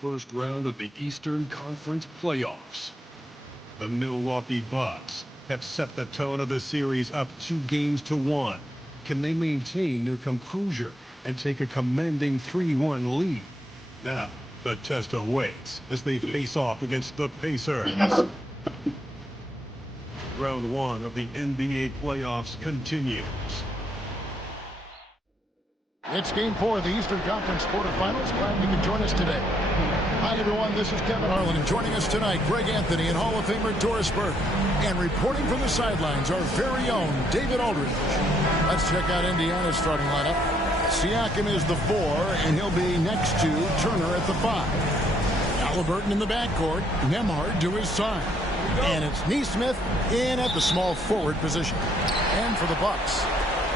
first round of the Eastern Conference playoffs. The Milwaukee Bucks have set the tone of the series up 2-1. Can they maintain their composure and take a commanding 3-1 lead? Now, the test awaits as they face off against the Pacers. Round 1 of the NBA playoffs continues. It's Game 4 of the Eastern Conference quarterfinals. Glad you could join us today. Hi, everyone. This is Kevin Harlan, and joining us tonight, Greg Anthony and Hall of Famer Doris Burke. And reporting from the sidelines, our very own David Aldridge. Let's check out Indiana's starting lineup. Siakam is the 4, and he'll be next to Turner at the 5. Halliburton in the backcourt, Nembhard to his side. And it's Nesmith in at the small forward position. And for the Bucks,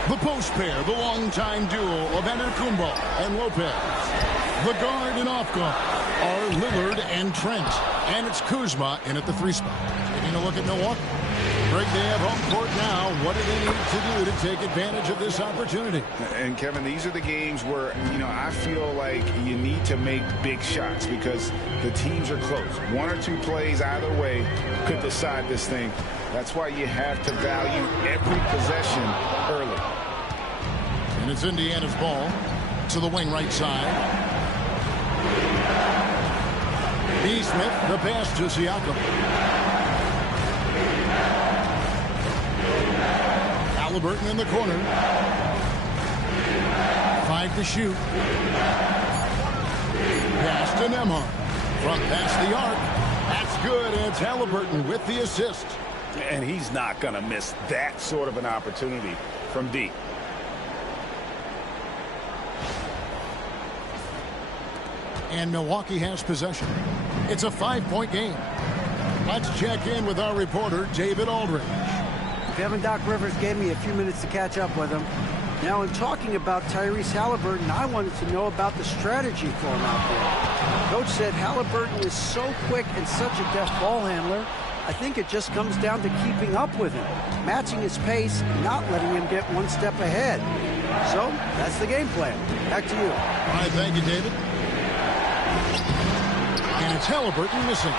the post pair, the longtime duo of Antetokounmpo and Lopez. The guard and off guard are Lillard and Trent. And it's Kuzma in at the 3 spot. Taking a look at Milwaukee. Greg, they have home court now. What do they need to do to take advantage of this opportunity? And, Kevin, these are the games where, I feel like you need to make big shots because the teams are close. 1 or 2 plays either way could decide this thing. That's why you have to value every possession early. And it's Indiana's ball to the wing right side. Nesmith, the pass to Siakam. Halliburton in the corner. 5 to shoot. Pass to Nembhard. From past the arc. That's good. And it's Halliburton with the assist. And he's not going to miss that sort of an opportunity from deep. And Milwaukee has possession. It's a 5-point game. Let's check in with our reporter, David Aldridge. Kevin, Doc Rivers gave me a few minutes to catch up with him. Now, in talking about Tyrese Halliburton, I wanted to know about the strategy for him out there. Coach said Halliburton is so quick and such a deft ball handler. I think it just comes down to keeping up with him, matching his pace, and not letting him get one step ahead. So, that's the game plan. Back to you. All right, thank you, David. And it's Halliburton missing.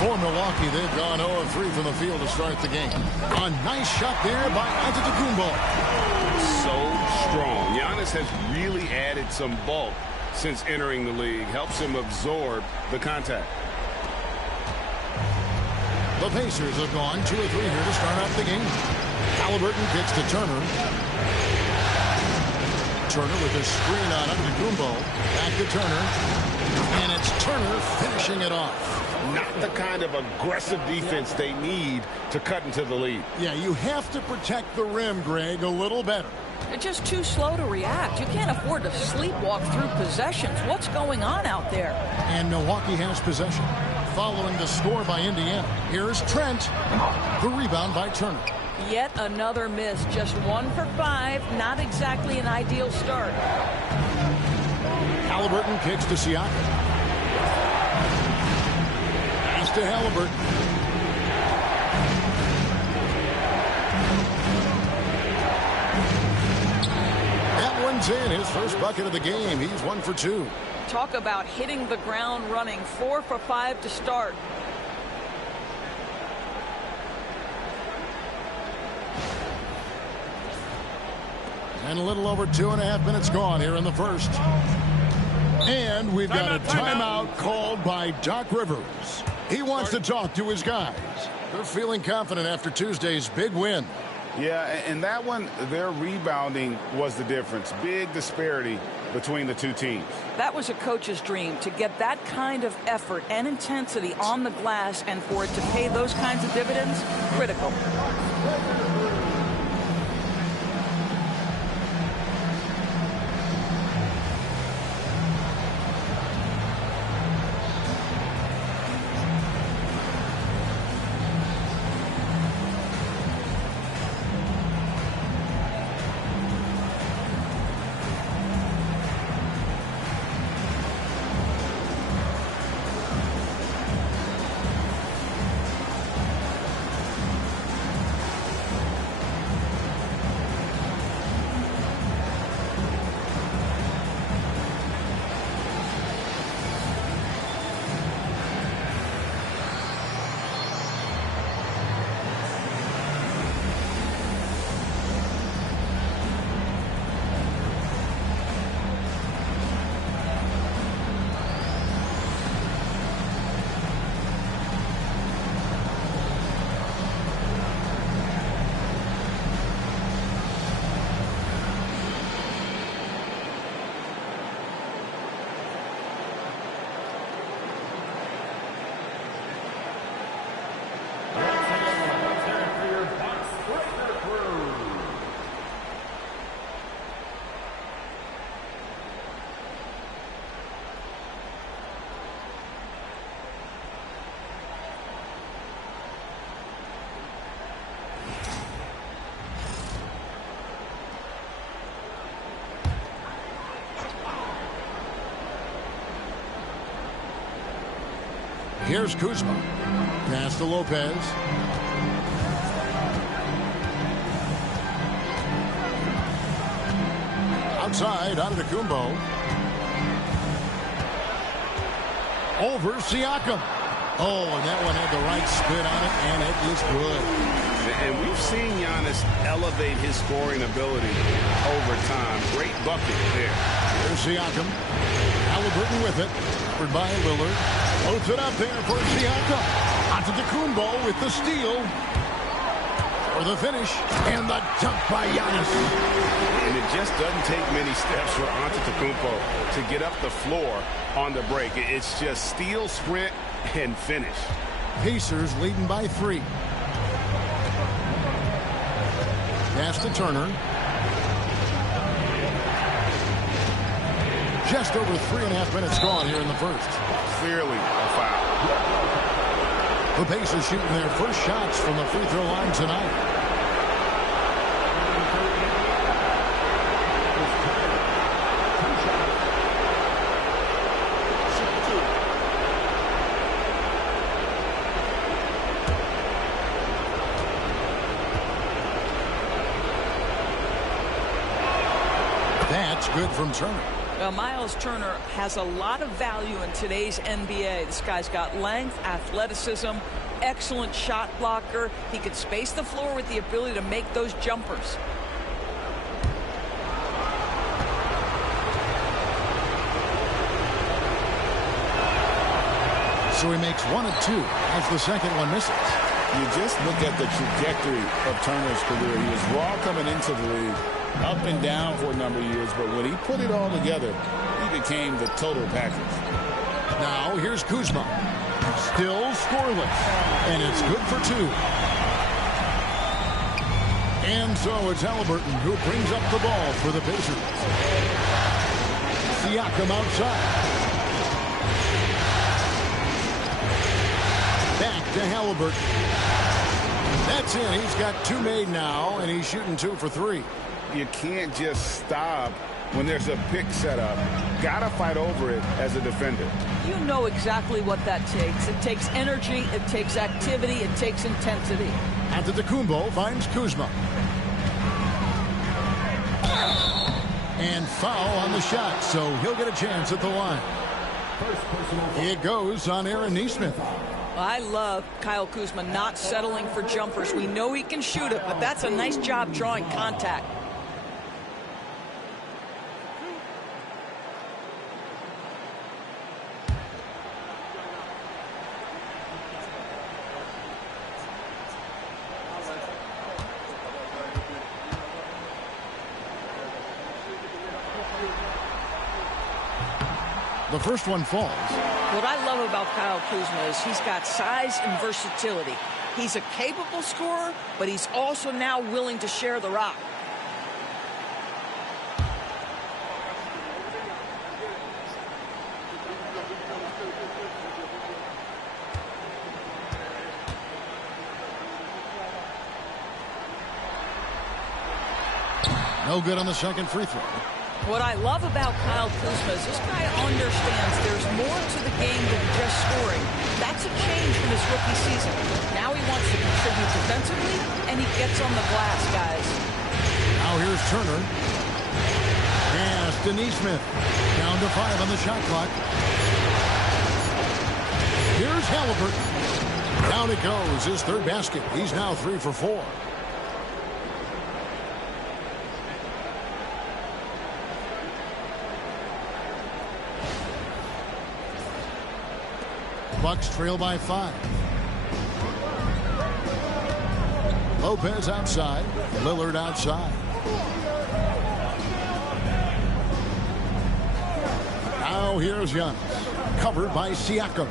For Milwaukee, they've gone 0-3 from the field to start the game. A nice shot there by Antetokounmpo. So strong. Giannis has really added some bulk since entering the league. Helps him absorb the contact. The Pacers have gone 2 or 3 here to start out the game. Halliburton kicks to Turner. Turner with a screen on Antetokounmpo. Back to Turner. And it's Turner finishing it off. Not the kind of aggressive defense they need to cut into the lead. Yeah, you have to protect the rim, Greg, a little better. They're just too slow to react. You can't afford to sleepwalk through possessions. What's going on out there? And Milwaukee has possession. Following the score by Indiana, here's Trent. The rebound by Turner. Yet another miss. Just 1 for 5. Not exactly an ideal start. Halliburton kicks to Siakam. Pass to Halliburton. That one's in. His first bucket of the game. He's 1 for 2. Talk about hitting the ground running. 4 for 5 to start. And a little over 2.5 minutes gone here in the first. And we've got a timeout called by Doc Rivers. He wants to talk to his guys. They're feeling confident after Tuesday's big win. Yeah, and that one, their rebounding was the difference. Big disparity between the two teams. That was a coach's dream, to get that kind of effort and intensity on the glass, and for it to pay those kinds of dividends, critical. Here's Kuzma. Pass to Lopez. Outside, Antetokounmpo. Over Siakam. Oh, and that one had the right spin on it, and it is good. And we've seen Giannis elevate his scoring ability over time. Great bucket there. There's Siakam. Haliburton with it. Covered by Lillard. Floats it up there for Siakam. Antetokounmpo with the steal. For the finish. And the dunk by Giannis. And it just doesn't take many steps for Antetokounmpo to get up the floor on the break. It's just steal, sprint, and finish. Pacers leading by 3. Pass to Turner. Just over 3.5 minutes gone here in the first. Clearly a foul. The Pacers shooting their first shots from the free throw line tonight. That's good from Turner. Well, Miles Turner has a lot of value in today's NBA. This guy's got length, athleticism, excellent shot blocker. He could space the floor with the ability to make those jumpers. So he makes 1 of 2 as the second one misses. You just look at the trajectory of Turner's career. He was raw coming into the league, up and down for a number of years, but when he put it all together, he became the total package. Now here's Kuzma. Still scoreless, and it's good for 2. And so it's Haliburton who brings up the ball for the Pacers. Siakam outside. Back to Haliburton. That's it. He's got 2 made now, and he's shooting 2 for 3. You can't just stop when there's a pick set up. Got to fight over it as a defender. You know exactly what that takes. It takes energy, it takes activity, it takes intensity. Antetokounmpo finds Kuzma. And foul on the shot, so he'll get a chance at the line. It goes on Aaron Nesmith. I love Kyle Kuzma not settling for jumpers. We know he can shoot it, but that's a nice job drawing contact. The first one falls. What I love about Kyle Kuzma is he's got size and versatility. He's a capable scorer, but he's also now willing to share the rock. No good on the second free throw. What I love about Kyle Kuzma is this guy understands there's more to the game than just scoring. That's a change from his rookie season. Now he wants to contribute defensively, and he gets on the glass, guys. Now here's Turner. Pass to Nesmith. Down to 5 on the shot clock. Here's Haliburton. Down it goes. His third basket. He's now 3 for 4. Bucks trail by 5. Lopez outside. Lillard outside. Now here's Giannis. Covered by Siakam.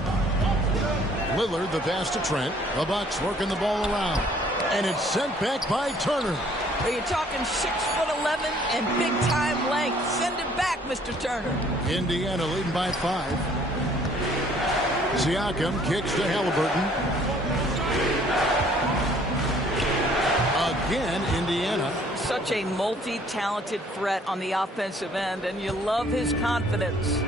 Lillard the pass to Trent. The Bucks working the ball around. And it's sent back by Turner. Are you talking 6'11" and big time length? Send it back, Mr. Turner. Indiana leading by 5. Siakam kicks to Haliburton. Again, Indiana. Such a multi-talented threat on the offensive end, and you love his confidence.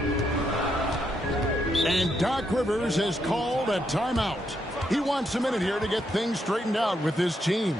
And Doc Rivers has called a timeout. He wants a minute here to get things straightened out with his team.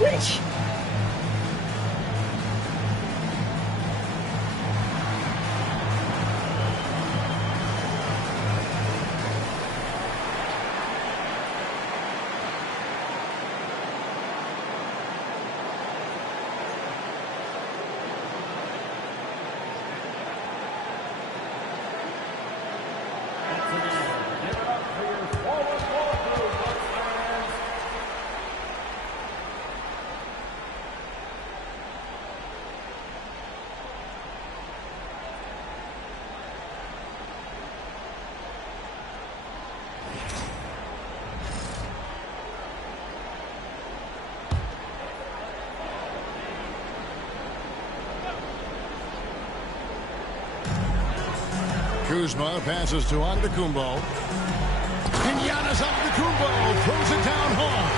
Rich. Kuzma passes to Antetokounmpo. And Giannis Antetokounmpo throws it down home.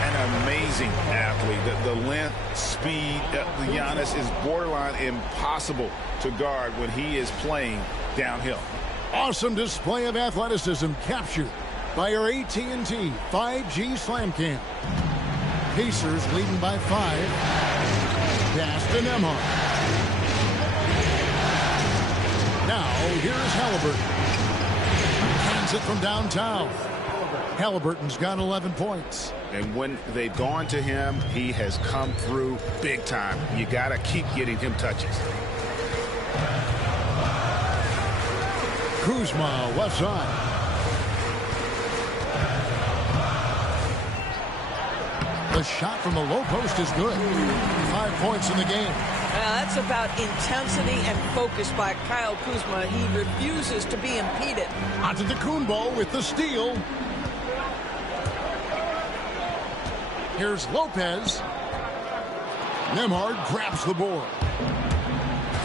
An amazing athlete. The length, speed, Giannis is borderline impossible to guard when he is playing downhill. Awesome display of athleticism captured by our AT&T 5G Slam Cam. Pacers leading by 5. Pass to Nembhard. Now, here's Halliburton. Hands it from downtown. Halliburton's got 11 points. And when they've gone to him, he has come through big time. You got to keep getting him touches. Kuzma, left side. The shot from the low post is good. 5 points in the game. That's about intensity and focus by Kyle Kuzma. He refuses to be impeded. Antetokounmpo with the steal. Here's Lopez. Nembhard grabs the board.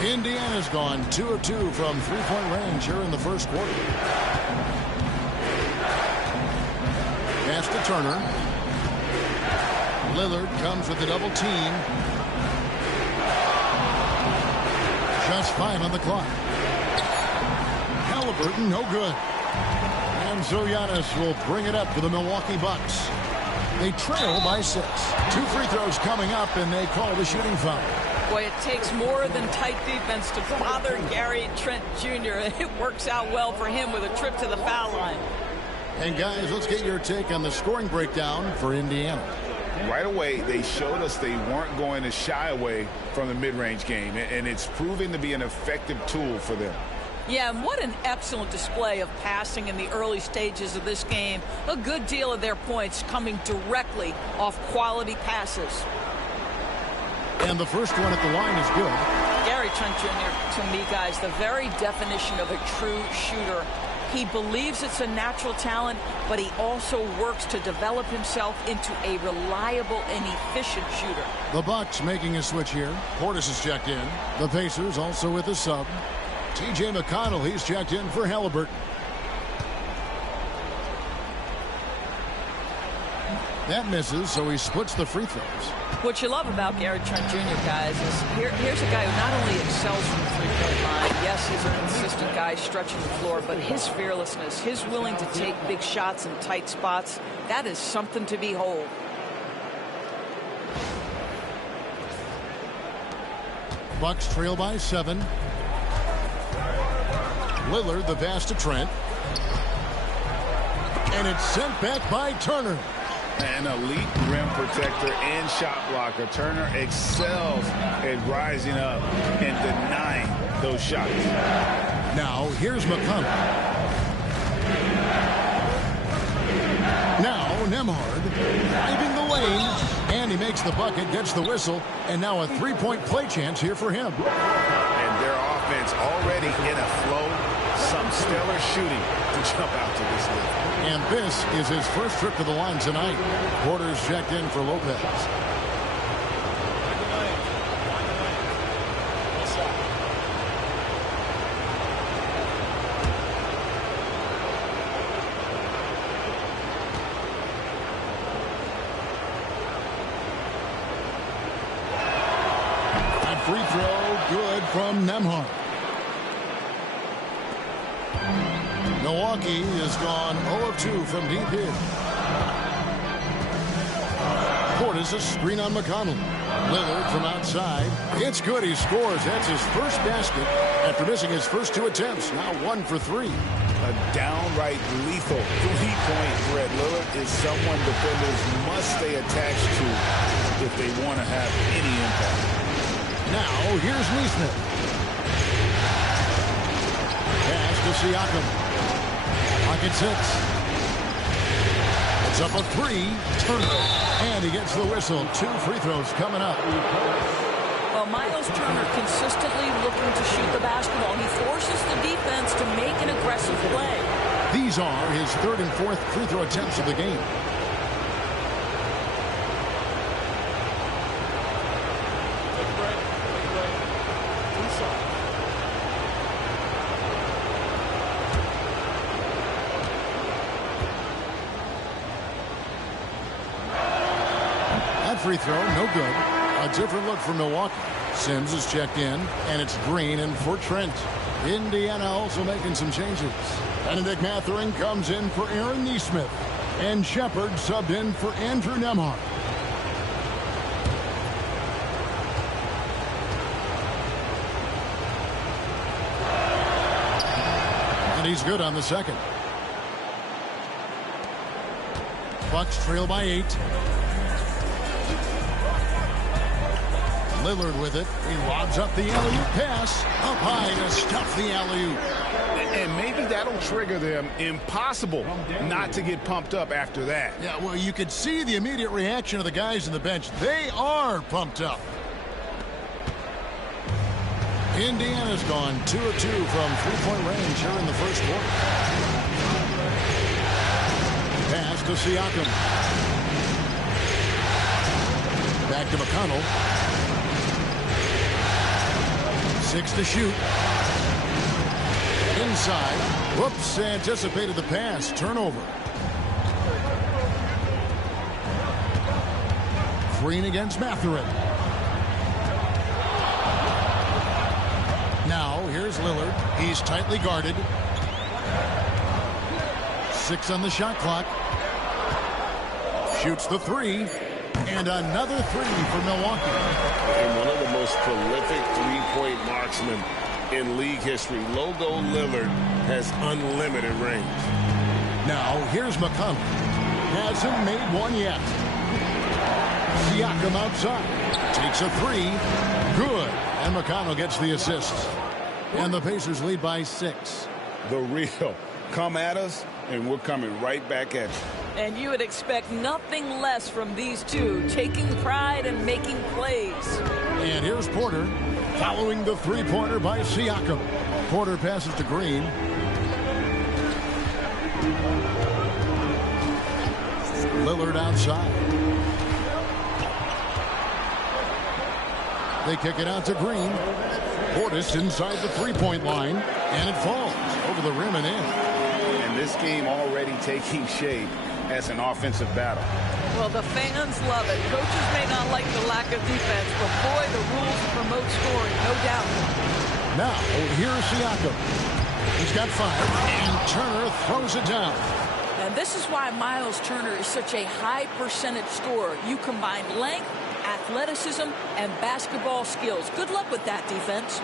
Indiana's gone 2 of 2 from three-point range here in the first quarter. Pass to Turner. Lillard comes with the double team. Just 5 on the clock. Halliburton, no good. And so Giannis will bring it up for the Milwaukee Bucks. They trail by 6. 2 free throws coming up, and they call the shooting foul. Boy, it takes more than tight defense to bother Gary Trent Jr. It works out well for him with a trip to the foul line. And guys, let's get your take on the scoring breakdown for Indiana. Right away, they showed us they weren't going to shy away from the mid-range game, and it's proving to be an effective tool for them. Yeah, and what an excellent display of passing in the early stages of this game. A good deal of their points coming directly off quality passes. And the first one at the line is good. Gary Trent Jr., to me, guys, the very definition of a true shooter. He believes it's a natural talent, but he also works to develop himself into a reliable and efficient shooter. The Bucks making a switch here. Portis is checked in. The Pacers also with a sub. T.J. McConnell, he's checked in for Halliburton. That misses, so he splits the free throws. What you love about Gary Trent Jr., guys, is here's a guy who not only excels from the three-point line. Yes, he's a consistent guy stretching the floor, but his fearlessness, his willing to take big shots in tight spots, that is something to behold. Bucks trail by 7. Lillard the pass to Trent. And it's sent back by Turner. An elite rim protector and shot blocker. Turner excels at rising up and denying those shots. Now, here's McConnell. Now, Nembhard driving the lane. And he makes the bucket, gets the whistle. And now a three-point play chance here for him. And their offense already in a flow. Some stellar shooting to jump out to this lead. And this is his first trip to the line tonight. Porter's checked in for Lopez. That free throw good from Nembhard. Milwaukee has gone 0 of 2 from deep here. Portis a screen on McConnell. Lillard from outside. It's good. He scores. That's his first basket after missing his first 2 attempts. Now 1 for 3. A downright lethal three-point threat. Lillard is someone defenders must stay attached to if they want to have any impact. Now here's Neesmith. Pass to Siakam. Pocket 6. It's up a 3. Turner. And he gets the whistle. 2 free throws coming up. Well, Miles Turner consistently looking to shoot the basketball. He forces the defense to make an aggressive play. These are his 3rd and 4th free throw attempts of the game. Free throw, no good. A different look for Milwaukee. Sims is checked in, and it's Green in for Trent. Indiana also making some changes. Benedict Mathurin comes in for Aaron Neesmith. And Shepard subbed in for Andrew Nembhard. And he's good on the second. Bucks trail by 8. Lillard with it. He lobs up the alley-oop pass. Up high to stuff the alley-oop. And maybe that'll trigger them. Impossible not to get pumped up after that. Yeah, well, you could see the immediate reaction of the guys on the bench. They are pumped up. Indiana's gone 2 of 2 from three-point range here in the first quarter. Pass to Siakam. Back to McConnell. 6 to shoot. Inside. Whoops, anticipated the pass. Turnover. Green against Mathurin. Now, here's Lillard. He's tightly guarded. 6 on the shot clock. Shoots the 3. And another 3 for Milwaukee. And one of the most prolific three-point marksmen in league history. Logo Lillard has unlimited range. Now, here's McConnell. Hasn't made one yet. Siakam outside. Takes a 3. Good. And McConnell gets the assist. And the Pacers lead by 6. The real. Come at us, and we're coming right back at you. And you would expect nothing less from these two, taking pride and making plays. And here's Porter, following the three-pointer by Siakam. Porter passes to Green. Lillard outside. They kick it out to Green. Portis inside the three-point line, and it falls over the rim and in. And this game already taking shape as an offensive battle. Well, the fans love it. Coaches may not like the lack of defense, but boy, the rules promote scoring, no doubt. Now, here's Siakam. He's got 5, and Turner throws it down. And this is why Miles Turner is such a high percentage scorer. You combine length, athleticism, and basketball skills. Good luck with that defense.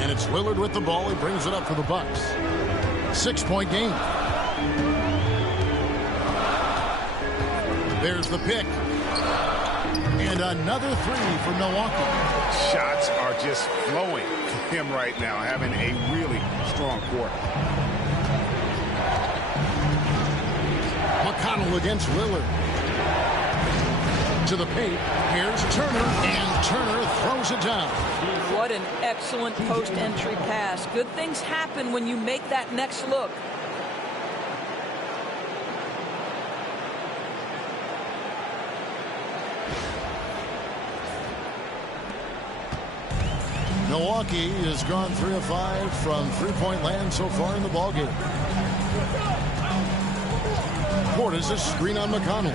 And it's Lillard with the ball. He brings it up for the Bucks. 6-point game. There's the pick. And another three for Milwaukee. Shots are just flowing to him right now, having a really strong quarter. McConnell against Lillard. To the paint. Here's Turner. And Turner throws it down. What an excellent post-entry pass. Good things happen when you make that next look. Milwaukee has gone 3 of 5 from three-point land so far in the ballgame. Portis a screen on McConnell.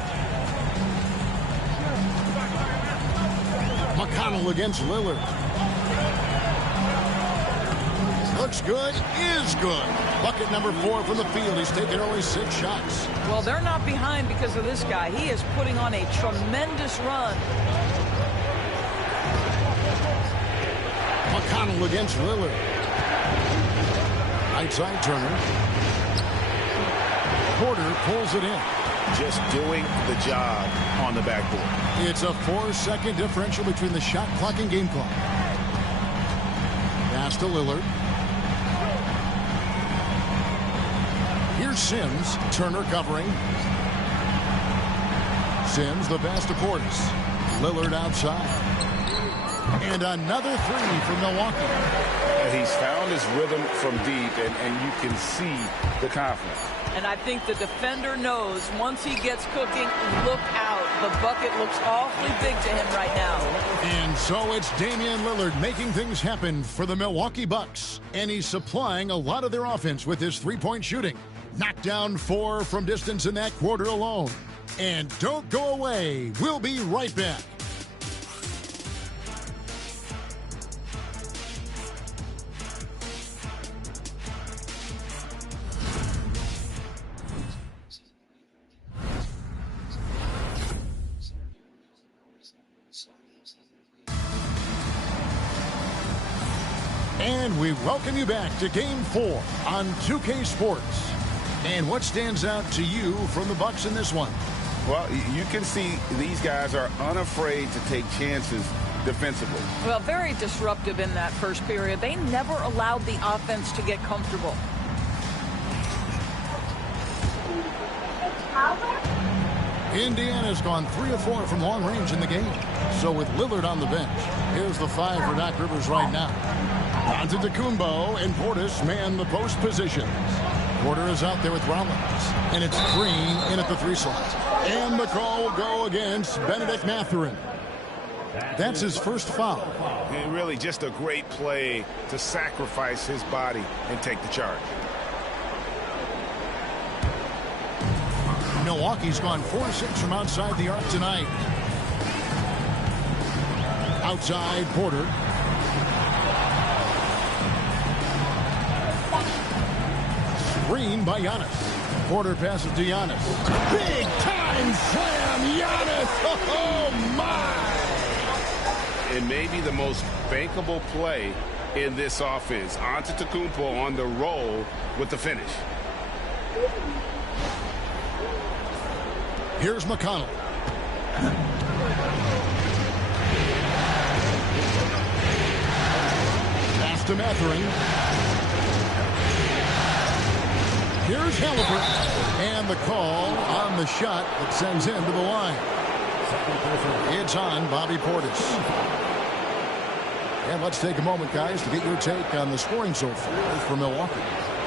McConnell against Lillard. Looks good, is good. Bucket number 4 from the field. He's taken only 6 shots. Well, they're not behind because of this guy. He is putting on a tremendous run. McConnell against Lillard. Right side Turner. Porter pulls it in. Just doing the job on the backboard. It's a 4-second differential between the shot clock and game clock. Pass to Lillard. Here's Sims. Turner covering. Sims the pass to Portis. Lillard outside. And another three for Milwaukee. And he's found his rhythm from deep, and you can see the confidence. And I think the defender knows once he gets cooking, look out. The bucket looks awfully big to him right now. And so it's Damian Lillard making things happen for the Milwaukee Bucks. And he's supplying a lot of their offense with his three-point shooting. Knocked down 4 from distance in that quarter alone. And don't go away. We'll be right back. And we welcome you back to Game 4 on 2K Sports. And what stands out to you from the Bucks in this one? Well, you can see these guys are unafraid to take chances defensively. Well, very disruptive in that first period. They never allowed the offense to get comfortable. Indiana's gone 3 of 4 from long range in the game. So with Lillard on the bench, here's the 5 for Doc Rivers right now. Antetokounmpo and Portis man the post positions. Porter is out there with Rollins. And it's Green in at the 3 slot. And the call will go against Benedict Mathurin. That's his first foul. And really just a great play to sacrifice his body and take the charge. Milwaukee's gone 4-6 from outside the arc tonight. Outside Porter. Screen by Giannis. Porter passes to Giannis. Big time slam, Giannis! Oh my! It may be the most bankable play in this offense. Antetokounmpo on the roll with the finish. Here's McConnell. Pass to Mathurin. Here's Halliburton. And the call on the shot that sends him to the line. It's on Bobby Portis. And let's take a moment, guys, to get your take on the scoring so far for Milwaukee.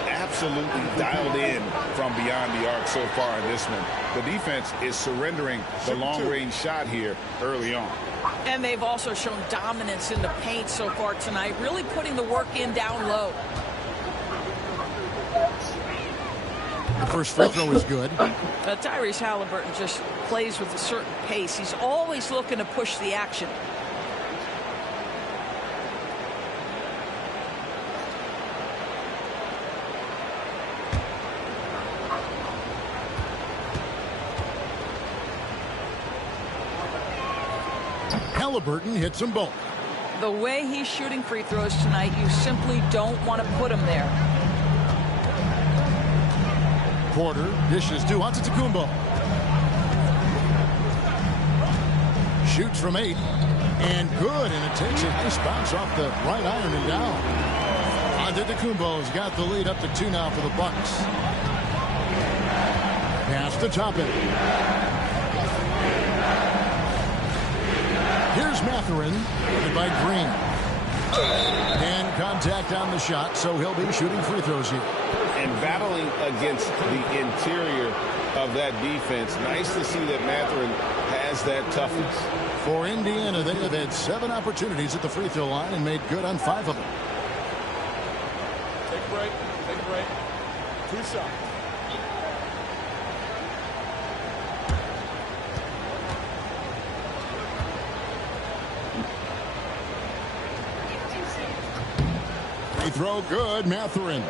Absolutely dialed in from beyond the arc so far in this one. The defense is surrendering the long-range shot here early on. And they've also shown dominance in the paint so far tonight, really putting the work in down low. The first free throw is good. Tyrese Halliburton just plays with a certain pace. He's always looking to push the action. Halliburton hits them both. The way he's shooting free throws tonight, you simply don't want to put him there. Porter dishes to Antetokounmpo. Shoots from 8. And good. And it takes a nice bounce off the right iron and down. Antetokounmpo's got the lead up to 2 now for the Bucks. Pass to Toppin. Here's Mathurin, led by Green. And contact on the shot, so he'll be shooting free throws here. And battling against the interior of that defense, nice to see that Mathurin has that toughness. For Indiana, they have had 7 opportunities at the free throw line and made good on 5 of them. Take a break. Take a break. 2 shots. Free throw good, Mathurin.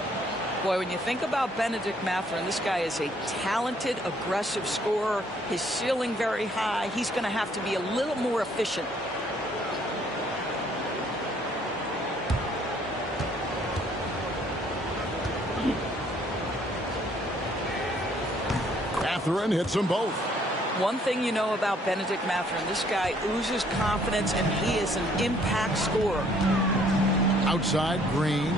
Boy, when you think about Benedict Mathurin, this guy is a talented, aggressive scorer. His ceiling very high. He's going to have to be a little more efficient. Mathurin hits them both. One thing you know about Benedict Mathurin, this guy oozes confidence, and he is an impact scorer. Outside, Green.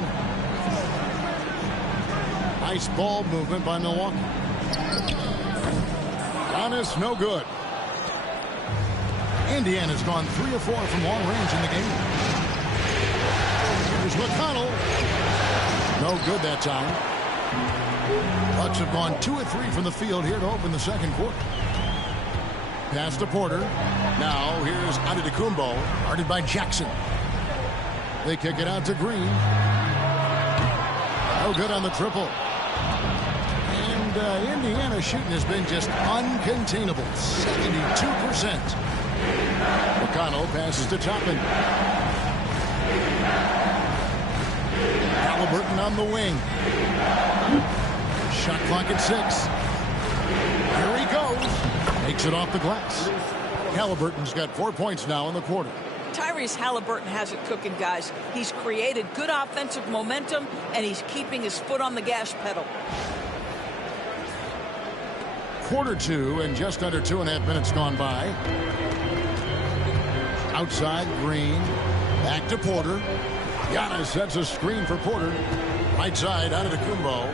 Nice ball movement by Milwaukee. Giannis, no good. Indiana's gone 3 of 4 from long range in the game. Here's McConnell. No good that time. Bucks have gone 2 of 3 from the field here to open the second quarter. Pass to Porter. Now here's Antetokounmpo, guarded by Jackson. They kick it out to Green. No good on the triple. And Indiana's shooting has been just uncontainable. 72%. McConnell passes to Toppin. Halliburton on the wing. Shot clock at 6. Here he goes. Takes it off the glass. Halliburton's got 4 points now in the quarter. Tyrese Halliburton has it cooking, guys. He's created good offensive momentum, and he's keeping his foot on the gas pedal. Quarter 2 and just under 2.5 minutes gone by. Outside, Green. Back to Porter. Giannis sets a screen for Porter. Right side, Antetokounmpo.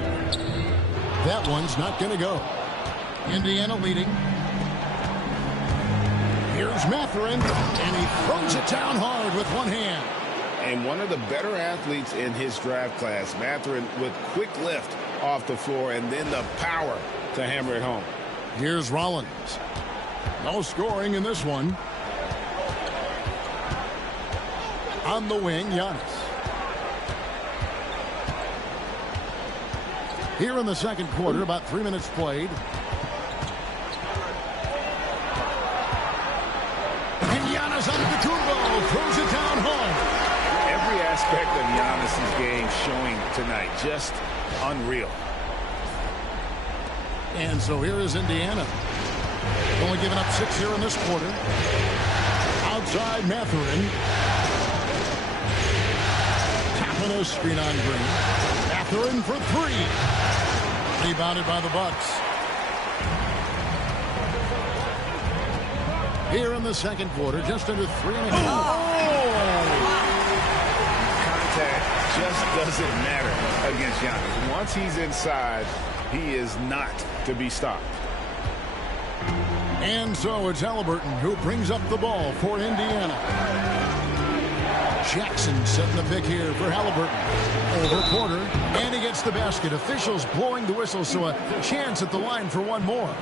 That one's not going to go. Indiana leading. Here's Mathurin, and he throws it down hard with one hand. And one of the better athletes in his draft class, Mathurin, with quick lift off the floor and then the power to hammer it home. Here's Rollins. No scoring in this one. On the wing, Giannis. Here in the second quarter, about 3 minutes played. And Giannis Antetokounmpo throws it down home. Every aspect of Giannis's game showing tonight. Just unreal. And so here is Indiana. Only giving up 6 here in this quarter. Outside, Mathurin. Tapping a screen on Green. Mathurin for 3. Rebounded by the Bucks. Here in the second quarter, just under 3.5. Contact just doesn't matter against Giannis. Once he's inside, he is not to be stopped. And so it's Halliburton who brings up the ball for Indiana. Jackson setting the pick here for Halliburton. Over Porter, and he gets the basket. Officials blowing the whistle, so a chance at the line for one more.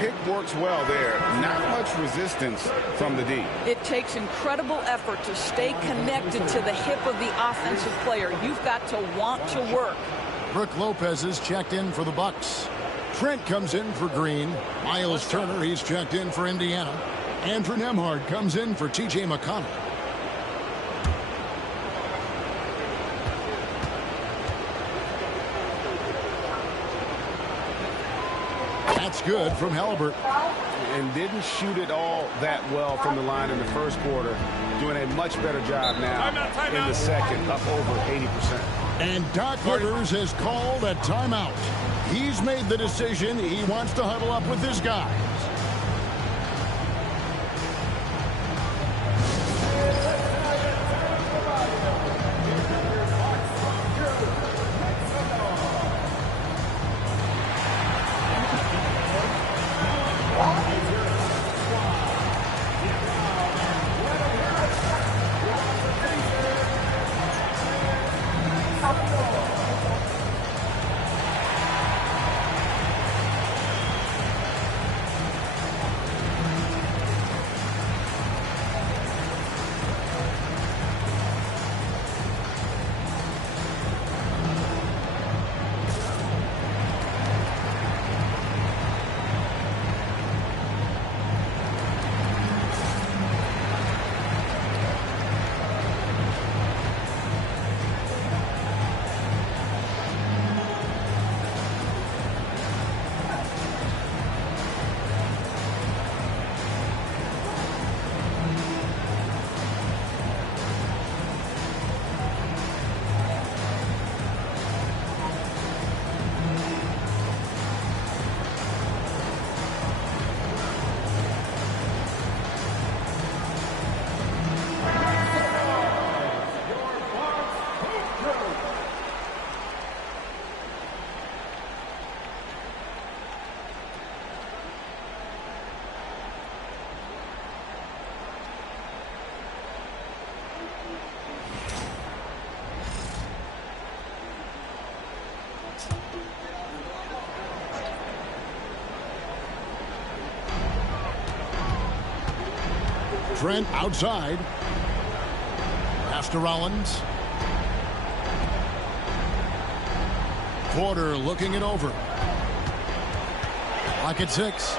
Pick works well there. Not much resistance from the D. It takes incredible effort to stay connected to the hip of the offensive player. You've got to want to work. Brook Lopez is checked in for the Bucks. Trent comes in for Green. Miles Turner, he's checked in for Indiana. Andrew Nembhard comes in for T.J. McConnell. That's good from Halliburton. and didn't shoot it all that well from the line in the first quarter. Doing a much better job now in the second, up over 80%. And Doc Rivers has called a timeout. He's made the decision. He wants to huddle up with his guys. Trent outside. Pass to Rollins. Porter looking it over. Clock at 6.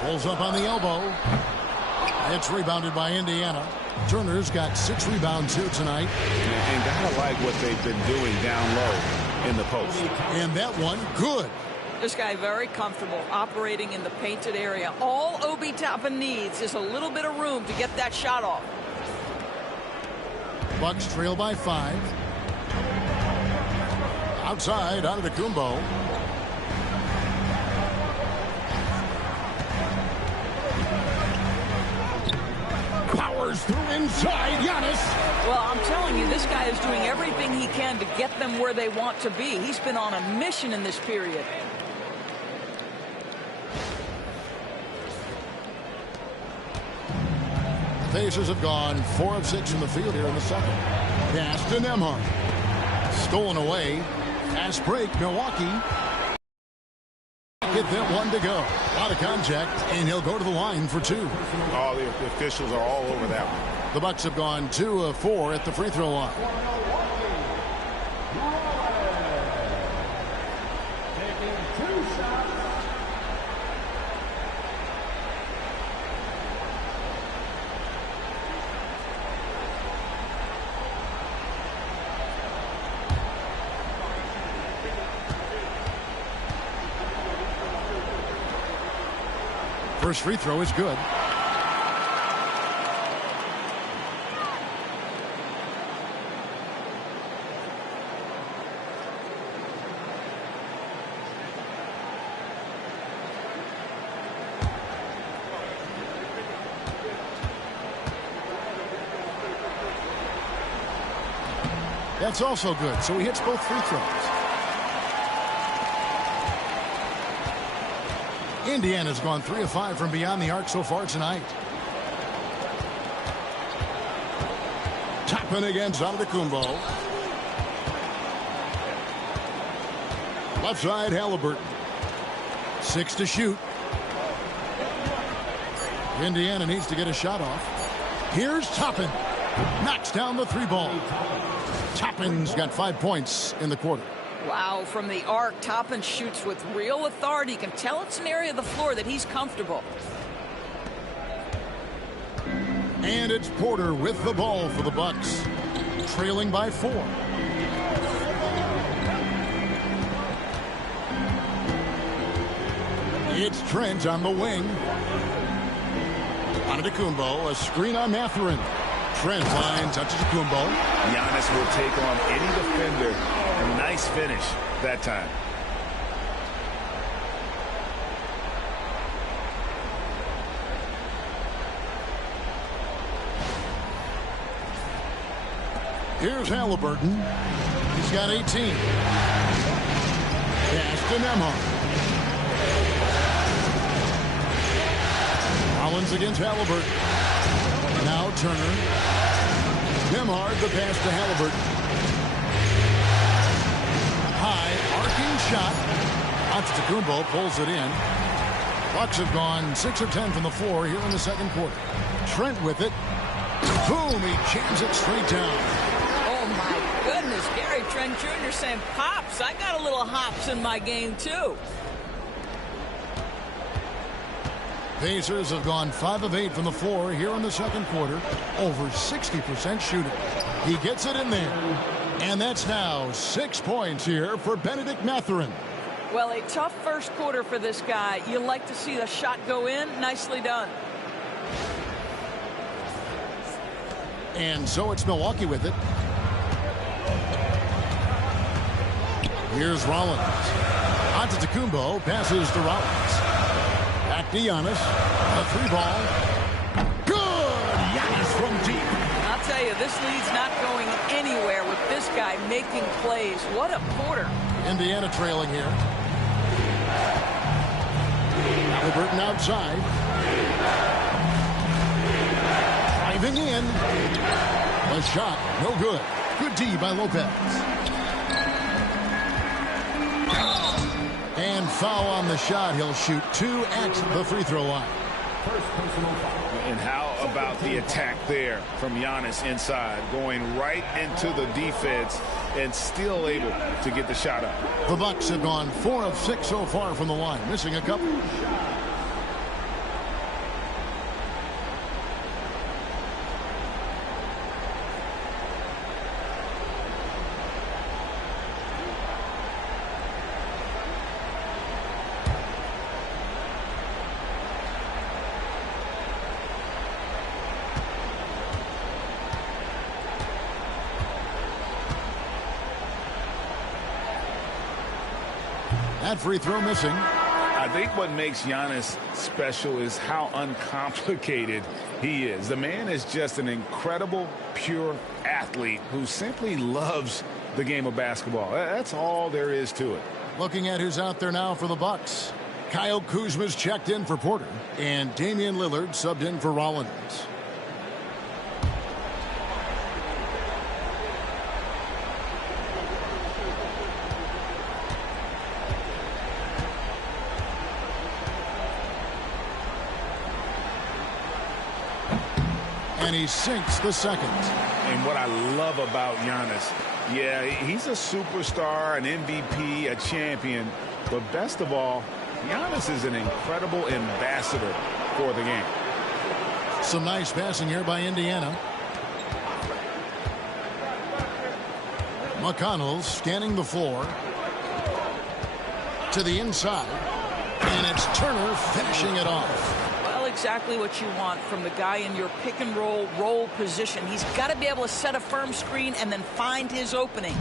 Pulls up on the elbow. It's rebounded by Indiana. Turner's got 6 rebounds here tonight. And gotta like what they've been doing down low in the post. And that one, good. This guy very comfortable operating in the painted area. All Obi Toppin needs is a little bit of room to get that shot off. Bucks trail by 5. Outside, Antetokounmpo. Powers through inside, Giannis. Well, I'm telling you, this guy is doing everything he can to get them where they want to be. He's been on a mission in this period. Pacers have gone 4 of 6 from the field here in the second. Pass to Nembhard. Stolen away. Fast break, Milwaukee. Get that one to go. A lot of contact, and he'll go to the line for 2. All the officials are all over that one. The Bucks have gone 2 of 4 at the free throw line. First free throw is good. That's also good. So he hits both free throws. Indiana's gone 3 of 5 from beyond the arc so far tonight. Toppin against Antetokounmpo. Left side, Halliburton. 6 to shoot. Indiana needs to get a shot off. Here's Toppin. Knocks down the 3-ball. Toppin's got 5 points in the quarter. Wow, from the arc, Toppin shoots with real authority. You can tell it's an area of the floor that he's comfortable. And it's Porter with the ball for the Bucks, trailing by 4. It's Trent on the wing. Antetokounmpo, a screen on Mathurin. Trent finds Antetokounmpo. Giannis will take on any defender. A nice finish that time. Here's Halliburton. He's got 18. Pass to Nembhard. Rollins against Halliburton. Now Turner. Nembhard, the pass to Halliburton. High, arcing shot. Antetokounmpo pulls it in. Bucks have gone 6 of 10 from the floor here in the second quarter. Trent with it. Boom, he jams it straight down. Oh, my goodness. Gary Trent Jr. saying, Pops, I got a little hops in my game, too. Pacers have gone 5 of 8 from the floor here in the second quarter. Over 60% shooting. He gets it in there. And that's now 6 points here for Bennedict Mathurin. Well, a tough first quarter for this guy. You like to see the shot go in. Nicely done. And so it's Milwaukee with it. Here's Rollins. Antetokounmpo passes to Rollins. Back to Giannis. A 3-ball. Good! Giannis from deep. I'll tell you, this lead's not going anywhere with this guy making plays. What a quarter. Indiana trailing here. Halliburton outside. Driving in. A shot. No good. Good D by Lopez. And foul on the shot. He'll shoot 2 at the free throw line. And how about the attack there from Giannis inside, going right into the defense and still able to get the shot up. The Bucks have gone 4 of 6 so far from the line, missing a couple. That free throw missing. I think what makes Giannis special is how uncomplicated he is. The man is just an incredible, pure athlete who simply loves the game of basketball. That's all there is to it. Looking at who's out there now for the Bucks. Kyle Kuzma's checked in for Porter, and Damian Lillard subbed in for Rollins. And he sinks the second. And what I love about Giannis, yeah, he's a superstar, an MVP, a champion, but best of all, Giannis is an incredible ambassador for the game. Some nice passing here by Indiana. McConnell scanning the floor. To the inside. And it's Turner finishing it off. Exactly what you want from the guy in your pick and roll position. He's got to be able to set a firm screen and then find his opening.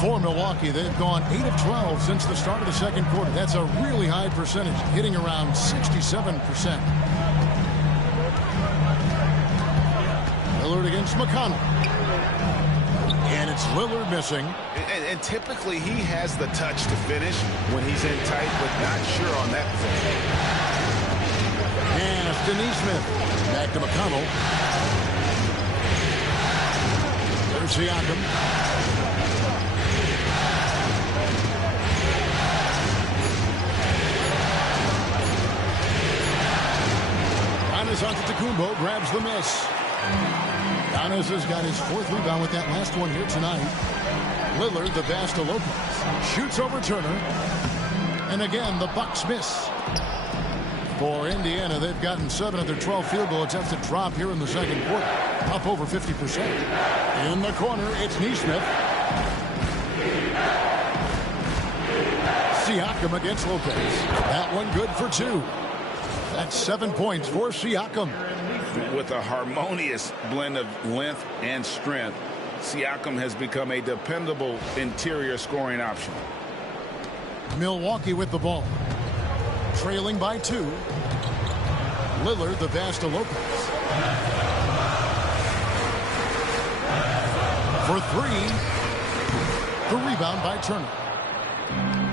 For Milwaukee, they've gone 8 of 12 since the start of the second quarter. That's a really high percentage, hitting around 67%. Lillard against McConnell. And it's Lillard missing. And typically he has the touch to finish when he's in tight, but not sure on that position. Pass to Nesmith. Back to McConnell. There's Siakam. Giannis Antetokounmpo grabs the miss. Giannis has got his 4th rebound with that last one here tonight. Lillard, the pass to Lopez. Shoots over Turner. And again, the Bucks miss. For Indiana, they've gotten 7 of their 12 field goal attempts to drop here in the second quarter. Up over 50%. In the corner, it's Nesmith. Siakam against Lopez. That one good for 2. That's 7 points for Siakam. With a harmonious blend of length and strength, Siakam has become a dependable interior scoring option. Milwaukee with the ball. Trailing by 2. Lillard, the pass to Lopez. For 3. The rebound by Turner.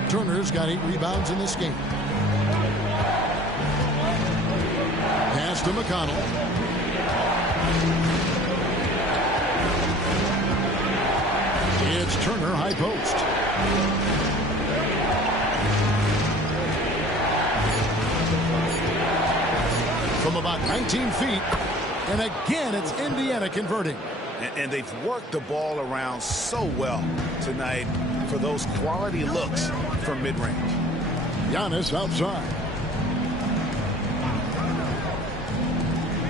Turner's got 8 rebounds in this game. Pass to McConnell. It's Turner, high post. From about 19 feet. And again, it's Indiana converting. And they've worked the ball around so well tonight for those quality looks from mid-range. Giannis outside.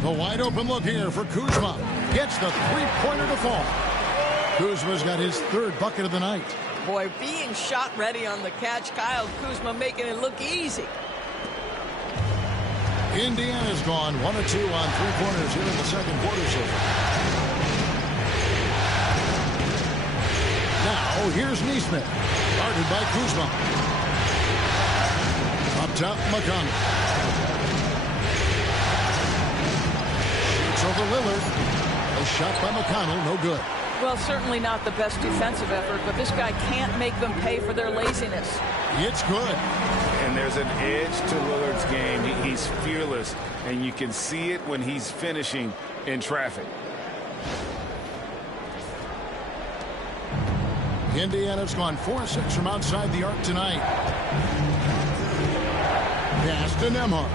The wide open look here for Kuzma. Gets the three-pointer to fall. Kuzma's got his 3rd bucket of the night. Boy, being shot ready on the catch, Kyle Kuzma making it look easy. Indiana's gone 1 of 2 on 3-pointers here in the second quarter so far. Now, here's Nesmith. Guarded by Kuzma. Up top, McConnell. Shoots over Lillard. A shot by McConnell, no good. Well, certainly not the best defensive effort, but this guy can't make them pay for their laziness. It's good. And there's an edge to Lillard's game. He's fearless, and you can see it when he's finishing in traffic. Indiana's gone 4-6 from outside the arc tonight. Pass to Nembhard.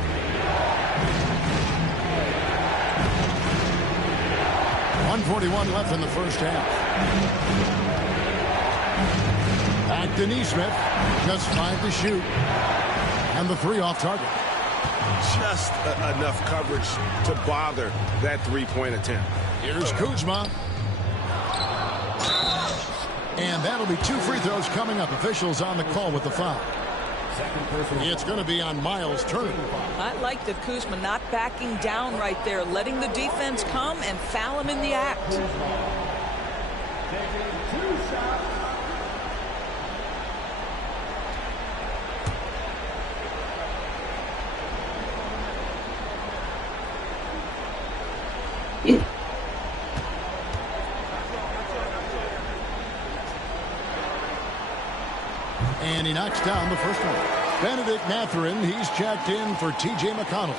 .141 left in the first half. Back to Nesmith. Just 5 to shoot. And the 3 off target. Just enough coverage to bother that three-point attempt. Here's Kuzma. And that'll be 2 free throws coming up. Officials on the call with the foul. It's going to be on Miles Turner. I like the Kuzma not backing down right there, letting the defense come and foul him in the act. And he knocks down the first one. Benedict Mathurin, he's checked in for T.J. McConnell.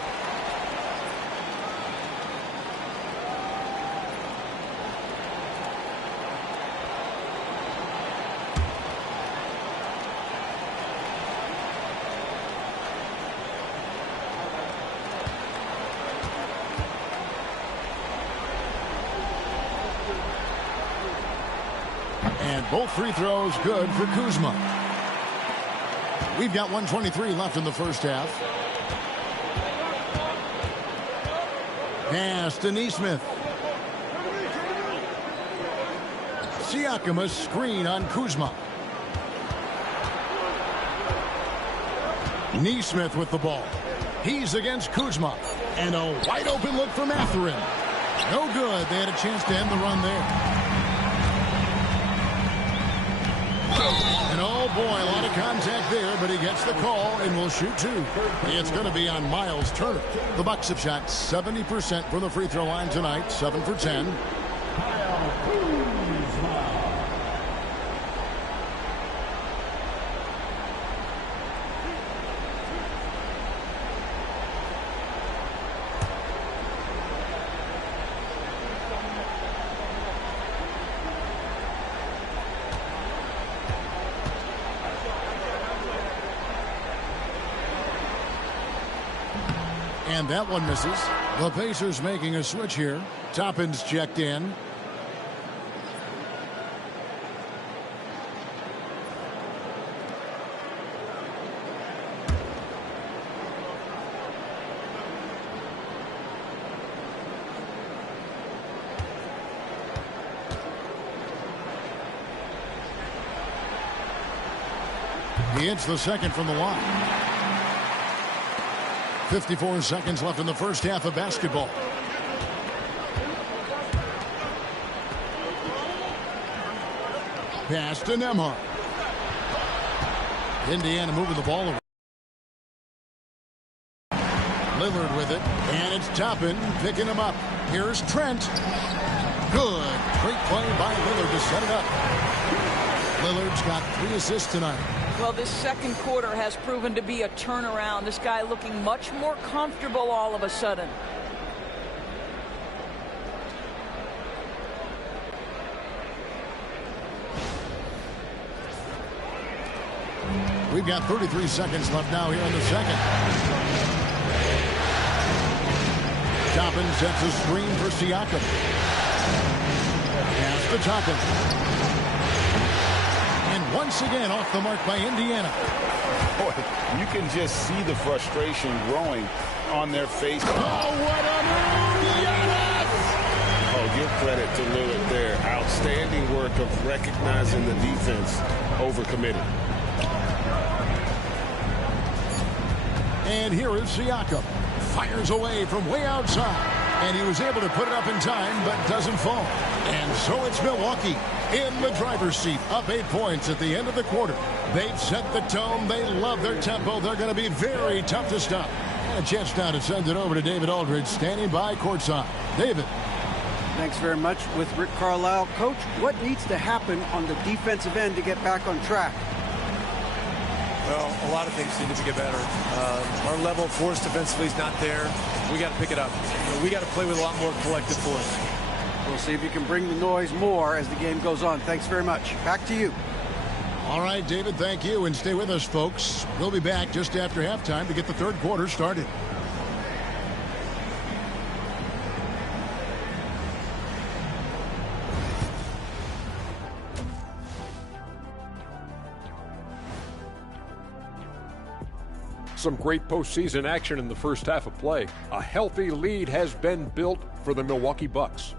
And both free throws good for Kuzma. We've got 1:23 left in the first half. Pass to Nesmith. Siakam, a screen on Kuzma. Nesmith with the ball. He's against Kuzma. And a wide open look for Mathurin. No good. They had a chance to end the run there. And oh boy, a lot of contact there, but he gets the call and will shoot 2. It's going to be on Miles Turner. The Bucks have shot 70% from the free throw line tonight, 7 for 10. And that one misses. The Pacers making a switch here. Toppin's checked in. He hits the second from the line. 54 seconds left in the first half of basketball. Pass to Nembhard. Indiana moving the ball over. Lillard with it, and it's Toppin picking him up. Here's Trent. Good. Great play by Lillard to set it up. Lillard's got 3 assists tonight. Well, this second quarter has proven to be a turnaround. This guy looking much more comfortable all of a sudden. We've got 33 seconds left now here in the second. Toppin sets a screen for Siakam. Pass to Toppin. And once again off the mark by Indiana. Boy, you can just see the frustration growing on their face. Oh, what a move! Yes! Oh, give credit to Lillard there. Outstanding work of recognizing the defense overcommitted. And here is Siakam. Fires away from way outside. And he was able to put it up in time, but doesn't fall. And so it's Milwaukee in the driver's seat, up 8 points at the end of the quarter. They've set the tone. They love their tempo. They're going to be very tough to stop. And a chance now to send it over to David Aldridge, standing by courtside. David. Thanks very much. With Rick Carlisle. Coach, what needs to happen on the defensive end to get back on track? Well, a lot of things need to get better. Our level of force defensively is not there. We got to pick it up. We got to play with a lot more collective force. We'll see if you can bring the noise more as the game goes on. Thanks very much. Back to you. All right, David, thank you. And stay with us, folks. We'll be back just after halftime to get the third quarter started. Some great postseason action in the first half of play. A healthy lead has been built for the Milwaukee Bucks.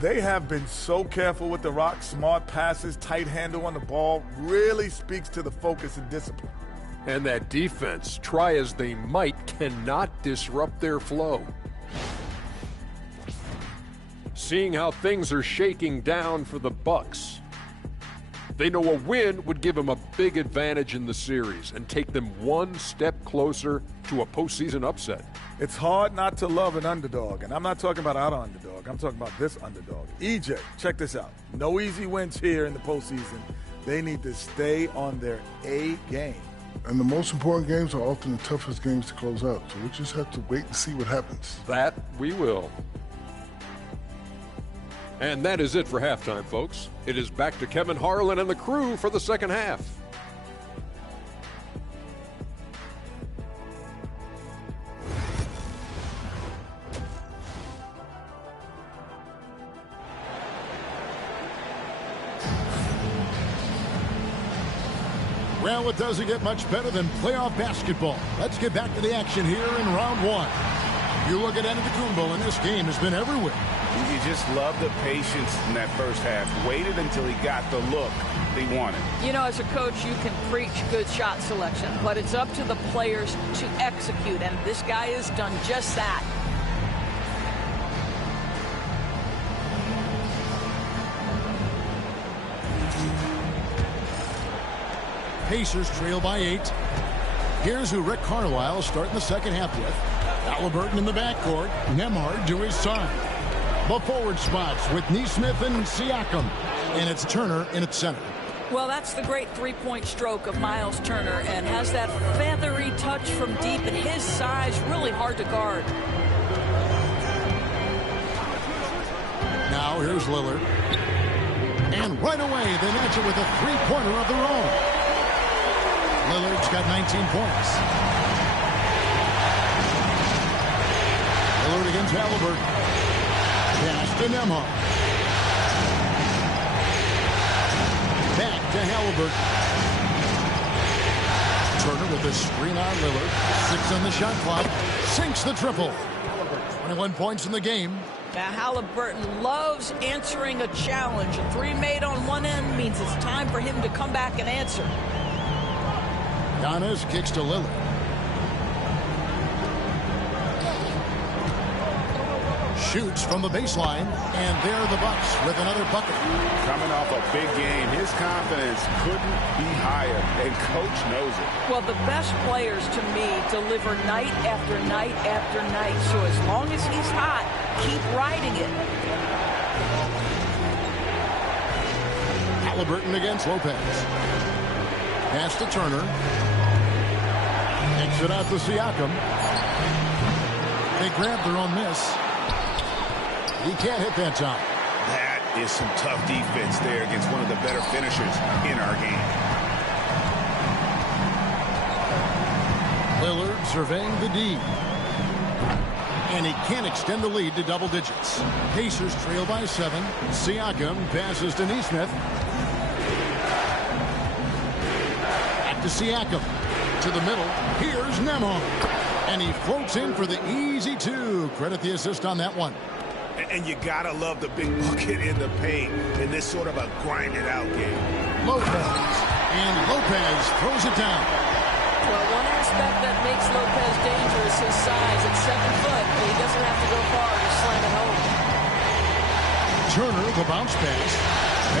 They have been so careful with the rock. Smart passes, tight handle on the ball really speaks to the focus and discipline. And that defense, try as they might, cannot disrupt their flow. Seeing how things are shaking down for the Bucks, they know a win would give them a big advantage in the series and take them one step closer to a postseason upset. It's hard not to love an underdog, and I'm not talking about our underdog. I'm talking about this underdog. EJ, check this out. No easy wins here in the postseason. They need to stay on their A game. And the most important games are often the toughest games to close out, so we just have to wait and see what happens. That we will. And that is it for halftime, folks. It is back to Kevin Harlan and the crew for the second half. Well, it doesn't get much better than playoff basketball. Let's get back to the action here in round one. You look at Antetokounmpo, and this game has been everywhere. You just love the patience in that first half. Waited until he got the look he wanted. You know, as a coach, you can preach good shot selection, but it's up to the players to execute, and this guy has done just that. Pacers trail by 8. Here's who Rick Carlisle starting the second half with. Halliburton in the backcourt. Nembhard to his side. The forward spots with Nesmith and Siakam. And it's Turner in its center. Well, that's the great three-point stroke of Miles Turner, and has that feathery touch from deep, and his size really hard to guard. Now here's Lillard. And right away they match it with a three-pointer of their own. Lillard's got 19 points. Lillard against Halliburton. Pass to Nembhard. Back to Halliburton. Turner with a screen on Lillard. 6 on the shot clock. Sinks the triple. 21 points in the game. Now, Halliburton loves answering a challenge. A three made on one end means it's time for him to come back and answer. Giannis kicks to Lillard. Shoots from the baseline, and there the Bucks with another bucket. Coming off a big game, his confidence couldn't be higher, and coach knows it. Well, the best players to me deliver night after night after night. So as long as he's hot, keep riding it. Halliburton against Lopez. Pass to Turner. Takes it out to Siakam. They grab their own miss. He can't hit that time. That is some tough defense there against one of the better finishers in our game. Lillard surveying the D. And he can't extend the lead to double digits. Pacers trail by 7. Siakam passes to Nesmith. Back to Siakam. To the middle. Here's Nembhard. And he floats in for the easy 2. Credit the assist on that one. And you gotta love the big bucket in the paint in this sort of a grinded-out game. Lopez. And Lopez throws it down. Well, one aspect that makes Lopez dangerous is his size. At 7 foot, but he doesn't have to go far to slam it home. Turner, the bounce pass.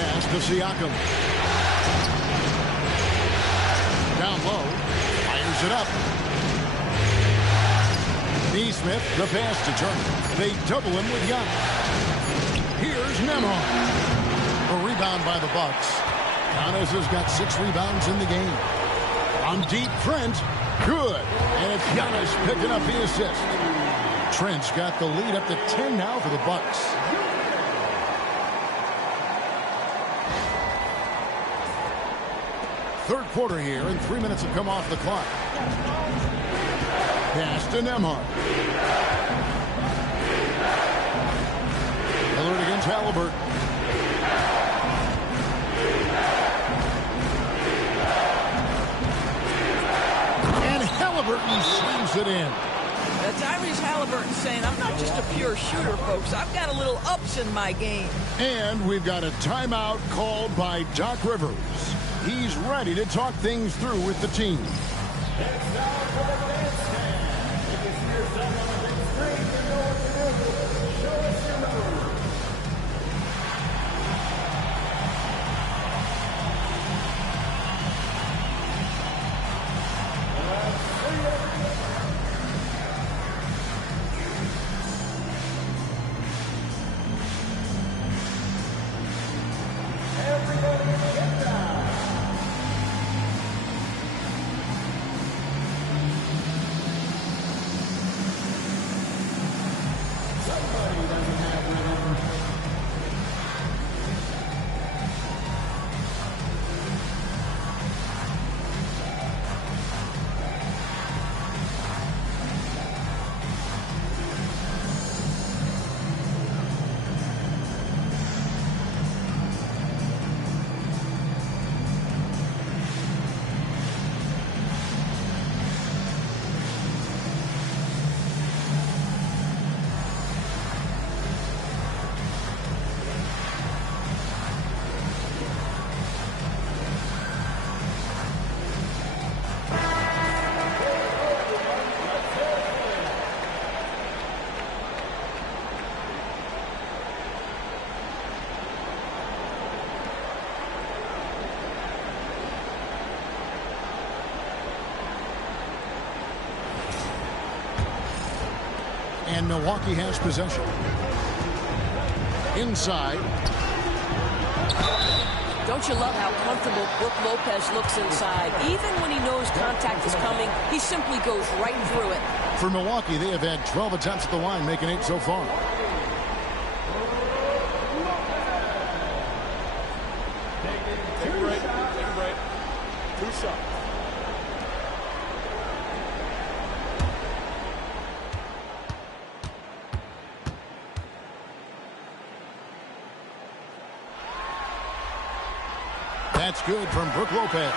Pass to Siakam. Down low. Fires it up. Nesmith, the pass to Turner. They double him with Giannis. Here's Nembhard. A rebound by the Bucks. Giannis has got 6 rebounds in the game. On deep, Trent. Good. And it's Giannis picking up the assist. Trent's got the lead up to 10 now for the Bucks. Third quarter here, and 3 minutes have come off the clock. Pass to Nembhard. Lillard against Halliburton. And Halliburton slams it in. Tyrese Halliburton saying, I'm not just a pure shooter, folks. I've got a little ups in my game. And we've got a timeout called by Doc Rivers. He's ready to talk things through with the team. And Milwaukee has possession. Inside. Don't you love how comfortable Brook Lopez looks inside? Even when he knows contact is coming, he simply goes right through it. For Milwaukee, they have had 12 attempts at the line, making 8 so far. Take a break. Take a break. 2 shots. That's good from Brook Lopez.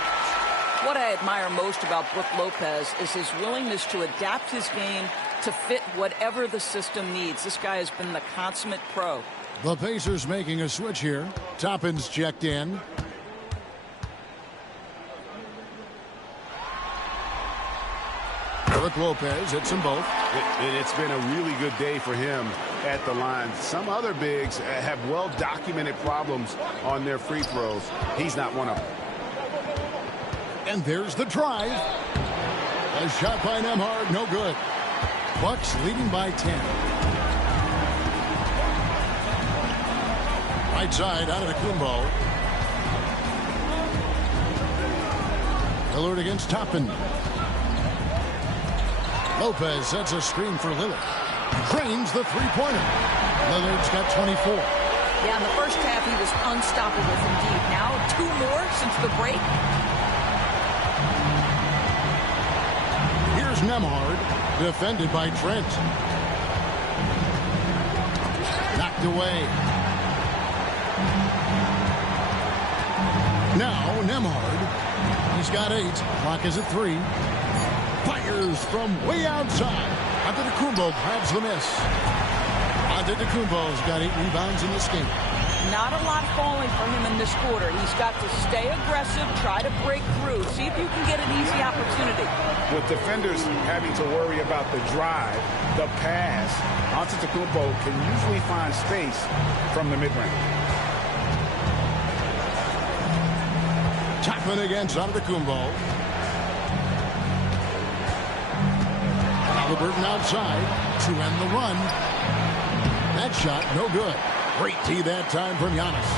What I admire most about Brook Lopez is his willingness to adapt his game to fit whatever the system needs. This guy has been the consummate pro. The Pacers making a switch here. Toppin's checked in. Brook Lopez hits them both. It's been a really good day for him at the line. Some other bigs have well-documented problems on their free throws. He's not one of them. And there's the drive. A shot by Nembhard, no good. Bucks leading by 10. Right side out of the Kumbo. Lillard against Toppin. Lopez sets a screen for Lillard. Drains the three-pointer. Lillard's got 24. Yeah, in the first half, he was unstoppable indeed. Now, 2 more since the break. Here's Nembhard, defended by Trent. Knocked away. Now, Nembhard. He's got 8. Clock is at 3. Fires from way outside. Antetokounmpo grabs the miss. Antetokounmpo's got 8 rebounds in this game. Not a lot falling for him in this quarter. He's got to stay aggressive, try to break through, see if you can get an easy opportunity. With defenders having to worry about the drive, the pass, Antetokounmpo can usually find space from the mid-range. Toppin against Antetokounmpo. Halliburton outside to end the run. That shot, no good. Great tee that time from Giannis.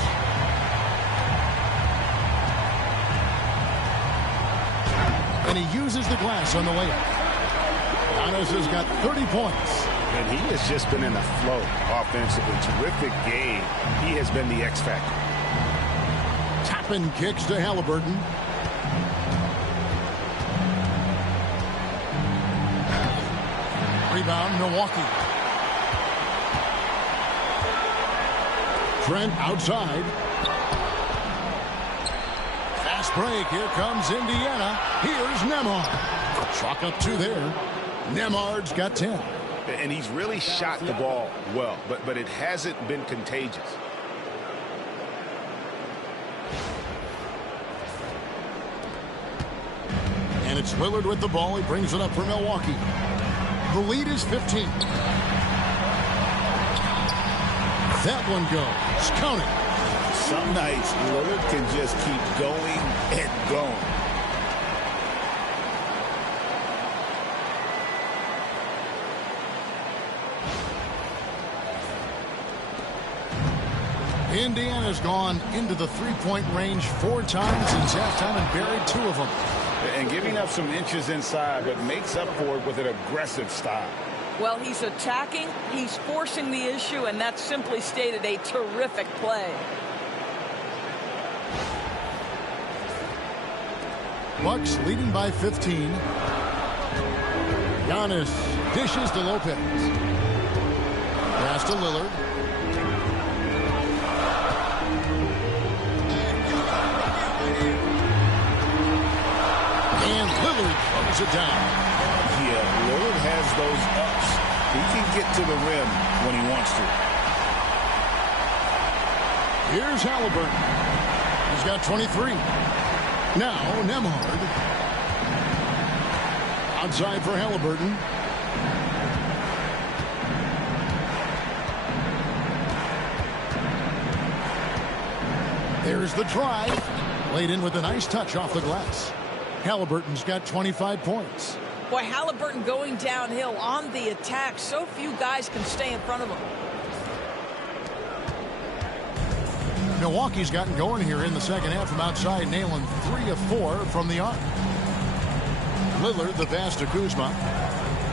And he uses the glass on the layup. Giannis has got 30 points. And he has just been in a flow offensively. Terrific game. He has been the X factor. Toppin kicks to Halliburton. Rebound, Milwaukee. Trent outside. Fast break. Here comes Indiana. Here's Nembhard. Chalk up 2 there. Nembhard's got 10. And he's really shot the ball well, but it hasn't been contagious. And it's Lillard with the ball. He brings it up for Milwaukee. The lead is 15. That one goes. Count it. Some nights, Lillard can just keep going and going. Indiana's gone into the three-point range 4 times since halftime and buried 2 of them. And giving up some inches inside, but makes up for it with an aggressive style. Well, he's attacking, he's forcing the issue, and that simply stated a terrific play. Bucks leading by 15. Giannis dishes to Lopez. Pass to Lillard. And Lillard throws it down. Yeah, Lillard has those ups. He can get to the rim when he wants to. Here's Halliburton. He's got 23. Now Nembhard. Outside for Halliburton. There's the drive. Laid in with a nice touch off the glass. Halliburton's got 25 points. Boy, Halliburton going downhill on the attack. So few guys can stay in front of him. Milwaukee's gotten going here in the second half from outside, nailing 3 of 4 from the arc. Lillard, the pass to Kuzma.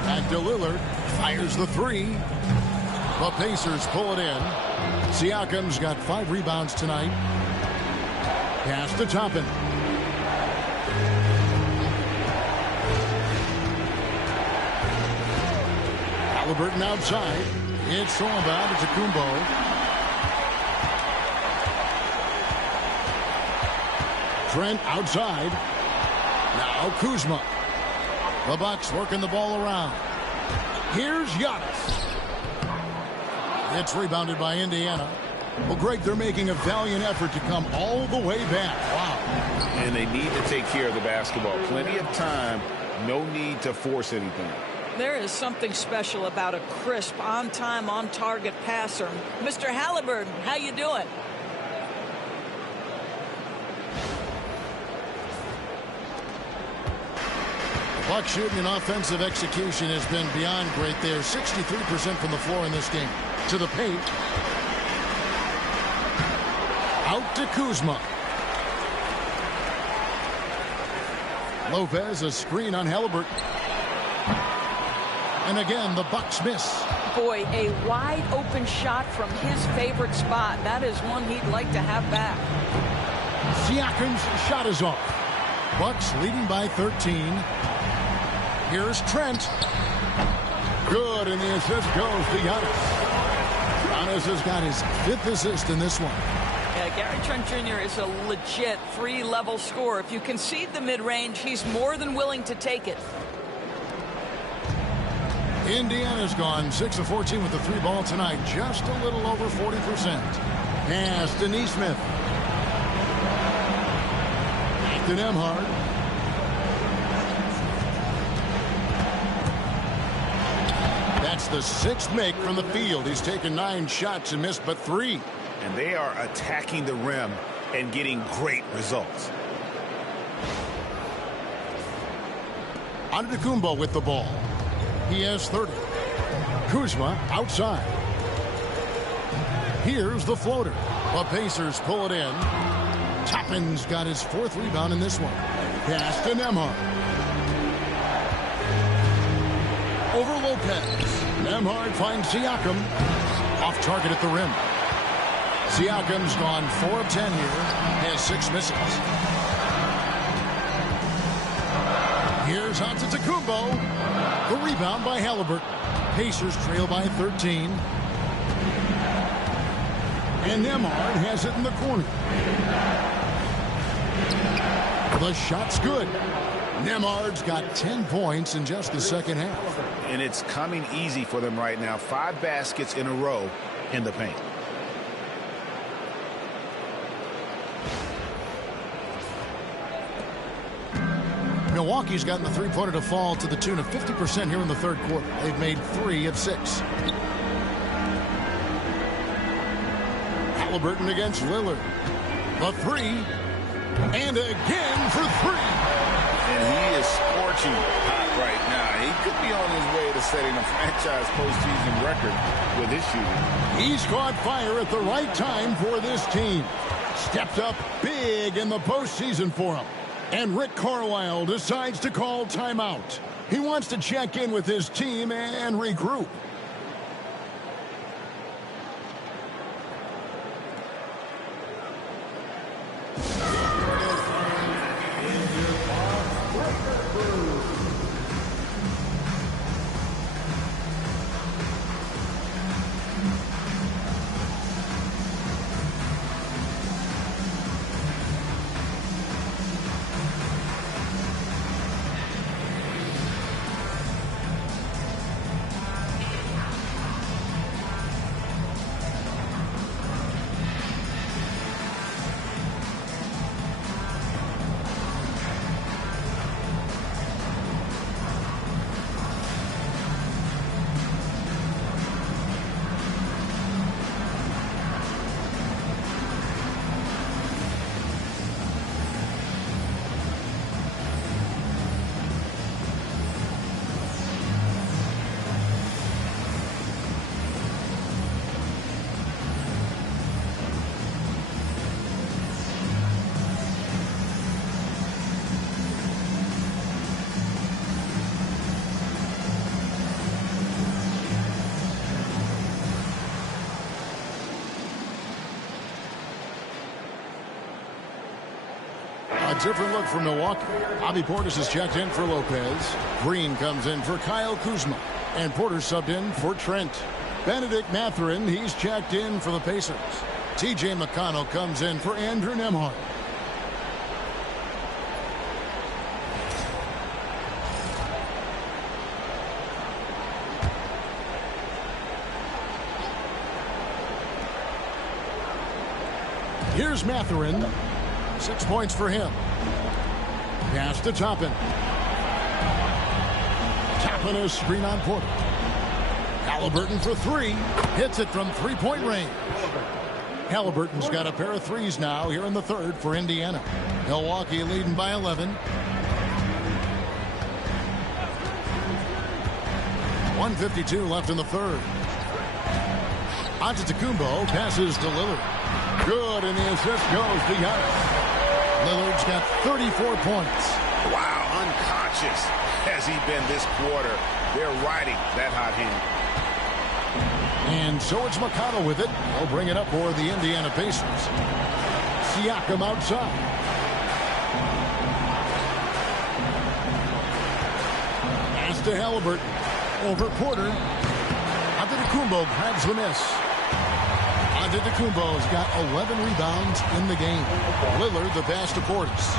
Back to Lillard. Fires the 3. The Pacers pull it in. Siakam's got 5 rebounds tonight. Pass to Toppin. Halliburton outside. It's all about Antetokounmpo. Trent outside. Now Kuzma. The Bucks working the ball around. Here's Giannis. It's rebounded by Indiana. Well, Greg, they're making a valiant effort to come all the way back. Wow. And they need to take care of the basketball. Plenty of time. No need to force anything. There is something special about a crisp, on-time, on-target passer. Mr. Halliburton, how you doing? Buck shooting and offensive execution has been beyond great there. 63% from the floor in this game. To the paint. Out to Kuzma. Lopez, a screen on Halliburton. And again, the Bucks miss. Boy, a wide open shot from his favorite spot. That is one he'd like to have back. Siakam's shot is off. Bucks leading by 13. Here's Trent. Good, and the assist goes to Giannis. Giannis has got his 5th assist in this one. Yeah, Gary Trent Jr. is a legit 3-level scorer. If you concede the mid-range, he's more than willing to take it. Indiana's gone 6 of 14 with the 3 ball tonight. Just a little over 40%. Pass to Nesmith. Back to Nembhard. That's the 6th make from the field. He's taken 9 shots and missed but 3. And they are attacking the rim and getting great results. Antetokounmpo with the ball. He has 30. Kuzma outside. Here's the floater. The Pacers pull it in. Toppin's got his 4th rebound in this one. Pass to Nembhard. Over Lopez. Nembhard finds Siakam. Off target at the rim. Siakam's gone 4 of 10 here. Has 6 misses. Here's Antetokounmpo. The rebound by Halliburton. Pacers trail by 13. And Nembhard has it in the corner. The shot's good. Nembhard's got 10 points in just the second half. And it's coming easy for them right now. 5 baskets in a row in the paint. Milwaukee's gotten the three-pointer to fall to the tune of 50% here in the 3rd quarter. They've made 3 of 6. Halliburton against Lillard. The 3. And again for 3. And he is scorching hot right now. He could be on his way to setting a franchise postseason record with his shooting. He's caught fire at the right time for this team. Stepped up big in the postseason for him. And Rick Carlisle decides to call timeout. He wants to check in with his team and regroup. A different look for Milwaukee. Bobby Portis is checked in for Lopez. Green comes in for Kyle Kuzma. And Porter subbed in for Trent. Benedict Mathurin, he's checked in for the Pacers. T.J. McConnell comes in for Andrew Nembhard. Here's Mathurin. 6 points for him. Pass to Toppin. Toppin is screen on Porter. Halliburton for three. Hits it from three-point range. Halliburton's got a pair of threes now here in the third for Indiana. Milwaukee leading by 11. 1:52 left in the third. Antetokounmpo passes to Lillard. Good, and the assist goes to Giannis. Lillard's got 34 points. Wow, unconscious has he been this quarter. They're riding that hot hand. And so it's McConnell with it. He'll bring it up for the Indiana Pacers. Siakam outside. Pass to Halliburton. Over Porter. Antetokounmpo grabs the miss. Antetokounmpo's got 11 rebounds in the game. Lillard the pass to Portis.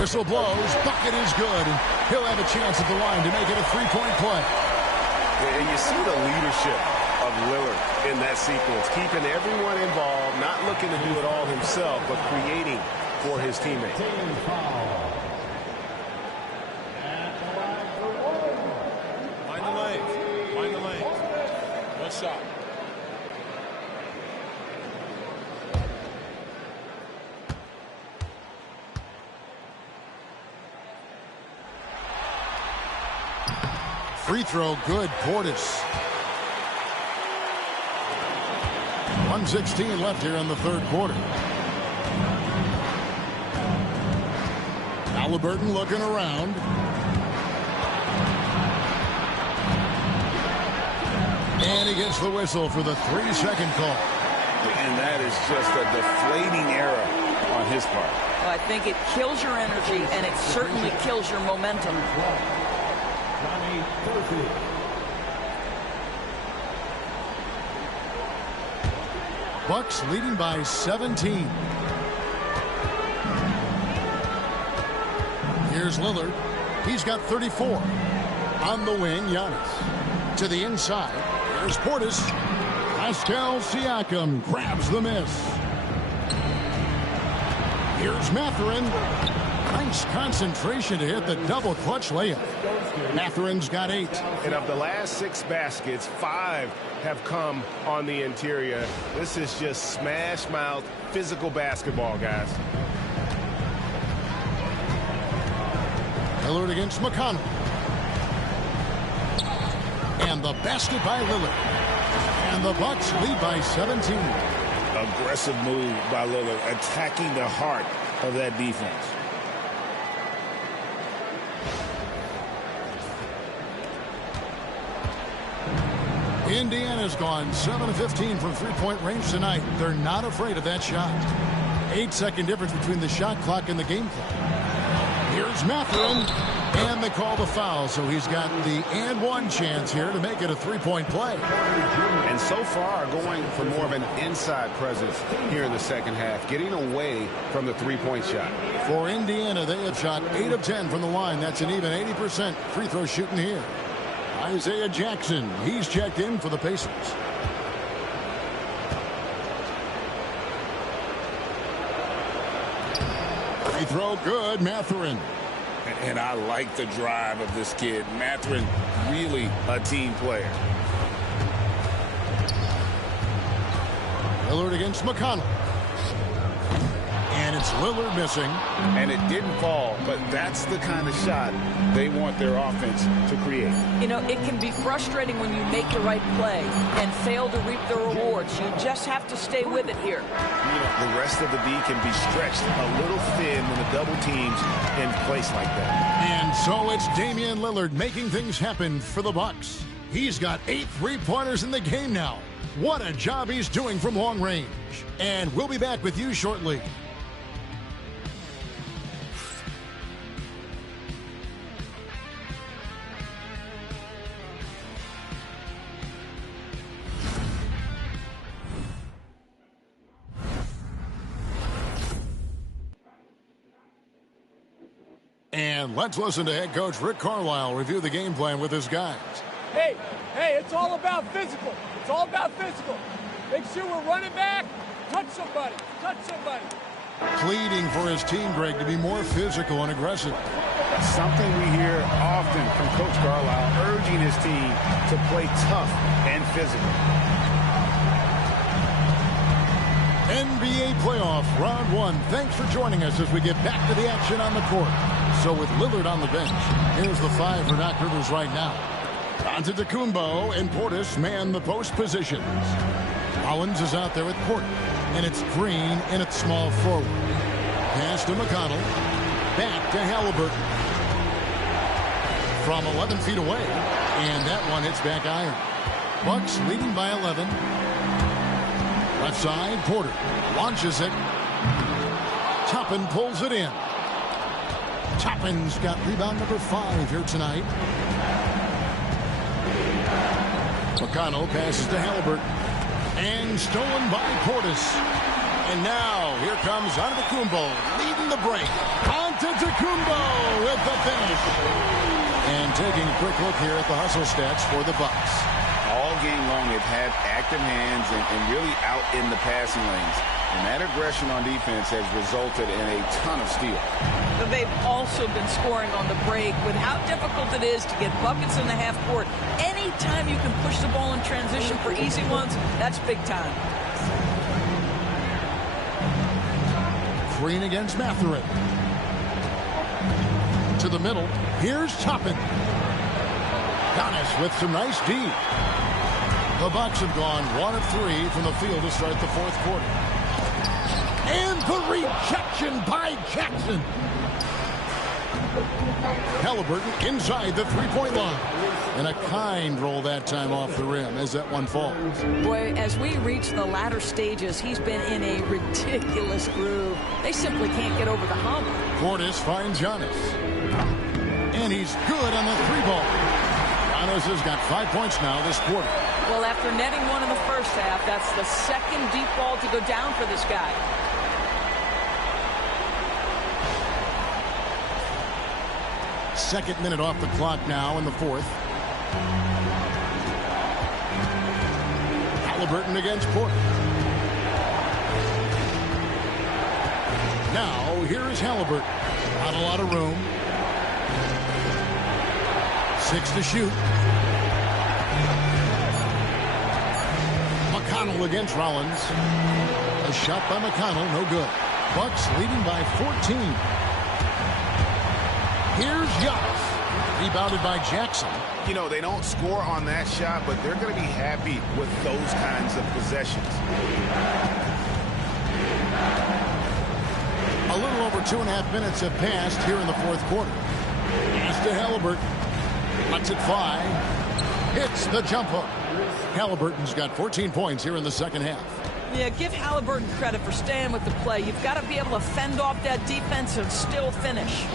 Whistle blows. Bucket is good. And he'll have a chance at the line to make it a three-point play. And you see the leadership of Lillard in that sequence, keeping everyone involved, not looking to do it all himself, but creating for his teammates. Find the lane. Find the lane. One shot. Free throw good. Portis. 1:16 left here in the third quarter. Halliburton looking around. And he gets the whistle for the 3-second call. And that is just a deflating error on his part. Well, I think it kills your energy, and it certainly kills your momentum. Bucks leading by 17. Here's Lillard. He's got 34. On the wing, Giannis. To the inside. Here's Portis. Pascal Siakam grabs the miss. Here's Mathurin. Nice concentration to hit the double clutch layup. Mathurin's got 8. And of the last 6 baskets, 5 have come on the interior. This is just smash mouth physical basketball, guys. Lillard against McConnell. And the basket by Lillard. And the Bucks lead by 17. Aggressive move by Lillard, attacking the heart of that defense. Indiana's gone 7 of 15 from three-point range tonight. They're not afraid of that shot. 8-second difference between the shot clock and the game clock. Here's Mathurin, and they call the foul, so he's got the and one chance here to make it a three-point play. And so far going for more of an inside presence here in the second half, getting away from the three-point shot. For Indiana, they have shot 8 of 10 from the line. That's an even 80% free throw shooting here. Isaiah Jackson, he's checked in for the Pacers. Free throw good, Mathurin. And I like the drive of this kid. Mathurin, really a team player. Lillard against McConnell. And it's Lillard missing. And it didn't fall, but that's the kind of shot they want their offense to create. You know, it can be frustrating when you make the right play and fail to reap the rewards. You just have to stay with it here. The rest of the D can be stretched a little thin when the double team's in place like that. And so it's Damian Lillard making things happen for the Bucks. He's got 8 three-pointers in the game now. What a job he's doing from long range. And we'll be back with you shortly. And let's listen to head coach Rick Carlisle review the game plan with his guys. Hey, it's all about physical. It's all about physical. Make sure we're running back, Touch somebody. Touch somebody. Pleading for his team, Greg, to be more physical and aggressive. Something we hear often from Coach Carlisle, urging his team to play tough and physical. NBA playoff round 1. Thanks for joining us as we get back to the action on the court. So with Lillard on the bench, here's the 5 for Doc Rivers right now. Antetokounmpo and Portis man the post positions. Collins is out there with Porter, and it's Green in at small forward. Pass to McConnell. Back to Halliburton. From 11 feet away, and that one hits back iron. Bucks leading by 11. Left side, Porter launches it. Toppin pulls it in. Toppin's got rebound number 5 here tonight. McConnell passes to Halliburton. And stolen by Portis. And now, here comes Antetokounmpo leading the break. Antetokounmpo with the finish. And taking a quick look here at the hustle stats for the Bucks. All game long, they've had active hands and really out in the passing lanes. And that aggression on defense has resulted in a ton of steals. But they've also been scoring on the break with how difficult it is to get buckets in the half court. Anytime you can push the ball in transition for easy ones, that's big time. Green against Mathurin. To the middle. Here's Toppin. Giannis with some nice D. The Bucks have gone 1 of 3 from the field to start the 4th quarter. And the rejection by Jackson. Halliburton inside the three-point line. And a kind roll that time off the rim as that one falls. Boy, as we reach the latter stages, he's been in a ridiculous groove. They simply can't get over the hump. Portis finds Giannis. And he's good on the 3-ball. Giannis has got 5 points now this quarter. Well, after netting one in the first half, that's the second deep ball to go down for this guy. Second minute off the clock now in the 4th. Halliburton against Porter. Now, here is Halliburton. Not a lot of room. 6 to shoot. McConnell against Rollins. A shot by McConnell, no good. Bucks leading by 14. Here's Giannis. Rebounded by Jackson. You know, they don't score on that shot, but they're going to be happy with those kinds of possessions. A little over 2.5 minutes have passed here in the 4th quarter. Pass to Halliburton. Lets it fly. Hits the jump hook. Halliburton's got 14 points here in the second half. Yeah, give Halliburton credit for staying with the play. You've got to be able to fend off that defense and still finish.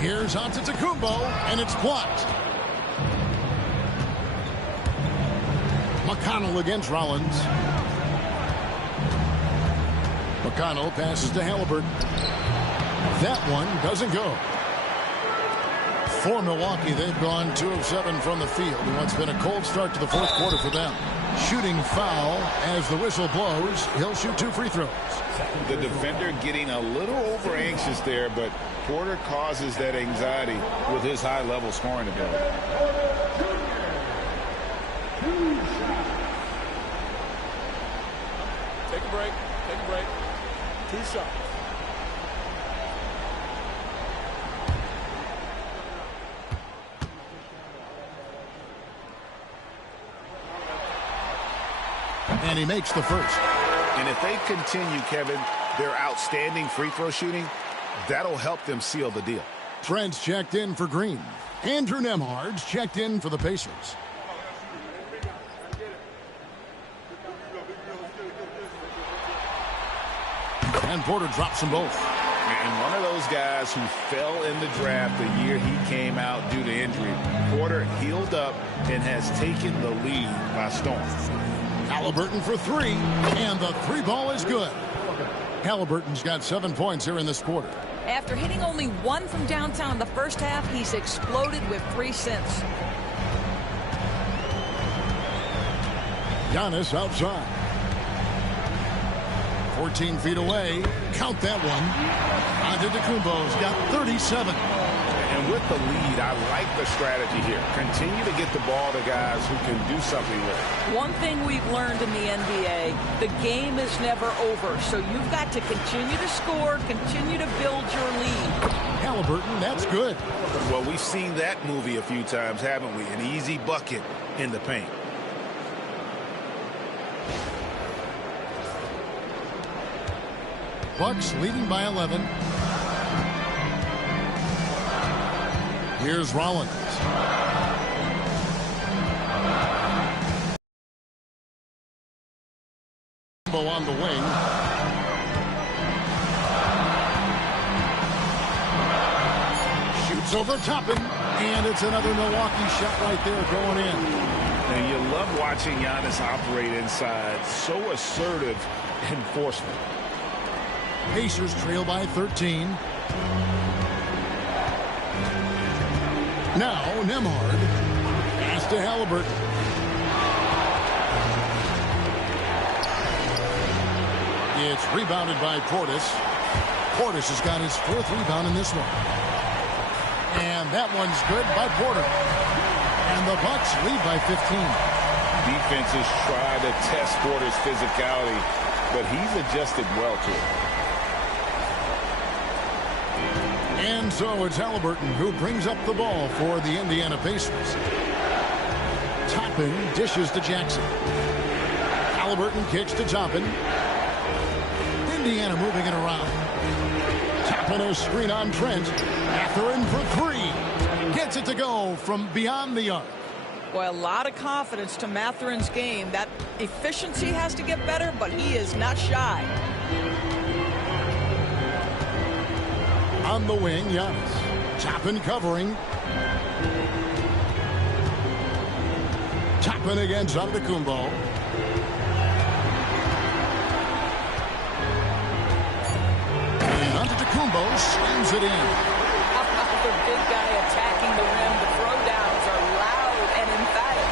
Here's Antetokounmpo, and it's blocked. McConnell against Rollins. McConnell passes to Halliburton. That one doesn't go. For Milwaukee, they've gone 2 of 7 from the field in what's been a cold start to the 4th quarter for them. Shooting foul as the whistle blows. He'll shoot 2 free throws. The defender getting a little over anxious there, but Porter causes that anxiety with his high-level scoring ability. Take a break. Take a break. 2 shots. And he makes the first. And if they continue, Kevin, their outstanding free throw shooting, that'll help them seal the deal. Trent's checked in for Green. Andrew Nembhard's checked in for the Pacers. And Porter drops them both. And one of those guys who fell in the draft the year he came out due to injury. Porter healed up and has taken the lead by storm. Halliburton for 3, and the 3-ball is good. Halliburton's got 7 points here in this quarter. After hitting only 1 from downtown in the first half, he's exploded with 3 since. Giannis outside. 14 feet away. Count that one. Antetokounmpo's got 37. And with the lead, I like the strategy here. Continue to get the ball to guys who can do something with it. One thing we've learned in the NBA, the game is never over. So you've got to continue to score, continue to build your lead. Halliburton, that's good. Well, we've seen that movie a few times, haven't we? An easy bucket in the paint. Bucks leading by 11. Here's Rollins. On the wing. Shoots over Toppin, and it's another Milwaukee shot right there going in. And you love watching Giannis operate inside. So assertive and forceful. Pacers trail by 13. Now Nembhard. Pass to Halliburton. It's rebounded by Portis. Portis has got his 4th rebound in this one. And that one's good by Porter. And the Bucks lead by 15. Defenses try to test Porter's physicality, but he's adjusted well to it. And so it's Halliburton who brings up the ball for the Indiana Pacers. Toppin dishes to Jackson. Halliburton kicks to Toppin. Indiana moving it around. Toppin a screen on Trent. Mathurin for 3. Gets it to go from beyond the arc. Well, a lot of confidence to Mathurin's game. That efficiency has to get better, but he is not shy. On the wing, Giannis. Toppin covering. Toppin against Antetokounmpo. And Antetokounmpo slams it in. The big guy attacking the rim. The throwdowns are loud and emphatic.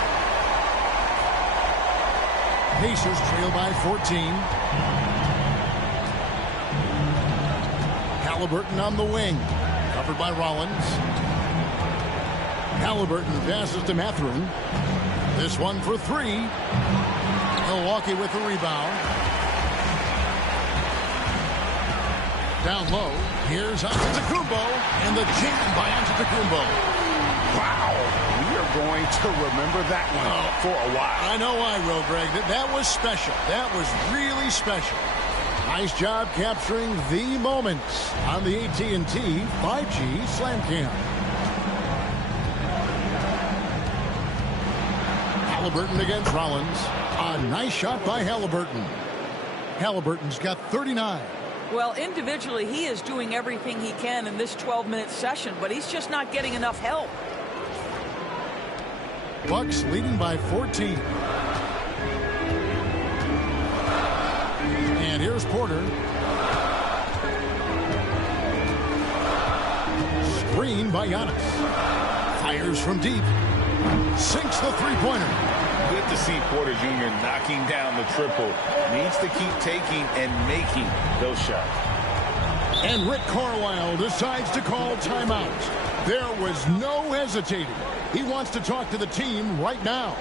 Pacers trail by 14. Halliburton on the wing. Covered by Rollins. Halliburton passes to Mathurin. This one for 3. Milwaukee with the rebound. Down low. Here's Antetokounmpo. And the jam by Antetokounmpo. Wow. We are going to remember that one for a while. I know I will, Greg. That was special. That was really special. Nice job capturing the moments on the AT&T 5G Slam Cam. Halliburton against Rollins. A nice shot by Halliburton. Halliburton's got 39. Well, individually, he is doing everything he can in this 12-minute session, but he's just not getting enough help. Bucks leading by 14. And here's Porter. Screen by Giannis. Fires from deep. Sinks the three-pointer. Good to see Porter Jr. knocking down the triple. Needs to keep taking and making those shots. And Rick Carlisle decides to call timeout. There was no hesitating. He wants to talk to the team right now.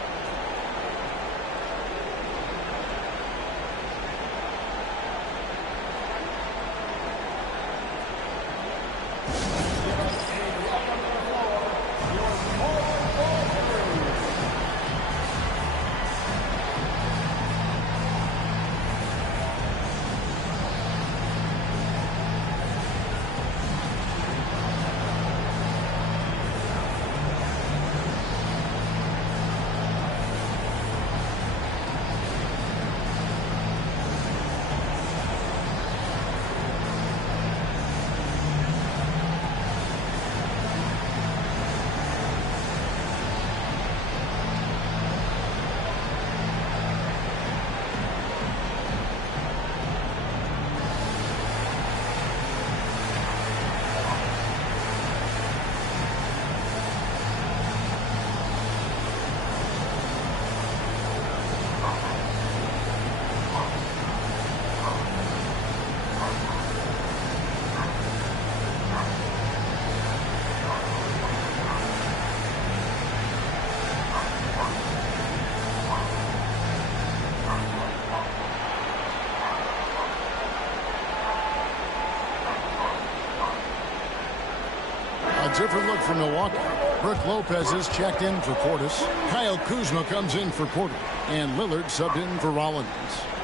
A different look for Milwaukee. Brook Lopez is checked in for Portis. Kyle Kuzma comes in for Porter. And Lillard subbed in for Rollins.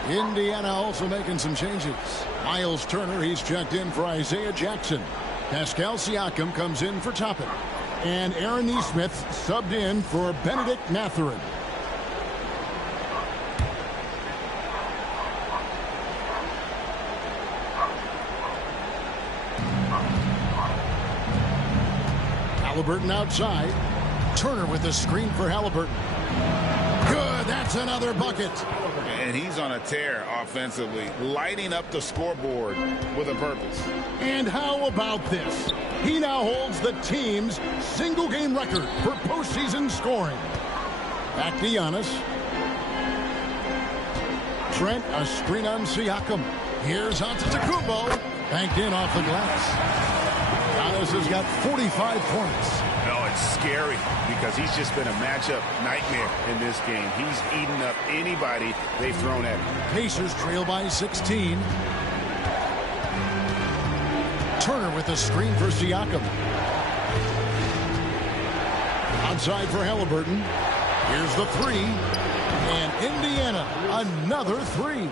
Indiana also making some changes. Miles Turner, he's checked in for Isaiah Jackson. Pascal Siakam comes in for Toppin. And Aaron Nesmith subbed in for Benedict Mathurin. Halliburton outside. Turner with the screen for Halliburton. Good, that's another bucket. And he's on a tear offensively, lighting up the scoreboard with a purpose. And how about this? He now holds the team's single-game record for postseason scoring. Back to Giannis. Trent, a screen on Siakam. Here's Antetokounmpo. Banked in off the glass. Giannis has got 45 points. No, it's scary because he's just been a matchup nightmare in this game. He's eaten up anybody they've thrown at him. Pacers trail by 16. Turner with a screen for Siakam. Outside for Halliburton. Here's the three. And Indiana, another three.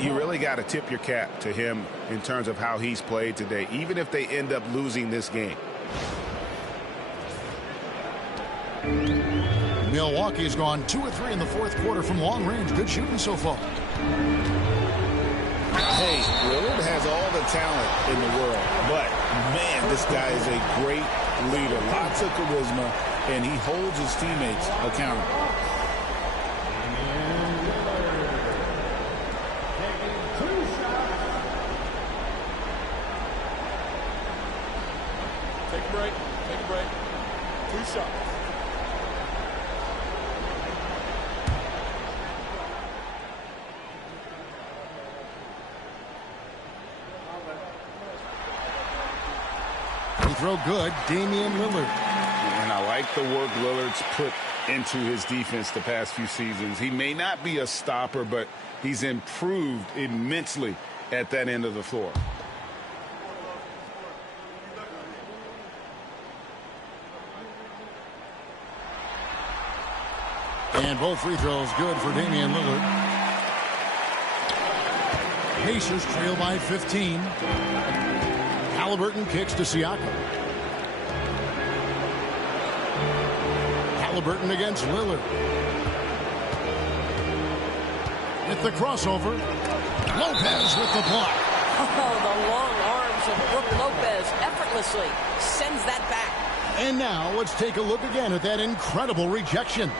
You really got to tip your cap to him in terms of how he's played today, even if they end up losing this game. Milwaukee's gone 2 of 3 in the fourth quarter from long range. Good shooting so far. Hey, Lillard has all the talent in the world, but man, this guy is a great leader. Lots of charisma, and he holds his teammates accountable. Take a break. Take a break. 2 shots. Free throw good. Damian Lillard. And I like the work Lillard's put into his defense the past few seasons. He may not be a stopper, but he's improved immensely at that end of the floor. And both free throws good for Damian Lillard. Pacers trail by 15. Halliburton kicks to Siakam. Halliburton against Lillard. With the crossover. Lopez with the block. Oh, the long arms of Brook Lopez effortlessly sends that back. And now let's take a look again at that incredible rejection.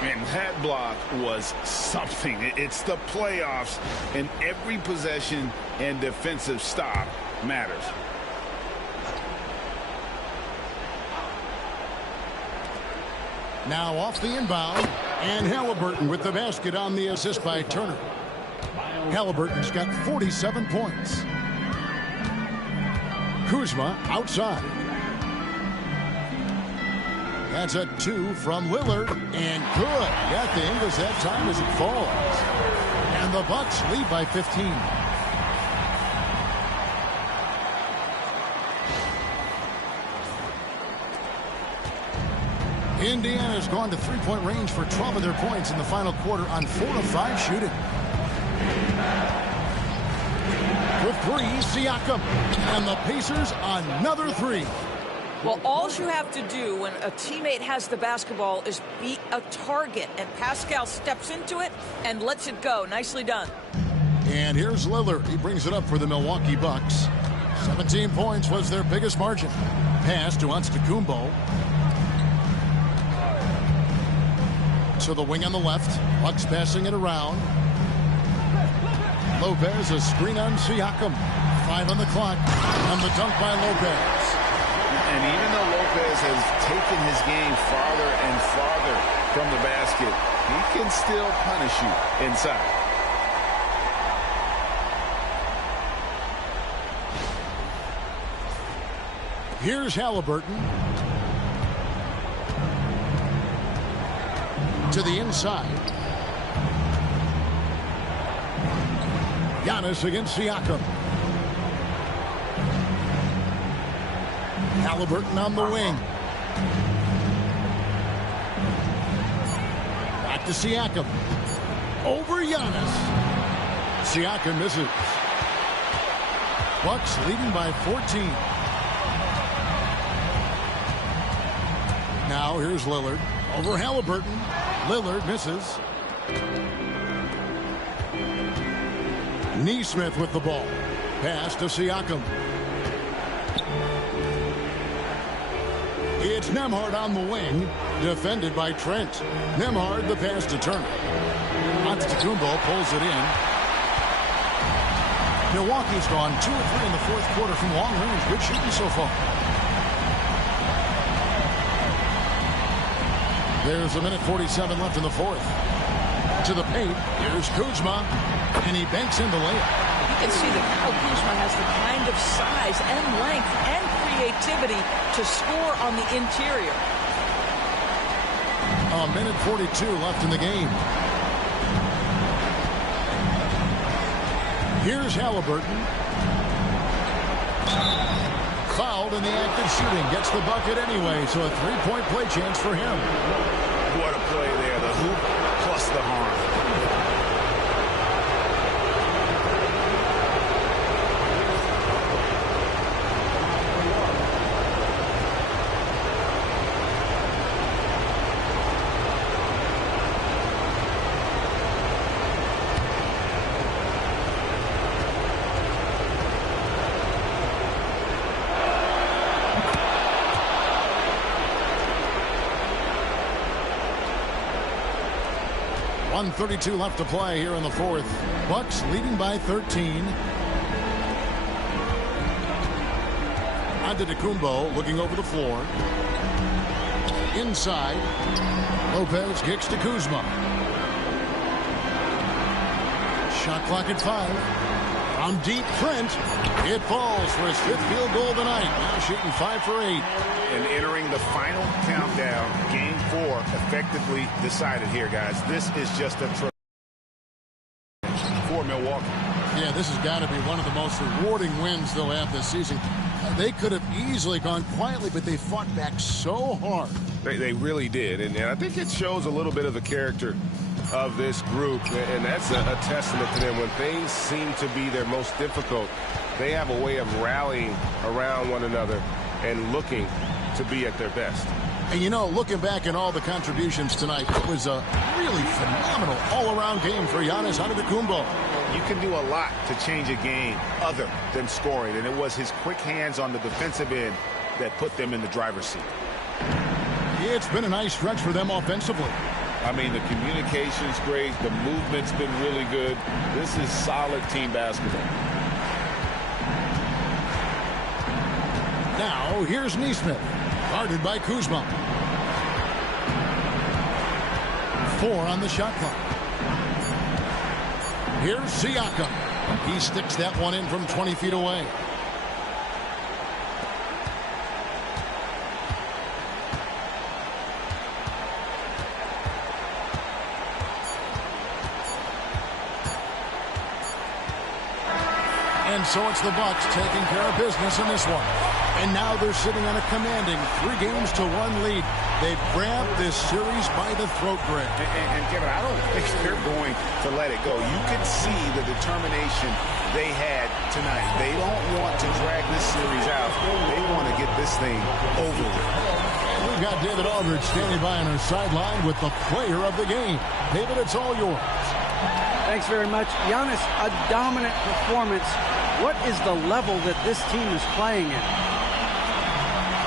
And that block was something. It's the playoffs, and every possession and defensive stop matters. Now off the inbound, and Halliburton with the basket on the assist by Turner. Halliburton's got 47 points. Kuzma outside. That's a 2 from Lillard, and good. Got the Ingles that time as it falls. And the Bucks lead by 15. Indiana's gone to three-point range for 12 of their points in the final quarter on 4 of 5 shooting. For 3, Siakam. And the Pacers another 3. Well, all you have to do when a teammate has the basketball is beat a target, and Pascal steps into it and lets it go. Nicely done. And here's Lillard. He brings it up for the Milwaukee Bucks. 17 points was their biggest margin. Pass to Antetokounmpo. To the wing on the left. Bucks passing it around. Lopez, a screen on Siakam. 5 on the clock. And the dunk by Lopez. And even though Lopez has taken his game farther and farther from the basket, he can still punish you inside. Here's Halliburton. To the inside. Giannis against Siakam. Halliburton on the wing. Back to Siakam. Over Giannis. Siakam misses. Bucks leading by 14. Now here's Lillard. Over Halliburton. Lillard misses. Neesmith with the ball. Pass to Siakam. It's Nembhard on the wing. Defended by Trent. Nembhard the pass to Turner. Antetokounmpo pulls it in. Milwaukee's gone 2 of 3 in the fourth quarter from long range. Good shooting so far. There's 1:47 left in the fourth. To the paint. Here's Kuzma. And he banks in the layup. You can see that Kyle Kuzma has the kind of size and length and creativity to score on the interior. 1:42 left in the game. Here's Halliburton. Fouled in the act of shooting. Gets the bucket anyway, so a three-point play chance for him. What a play there. The hoop plus the harm. .32 left to play here in the fourth. Bucks leading by 13. Antetokounmpo looking over the floor. Inside. Lopez kicks to Kuzma. Shot clock at 5. From deep, Trent. It falls for his 5th field goal of the night. Now shooting 5 for 8. And entering the final countdown, game 4 effectively decided here, guys. This is just a for Milwaukee. Yeah, this has got to be one of the most rewarding wins they'll have this season. They could have easily gone quietly, but they fought back so hard. They really did, and I think it shows a little bit of the character of this group, and that's a testament to them. When things seem to be their most difficult, they have a way of rallying around one another and looking to be at their best. And you know, looking back at all the contributions tonight, it was a really phenomenal all-around game for Giannis Antetokounmpo. You can do a lot to change a game other than scoring, and it was his quick hands on the defensive end that put them in the driver's seat. It's been a nice stretch for them offensively. I mean, the communication's great. The movement's been really good. This is solid team basketball. Now, here's Neesmith, guarded by Kuzma. 4 on the shot clock. Here's Siakam. He sticks that one in from 20 feet away. And so it's the Bucks taking care of business in this one. And now they're sitting on a commanding 3-1 lead. They've grabbed this series by the throat, Greg. And Kevin, I don't think they're going to let it go. You could see the determination they had tonight. They don't want to drag this series out. They want to get this thing over with. We've got David Aldridge standing by on our sideline with the player of the game. David, it's all yours. Thanks very much. Giannis, a dominant performance. What is the level that this team is playing in?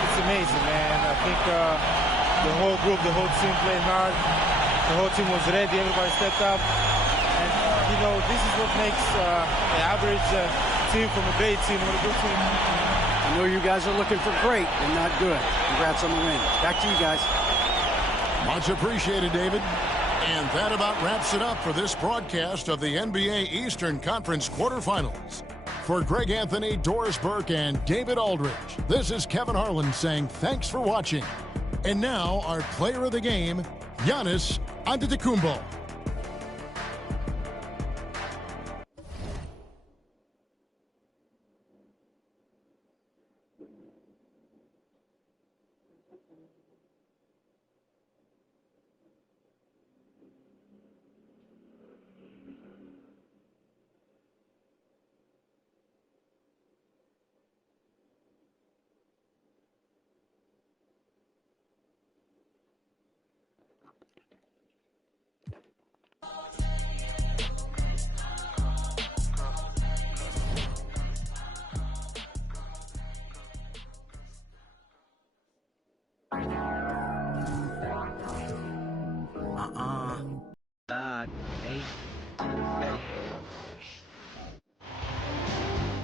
It's amazing, man. I think the whole group, the whole team played hard. The whole team was ready. Everybody stepped up. And, you know, this is what makes the average team from a great team a good team. I know you guys are looking for great and not good. Congrats on the win. Back to you guys. Much appreciated, David. And that about wraps it up for this broadcast of the NBA Eastern Conference quarterfinals. For Greg Anthony, Doris Burke, and David Aldridge, this is Kevin Harlan saying thanks for watching. And now, our player of the game, Giannis Antetokounmpo.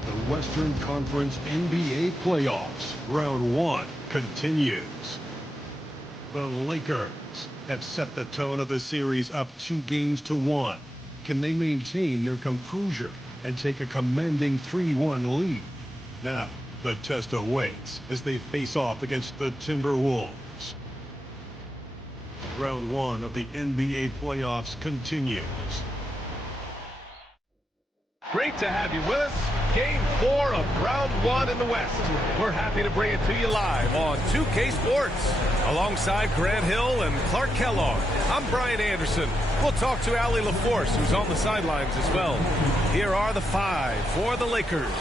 The Western Conference NBA Playoffs, Round 1 continues. The Lakers have set the tone of the series up 2-1. Can they maintain their composure and take a commanding 3-1 lead? Now, the test awaits as they face off against the Timberwolves. Round 1 of the NBA playoffs continues. Great to have you with us. Game 4 of Round 1 in the West. We're happy to bring it to you live on 2K Sports. Alongside Grant Hill and Clark Kellogg, I'm Brian Anderson. We'll talk to Allie LaForce, who's on the sidelines as well. Here are the 5 for the Lakers.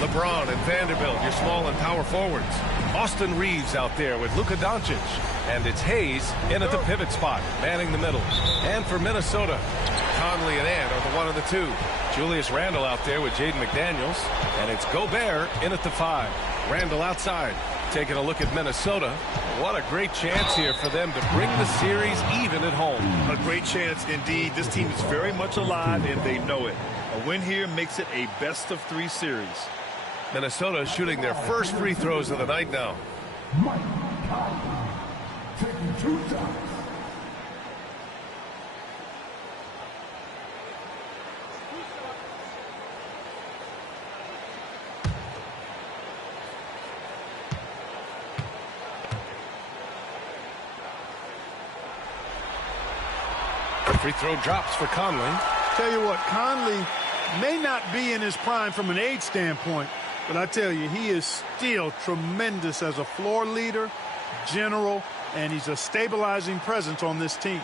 LeBron and Vanderbilt, your small and power forwards. Austin Reeves out there with Luka Doncic. And it's Hayes in at the pivot spot, manning the middle. And for Minnesota, Conley and Ant are the 1 and the 2. Julius Randle out there with Jaden McDaniels. And it's Gobert in at the 5. Randle outside. Taking a look at Minnesota. What a great chance here for them to bring the series even at home. A great chance indeed. This team is very much alive and they know it. A win here makes it a best-of-3 series. Minnesota shooting their first free throws of the night now. Taking 2 shots. The free throw drops for Conley. Tell you what, Conley may not be in his prime from an age standpoint, but I tell you, he is still tremendous as a floor leader, general, and he's a stabilizing presence on this team.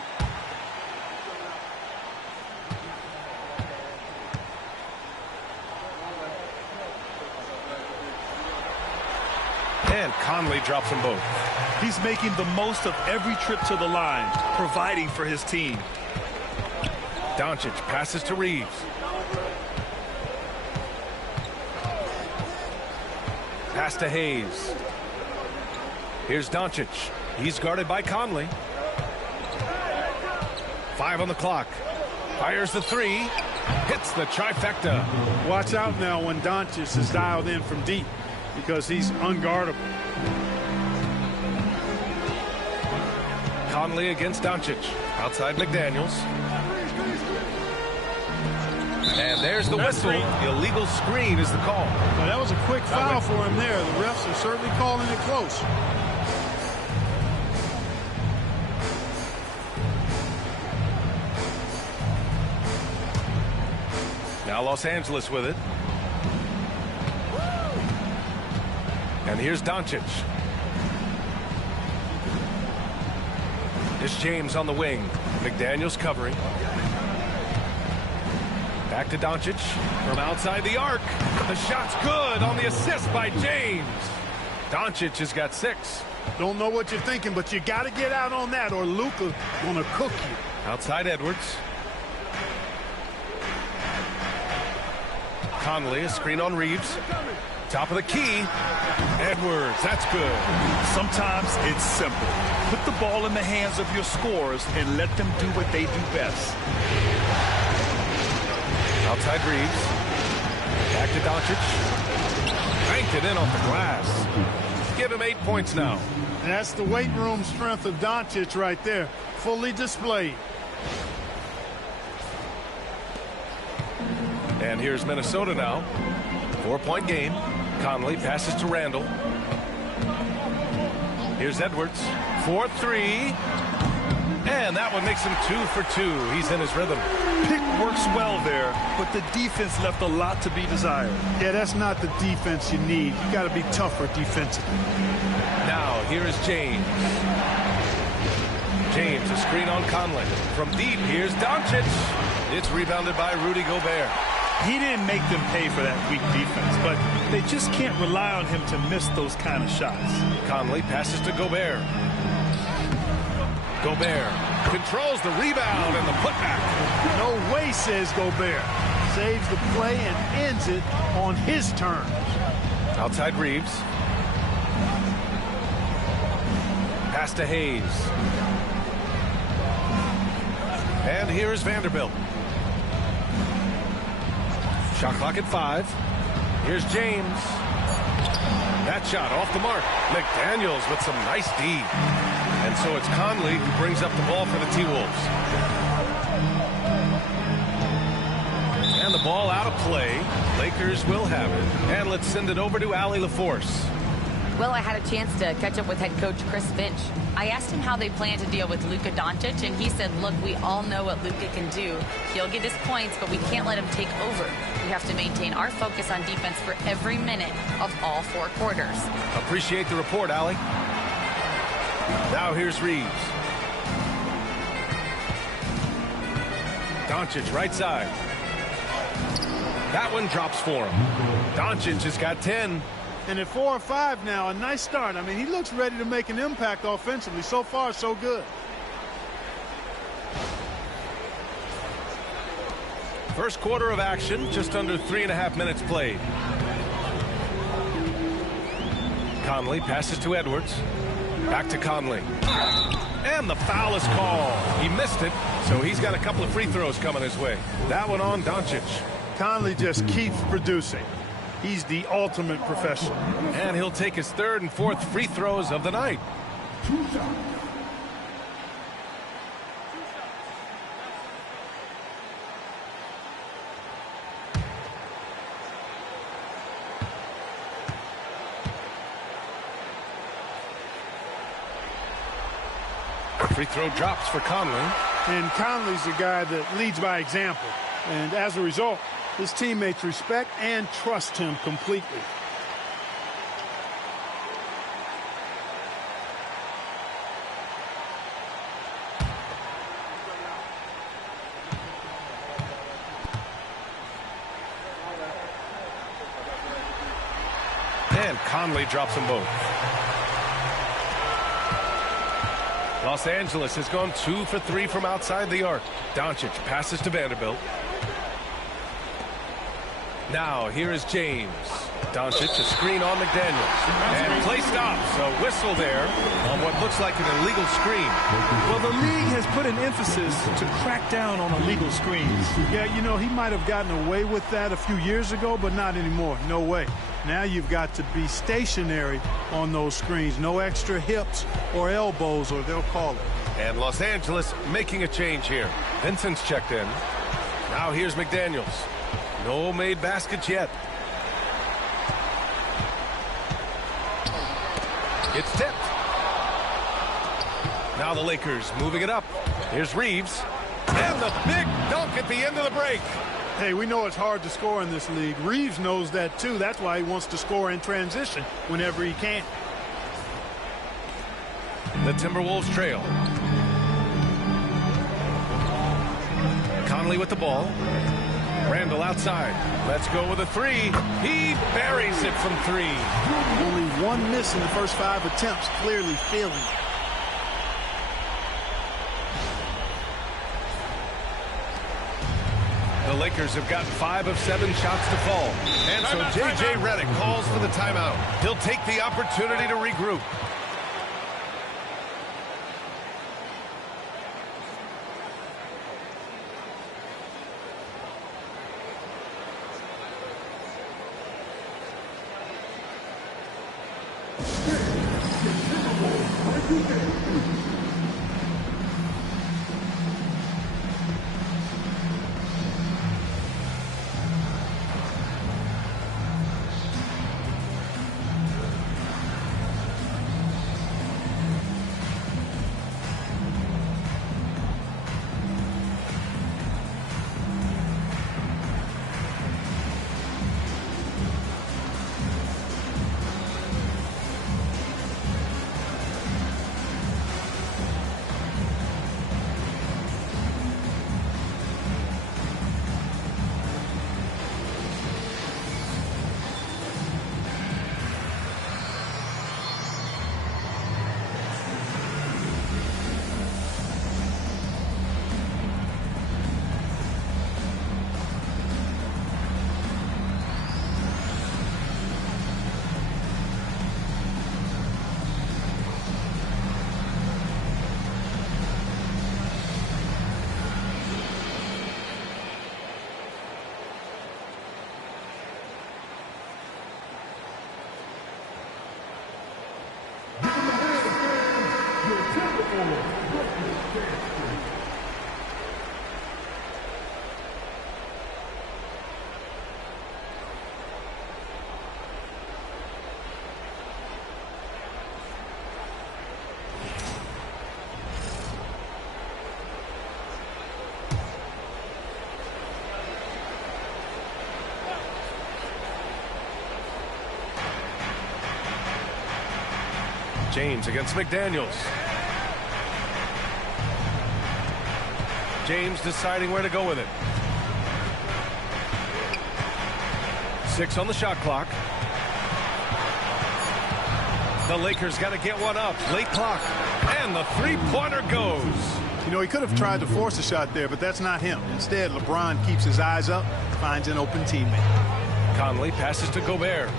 And Conley drops them both. He's making the most of every trip to the line, providing for his team. Doncic passes to Reeves. Pass to Hayes. Here's Doncic. He's guarded by Conley. 5 on the clock. Fires the 3. Hits the trifecta. Watch out now when Doncic is dialed in from deep because he's unguardable. Conley against Doncic. Outside McDaniels. And there's the whistle. Illegal screen is the call. Well, that was a quick foul for him there. The refs are certainly calling it close. Now Los Angeles with it. And here's Doncic. Here's James on the wing. McDaniels covering. Back to Doncic from outside the arc. The shot's good on the assist by James. Doncic has got 6. Don't know what you're thinking, but you got to get out on that or Luka gonna cook you. Outside Edwards. Conley, a screen on Reeves. Top of the key. Edwards, that's good. Sometimes it's simple. Put the ball in the hands of your scorers and let them do what they do best. Outside Reeves. Back to Doncic. Banked it in off the glass. Give him 8 points now. And that's the weight room strength of Doncic right there. Fully displayed. And here's Minnesota now. 4-point game. Conley passes to Randle. Here's Edwards. 4-3. And that one makes him 2 for 2. He's in his rhythm. Pick works well there, but the defense left a lot to be desired. Yeah, that's not the defense you need. You got to be tougher defensively. Now here is James. James, a screen on Conley. From deep, here's Doncic. It's rebounded by Rudy Gobert. He didn't make them pay for that weak defense, but they just can't rely on him to miss those kind of shots. Conley passes to Gobert. Gobert controls the rebound and the putback. No way, says Gobert. Saves the play and ends it on his terms. Outside Reeves. Pass to Hayes. And here's Vanderbilt. Shot clock at 5. Here's James. That shot off the mark. McDaniels with some nice D. And so it's Conley who brings up the ball for the T-Wolves. And the ball out of play. Lakers will have it. And let's send it over to Allie LaForce. Well, I had a chance to catch up with head coach Chris Finch. I asked him how they plan to deal with Luka Doncic, and he said, look, we all know what Luka can do. He'll get his points, but we can't let him take over. We have to maintain our focus on defense for every minute of all 4 quarters. Appreciate the report, Allie. Now here's Reeves. Doncic right side. That one drops for him. Doncic has got 10. And at 4 or 5 now, a nice start. I mean, he looks ready to make an impact offensively. So far, so good. First quarter of action, just under 3.5 minutes played. Conley passes to Edwards. Back to Conley. And the foul is called. He missed it, so he's got a couple of free throws coming his way. That one on Doncic. Conley just keeps producing. He's the ultimate professional. And he'll take his 3rd and 4th free throws of the night. Free throw drops for Conley. And Conley's a guy that leads by example. And as a result, his teammates respect and trust him completely. And Conley drops them both. Los Angeles has gone 2 for 3 from outside the arc. Doncic passes to Vanderbilt. Now, here is James. Doncic, a screen on McDaniels. And play stops. A whistle there on what looks like an illegal screen. Well, the league has put an emphasis to crack down on illegal screens. Yeah, you know, he might have gotten away with that a few years ago, but not anymore. No way. Now you've got to be stationary on those screens. No extra hips or elbows, or they'll call it. And Los Angeles making a change here. Vincent's checked in. Now here's McDaniels. No made baskets yet. It's tipped. Now the Lakers moving it up. Here's Reeves. And the big dunk at the end of the break. Hey, we know it's hard to score in this league. Reeves knows that too. That's why he wants to score in transition whenever he can. The Timberwolves trail. Conley with the ball. Randall outside. Let's go with a 3. He buries it from 3. Only 1 miss in the first 5 attempts. Clearly feeling it. The Lakers have gotten 5 of 7 shots to fall. And so J.J. Redick calls for the timeout. He'll take the opportunity to regroup. James against McDaniels. James deciding where to go with it. 6 on the shot clock. The Lakers got to get one up. Late clock. And the three-pointer goes. You know, he could have tried to force a shot there, but that's not him. Instead, LeBron keeps his eyes up, finds an open teammate. Conley passes to Gobert.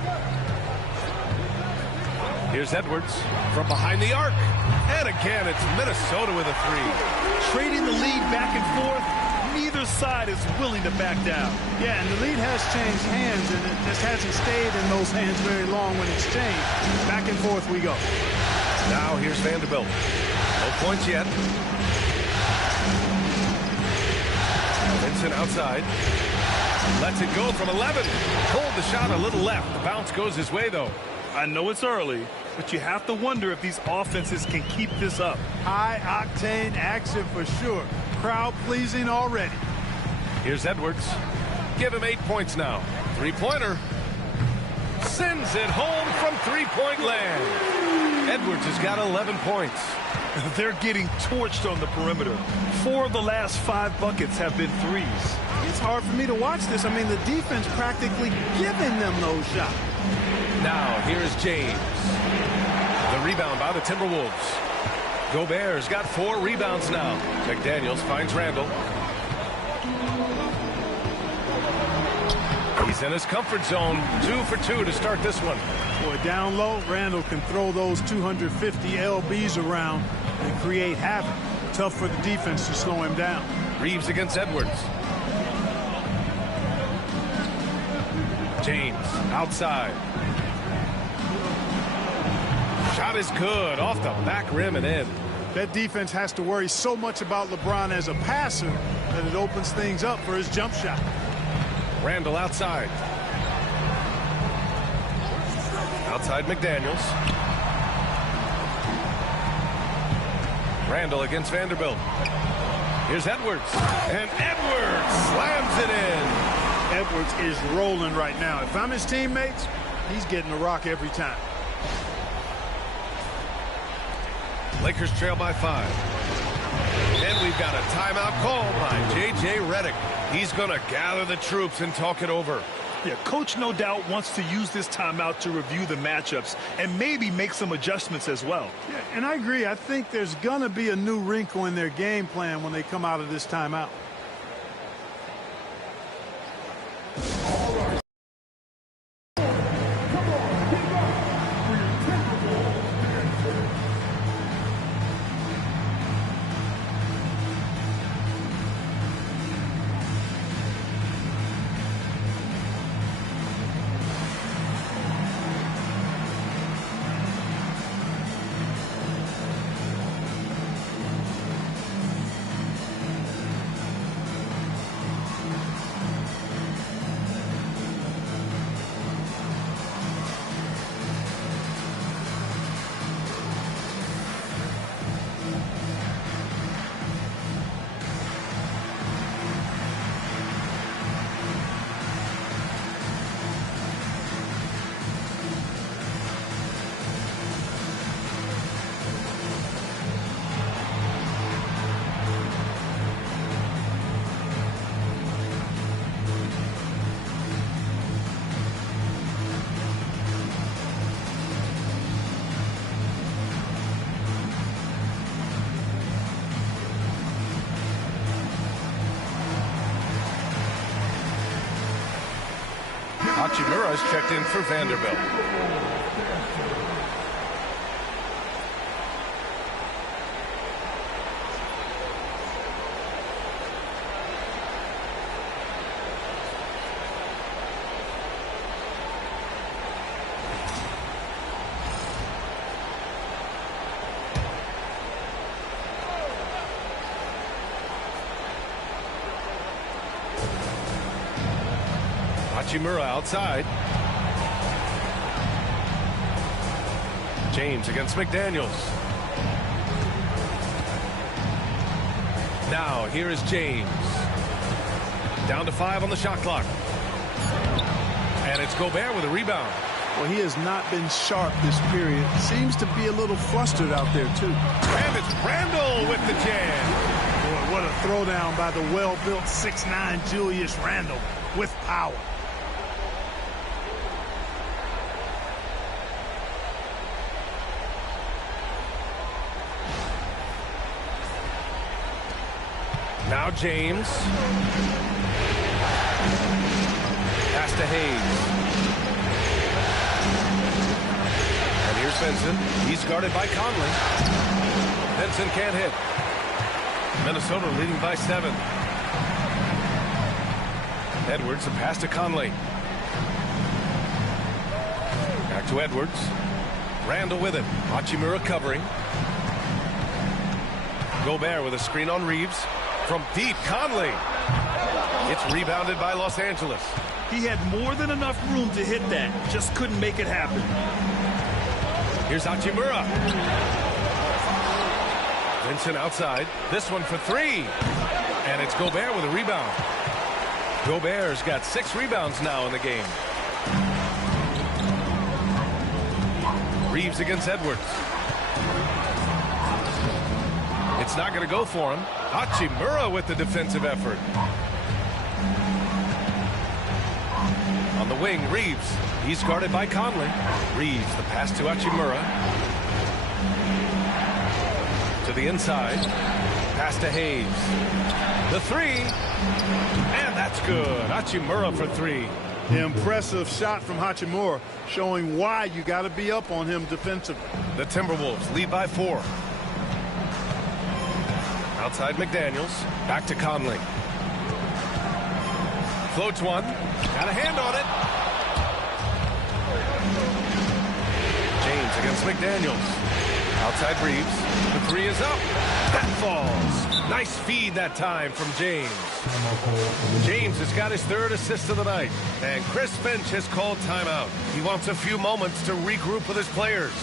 Here's Edwards from behind the arc. And again, it's Minnesota with a three. Trading the lead back and forth, neither side is willing to back down. Yeah, and the lead has changed hands, and it just hasn't stayed in those hands very long when it's changed. Back and forth we go. Now here's Vanderbilt. No points yet. Vincent outside. Lets it go from 11. Pulled the shot a little left. The bounce goes his way, though. I know it's early, but you have to wonder if these offenses can keep this up. High-octane action for sure. Crowd-pleasing already. Here's Edwards. Give him 8 points now. Three-pointer. Sends it home from three-point land. Edwards has got 11 points. They're getting torched on the perimeter. 4 of the last 5 buckets have been threes. It's hard for me to watch this. I mean, the defense practically giving them those shots. Now, here's James. The rebound by the Timberwolves. Gobert's got 4 rebounds now. McDaniels finds Randall. He's in his comfort zone. 2 for 2 to start this one. Boy, down low, Randall can throw those 250 LBs around and create havoc. Tough for the defense to slow him down. Reeves against Edwards. James outside. Shot is good off the back rim and in. That defense has to worry so much about LeBron as a passer that it opens things up for his jump shot. Randall outside. Outside McDaniels. Randall against Vanderbilt. Here's Edwards. And Edwards slams it in. Edwards is rolling right now. If I'm his teammates, he's getting the rock every time. Lakers trail by 5. And we've got a timeout called by J.J. Redick. He's going to gather the troops and talk it over. Yeah, coach no doubt wants to use this timeout to review the matchups and maybe make some adjustments as well. Yeah, and I agree. I think there's going to be a new wrinkle in their game plan when they come out of this timeout. Hachimura's checked in for Vanderbilt. Hachimura outside. James against McDaniels. Now here is James. Down to 5 on the shot clock. And it's Gobert with a rebound. Well, he has not been sharp this period. Seems to be a little flustered out there, too. And it's Randle with the jam. Boy, what a throwdown by the well-built 6'9" Julius Randle with power. Now James. Pass to Hayes. And here's Vincent. He's guarded by Conley. Vincent can't hit. Minnesota leading by 7. Edwards, a pass to Conley. Back to Edwards. Randle with it. Hachimura covering. Gobert with a screen on Reeves. From deep, Conley. It's rebounded by Los Angeles. He had more than enough room to hit that. Just couldn't make it happen. Here's Hachimura. Vincent outside. This one for 3. And it's Gobert with a rebound. Gobert's got 6 rebounds now in the game. Reeves against Edwards. It's not going to go for him. Hachimura with the defensive effort. On the wing, Reeves. He's guarded by Conley. Reeves, the pass to Hachimura. To the inside. Pass to Hayes. The 3. And that's good. Hachimura for 3. Impressive shot from Hachimura, showing why you got to be up on him defensively. The Timberwolves lead by 4. Outside McDaniels. Back to Conley. Floats one. Got a hand on it. James against McDaniels. Outside Reeves. The 3 is up. That falls. Nice feed that time from James. James has got his 3rd assist of the night. And Chris Finch has called timeout. He wants a few moments to regroup with his players.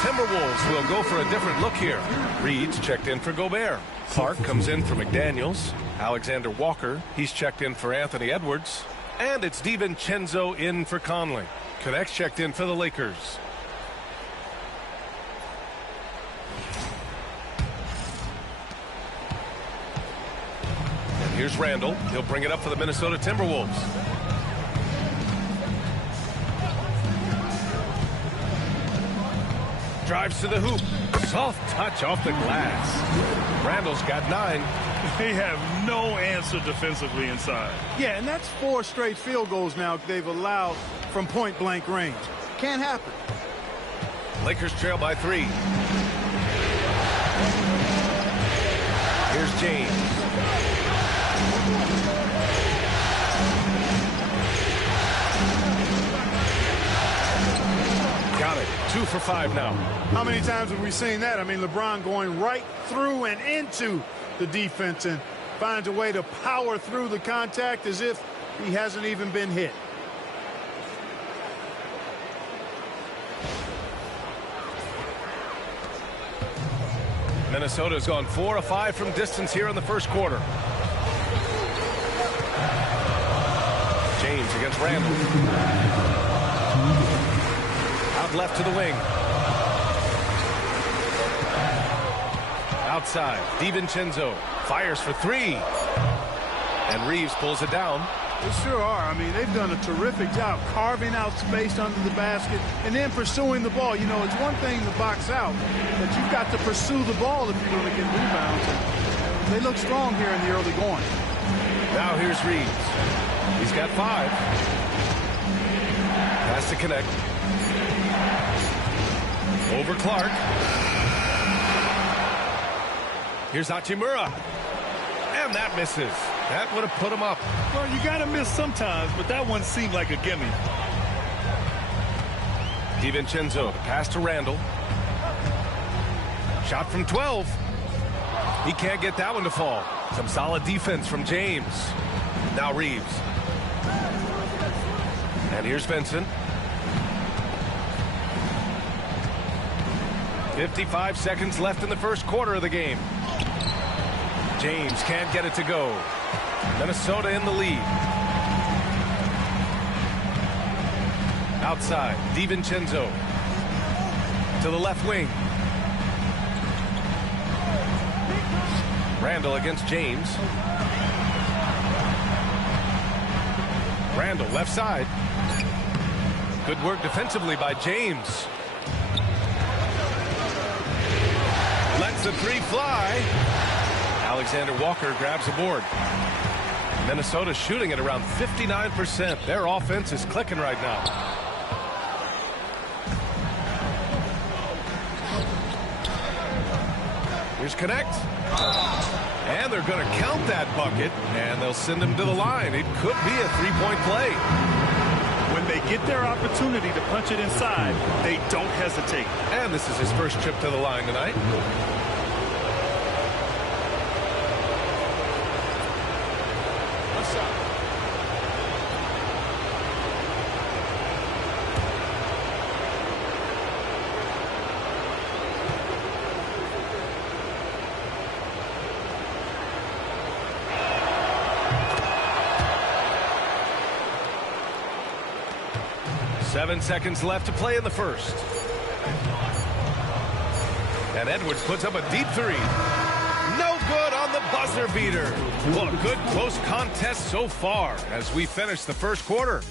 Timberwolves will go for a different look here. Reed's checked in for Gobert. Clark comes in for McDaniels. Alexander Walker, he's checked in for Anthony Edwards. And it's DiVincenzo in for Conley. Connects checked in for the Lakers. And here's Randle. He'll bring it up for the Minnesota Timberwolves. Drives to the hoop. Soft touch off the glass. Randle's got 9. They have no answer defensively inside. Yeah, and that's 4 straight field goals now they've allowed from point-blank range. Can't happen. Lakers trail by 3. Here's James. Got it. 2 for 5 now. How many times have we seen that? I mean, LeBron going right through and into the defense and finds a way to power through the contact as if he hasn't even been hit. Minnesota's gone 4 of 5 from distance here in the first quarter. James against Randall. Out left to the wing. Outside, DiVincenzo fires for 3. And Reeves pulls it down. They sure are. I mean, they've done a terrific job carving out space under the basket and then pursuing the ball. You know, it's one thing to box out, but you've got to pursue the ball if you're going to get rebounds. And they look strong here in the early going. Now here's Reeves. He's got 5. Has to connect. Over Clark. Here's Hachimura. And that misses. That would have put him up. Well, you got to miss sometimes, but that one seemed like a gimme. DiVincenzo, pass to Randall. Shot from 12. He can't get that one to fall. Some solid defense from James. Now Reeves. And here's Vincent. 55 seconds left in the first quarter of the game. James can't get it to go. Minnesota in the lead. Outside, DiVincenzo. To the left wing. Randall against James. Randall left side. Good work defensively by James. Lets the 3 fly. Alexander Walker grabs a board. Minnesota shooting at around 59%. Their offense is clicking right now. Here's Connect. And they're going to count that bucket, and they'll send him to the line. It could be a 3-point play. When they get their opportunity to punch it inside, they don't hesitate. And this is his first trip to the line tonight. Seven seconds left to play in the first. And Edwards puts up a deep 3. No good on the buzzer beater. Well, a good close contest so far as we finish the first quarter.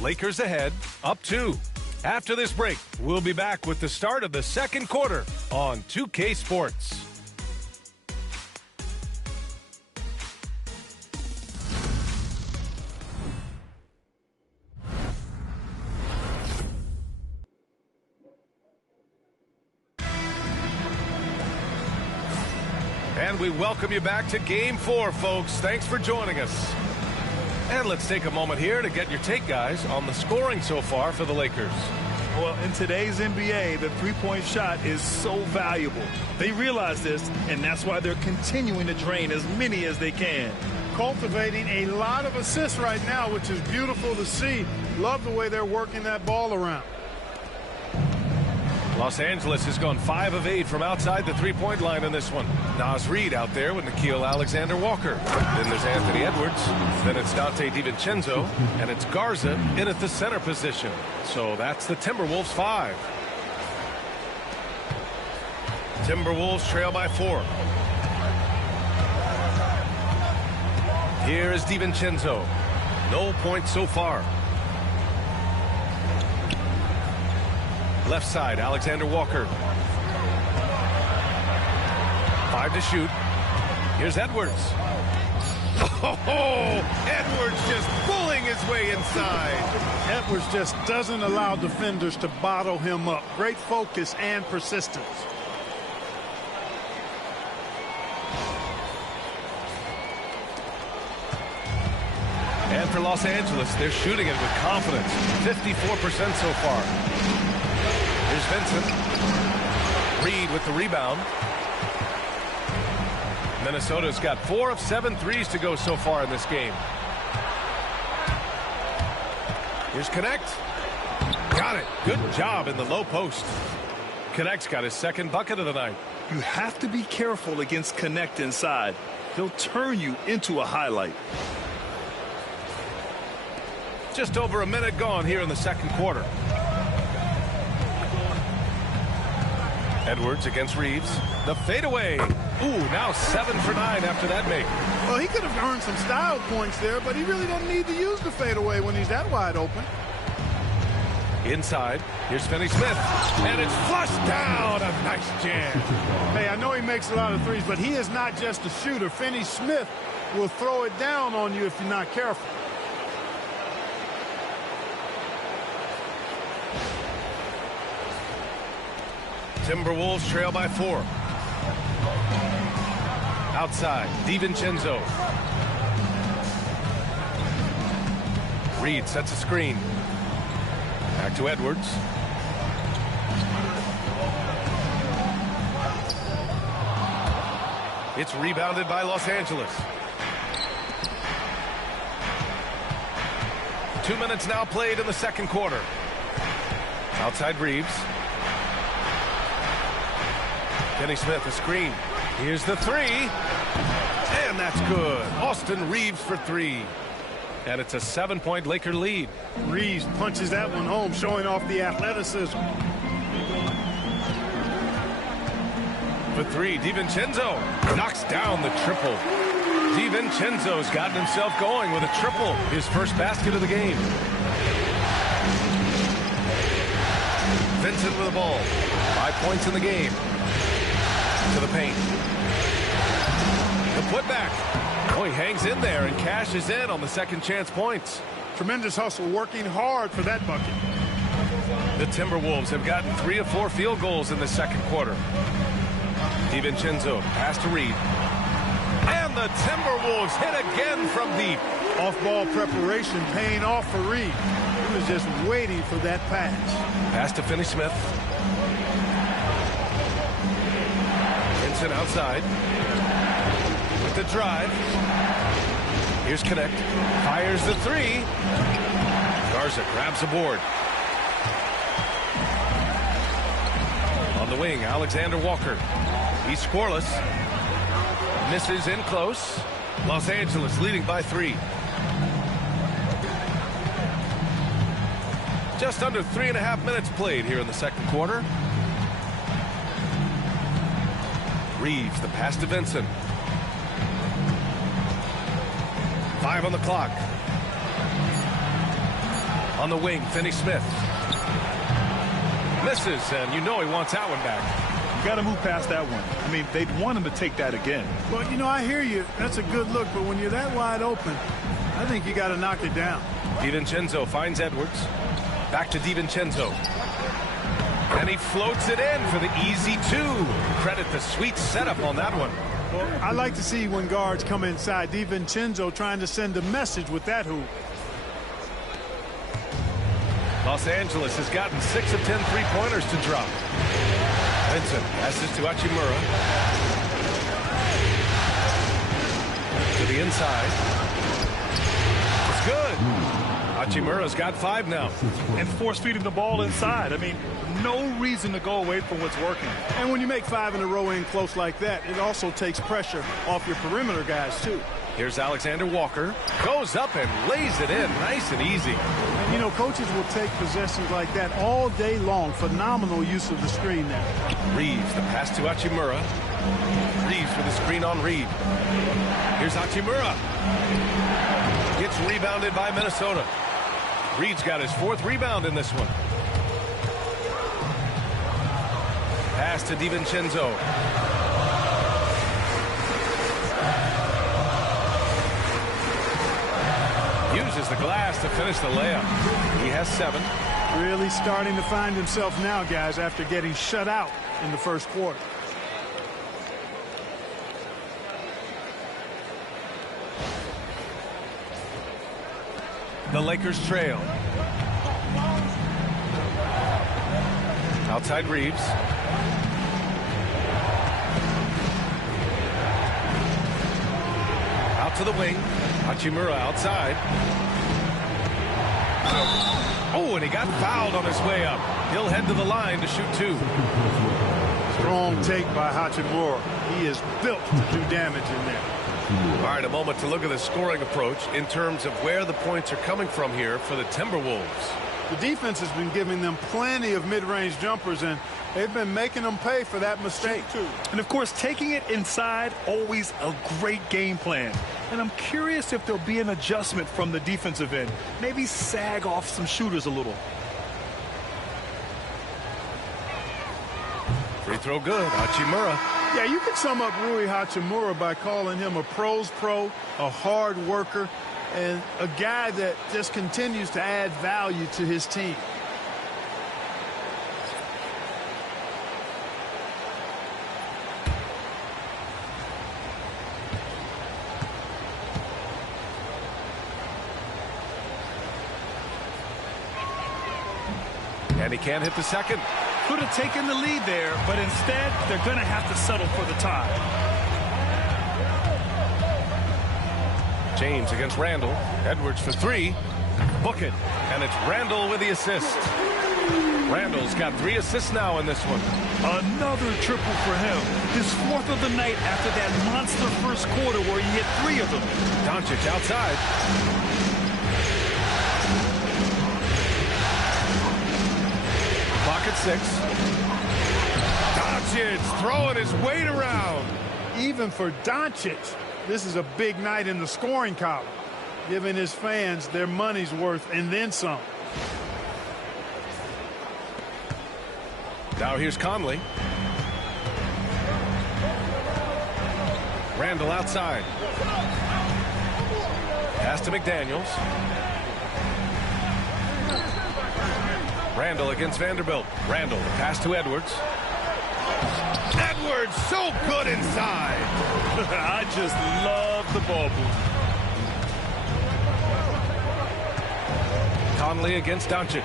Lakers ahead, up 2. After this break, we'll be back with the start of the second quarter on 2K Sports. And we welcome you back to Game 4, folks. Thanks for joining us. And let's take a moment here to get your take, guys, on the scoring so far for the Lakers. Well, in today's NBA, the three-point shot is so valuable. They realize this, and that's why they're continuing to drain as many as they can. Cultivating a lot of assists right now, which is beautiful to see. Love the way they're working that ball around. Los Angeles has gone 5 of 8 from outside the three-point line in this one. Naz Reid out there with Nickeil Alexander-Walker. Then there's Anthony Edwards. Then it's Dante DiVincenzo. And it's Garza in at the center position. So that's the Timberwolves 5. Timberwolves trail by 4. Here is DiVincenzo. No points so far. Left side, Alexander Walker. 5 to shoot. Here's Edwards. Oh, Edwards just pulling his way inside. Edwards just doesn't allow defenders to bottle him up. Great focus and persistence. And for Los Angeles, they're shooting it with confidence. 54% so far. Here's Here's Vincent. Reed with the rebound. Minnesota's got 4 of 7 threes to go so far in this game. Here's Connect. Got it. Good job in the low post. Connect's got his second bucket of the night. You have to be careful against Connect inside. He'll turn you into a highlight. Just over a minute gone here in the second quarter. Edwards against Reeves. The fadeaway. Ooh, now 7 for 9 after that make. Well, he could have earned some style points there, but he really doesn't need to use the fadeaway when he's that wide open. Inside, here's Finney-Smith, and it's flushed down. A nice jam. Hey, I know he makes a lot of threes, but he is not just a shooter. Finney-Smith will throw it down on you if you're not careful. Timberwolves trail by 4. Outside, DiVincenzo. Reed sets a screen. Back to Edwards. It's rebounded by Los Angeles. 2 minutes now played in the second quarter. Outside Reeves. Finney-Smith, a screen. Here's the three. And that's good. Austin Reeves for 3. And it's a 7-point Laker lead. Reeves punches that one home, showing off the athleticism. For 3, DiVincenzo knocks down the triple. DiVincenzo's gotten himself going with a triple, his first basket of the game. Vincent with the ball. 5 points in the game. To the paint. The putback. Oh, he hangs in there and cashes in on the second chance points. Tremendous hustle, working hard for that bucket. The Timberwolves have gotten 3 of 4 field goals in the second quarter. DiVincenzo pass to Reed. And the Timberwolves hit again from deep. Off-ball preparation paying off for Reed. He was just waiting for that pass. Pass to Finney-Smith. Vincent outside. With the drive. Here's Connect. Fires the 3. Garza grabs the board. On the wing, Alexander Walker. He's scoreless. Misses in close. Los Angeles leading by 3. Just under 3.5 minutes played here in the second quarter. Reeves, the pass to Vincent. 5 on the clock. On the wing, Finney-Smith. Misses, and you know he wants that one back. You got to move past that one. I mean, they'd want him to take that again. Well, you know, I hear you. That's a good look, but when you're that wide open, I think you got to knock it down. DiVincenzo finds Edwards. Back to DiVincenzo. And he floats it in for the easy 2. Credit the sweet setup on that one. Well, I like to see when guards come inside. DiVincenzo trying to send a message with that hoop. Los Angeles has gotten 6 of 10 3-pointers to drop. Vincent passes to Hachimura. To the inside. It's good. Hachimura's got 5 now. And force-feeding the ball inside. I mean, no reason to go away from what's working. And when you make 5 in a row in close like that, it also takes pressure off your perimeter guys, too. Here's Alexander Walker. Goes up and lays it in nice and easy. And, you know, coaches will take possessions like that all day long. Phenomenal use of the screen there. Reeves, the pass to Hachimura. Reeves with the screen on Reed. Here's Hachimura. Gets rebounded by Minnesota. Reed's got his 4th rebound in this one. Pass to DiVincenzo. Uses the glass to finish the layup. He has 7. Really starting to find himself now, guys, after getting shut out in the first quarter. The Lakers trail. Outside Reeves. Out to the wing. Hachimura outside. Oh, and he got fouled on his way up. He'll head to the line to shoot 2. Strong take by Hachimura. He is built to do damage in there. All right, a moment to look at the scoring approach in terms of where the points are coming from here for the Timberwolves. The defense has been giving them plenty of mid-range jumpers, and they've been making them pay for that mistake, too. And, of course, taking it inside, always a great game plan. And I'm curious if there'll be an adjustment from the defensive end. Maybe sag off some shooters a little. Free throw good. Hachimura. Yeah, you can sum up Rui Hachimura by calling him a pro's pro, a hard worker, and a guy that just continues to add value to his team. And he can't hit the second. Could have taken the lead there, but instead they're going to have to settle for the tie. James against Randall. Edwards for 3. Book it. And it's Randall with the assist. Randall's got 3 assists now in this one. Another triple for him. His 4th of the night after that monster first quarter where he hit 3 of them. Doncic outside. Clock at 6. Doncic throwing his weight around. Even for Doncic, this is a big night in the scoring column, giving his fans their money's worth and then some. Now here's Conley. Randall outside. Pass to McDaniels. Randall against Vanderbilt. Randall, the pass to Edwards. Edwards, so good inside. I just love the ball movement. Conley against Doncic.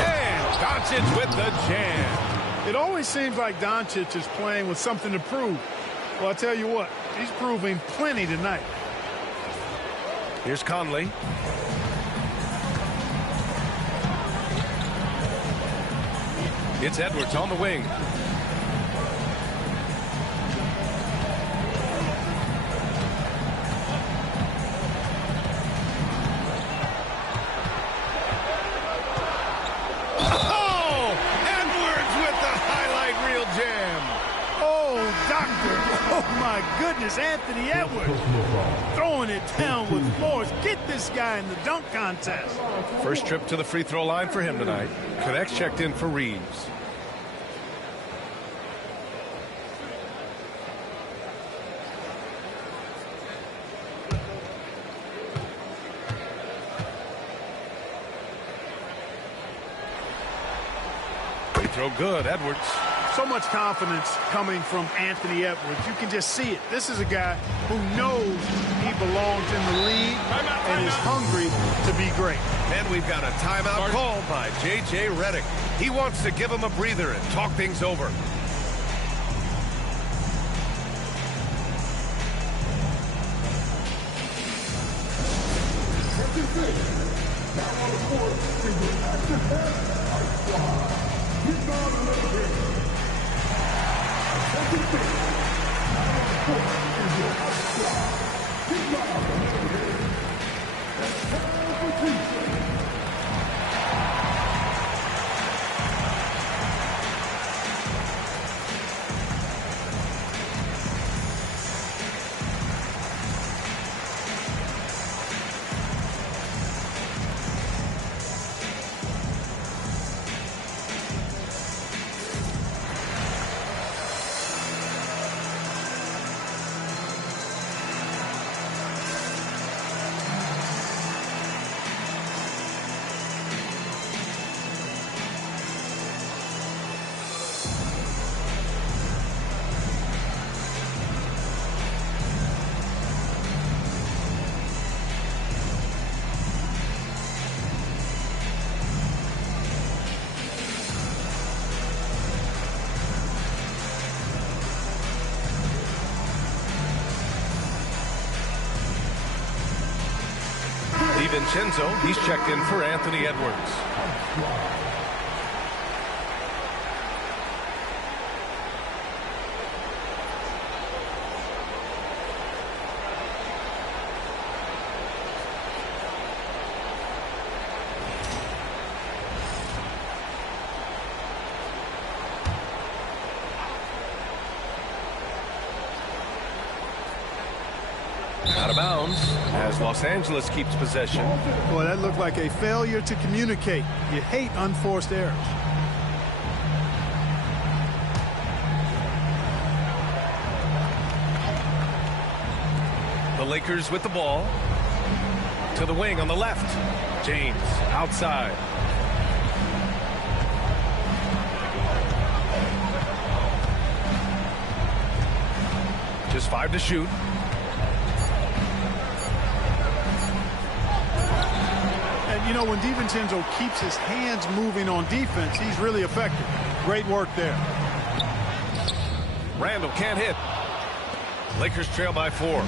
And Doncic with the jam. It always seems like Doncic is playing with something to prove. Well, I'll tell you what, he's proving plenty tonight. Here's Conley. It's Edwards on the wing. Oh! Edwards with the highlight reel jam. Oh, doctor. Oh, my goodness, Anthony Edwards. Throwing it down with force. Get this guy in the dunk contest. First trip to the free throw line for him tonight. Connects checked in for Reeves. Free throw good, Edwards. So much confidence coming from Anthony Edwards. You can just see it. This is a guy who knows he belongs in the league and is hungry to be great. And we've got a timeout called by J.J. Redick. He wants to give him a breather and talk things over. Now on the court is the Action Ice Squad. He's on the left. DiVincenzo, he's checked in for Anthony Edwards. Out of bounds as Los Angeles keeps possession. Boy, that looked like a failure to communicate. You hate unforced errors. The Lakers with the ball. To the wing on the left. James outside. Just 5 to shoot. And, you know, when DiVincenzo keeps his hands moving on defense, he's really effective. Great work there. Randall can't hit. Lakers trail by 4.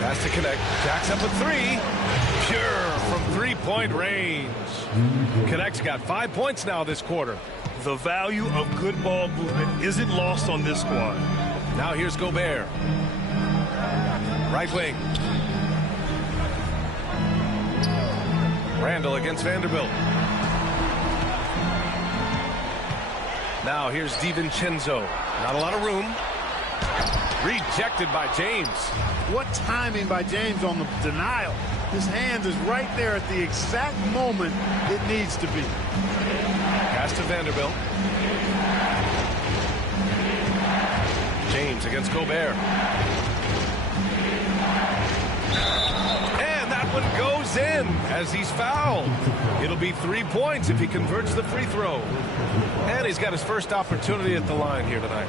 Pass to connect. Jacks up a 3. Pure from three-point range. Connect's got 5 points now this quarter. The value of good ball movement isn't lost on this squad. Now here's Gobert. Right wing. Randall against Vanderbilt. Now here's DiVincenzo. Not a lot of room. Rejected by James. What timing by James on the denial. His hand is right there at the exact moment it needs to be. Pass to Vanderbilt. James against Gobert. And that one goes in as he's fouled. It'll be 3 points if he converts the free throw. And he's got his first opportunity at the line here tonight.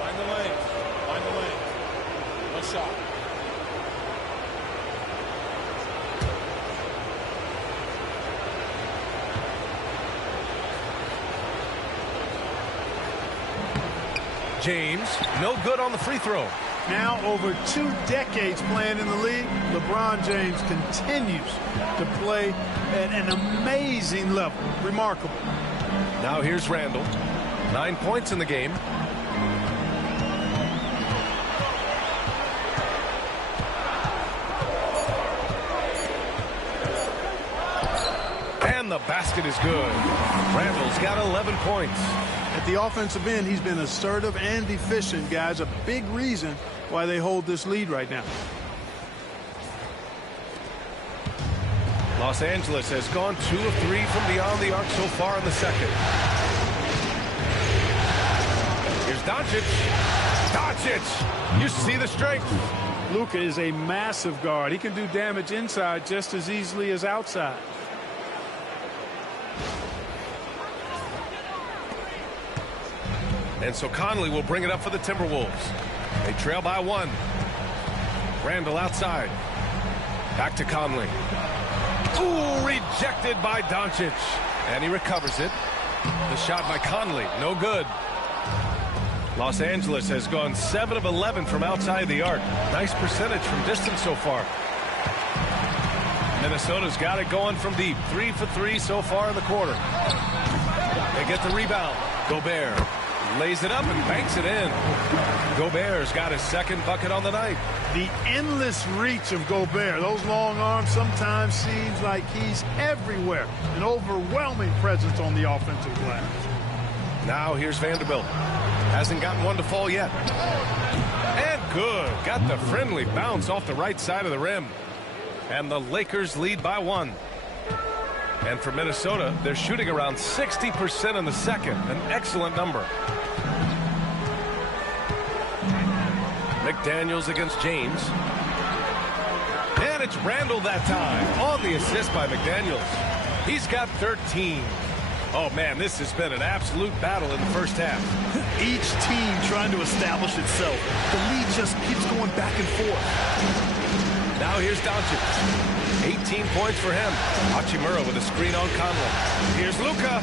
Find the lane. Find the lane. One shot. James, no good on the free throw. Now over 2 decades playing in the league, LeBron James continues to play at an amazing level. Remarkable. Now here's Randall. 9 points in the game. And the basket is good. Randall's got 11 points. At the offensive end, he's been assertive and efficient, guys. A big reason why they hold this lead right now. Los Angeles has gone 2 of 3 from beyond the arc so far in the second. Here's Doncic. Doncic! You see the strength. Luka is a massive guard. He can do damage inside just as easily as outside. And so Conley will bring it up for the Timberwolves. They trail by 1. Randall outside. Back to Conley. Ooh, rejected by Doncic. And he recovers it. The shot by Conley, no good. Los Angeles has gone 7 of 11 from outside the arc. Nice percentage from distance so far. Minnesota's got it going from deep. 3 for 3 so far in the quarter. They get the rebound. Gobert lays it up and banks it in. Gobert's got his second bucket on the night. The endless reach of Gobert. Those long arms sometimes seems like he's everywhere. An overwhelming presence on the offensive glass. Now here's Vanderbilt. Hasn't gotten one to fall yet. And good. Got the friendly bounce off the right side of the rim. And the Lakers lead by 1. And for Minnesota, they're shooting around 60% in the second. An excellent number. McDaniels against James. And it's Randall that time on the assist by McDaniels. He's got 13. Oh, man, this has been an absolute battle in the first half. Each team trying to establish itself. The lead just keeps going back and forth. Now here's Doncic. 18 points for him. Hachimura with a screen on Conley. Here's Luka.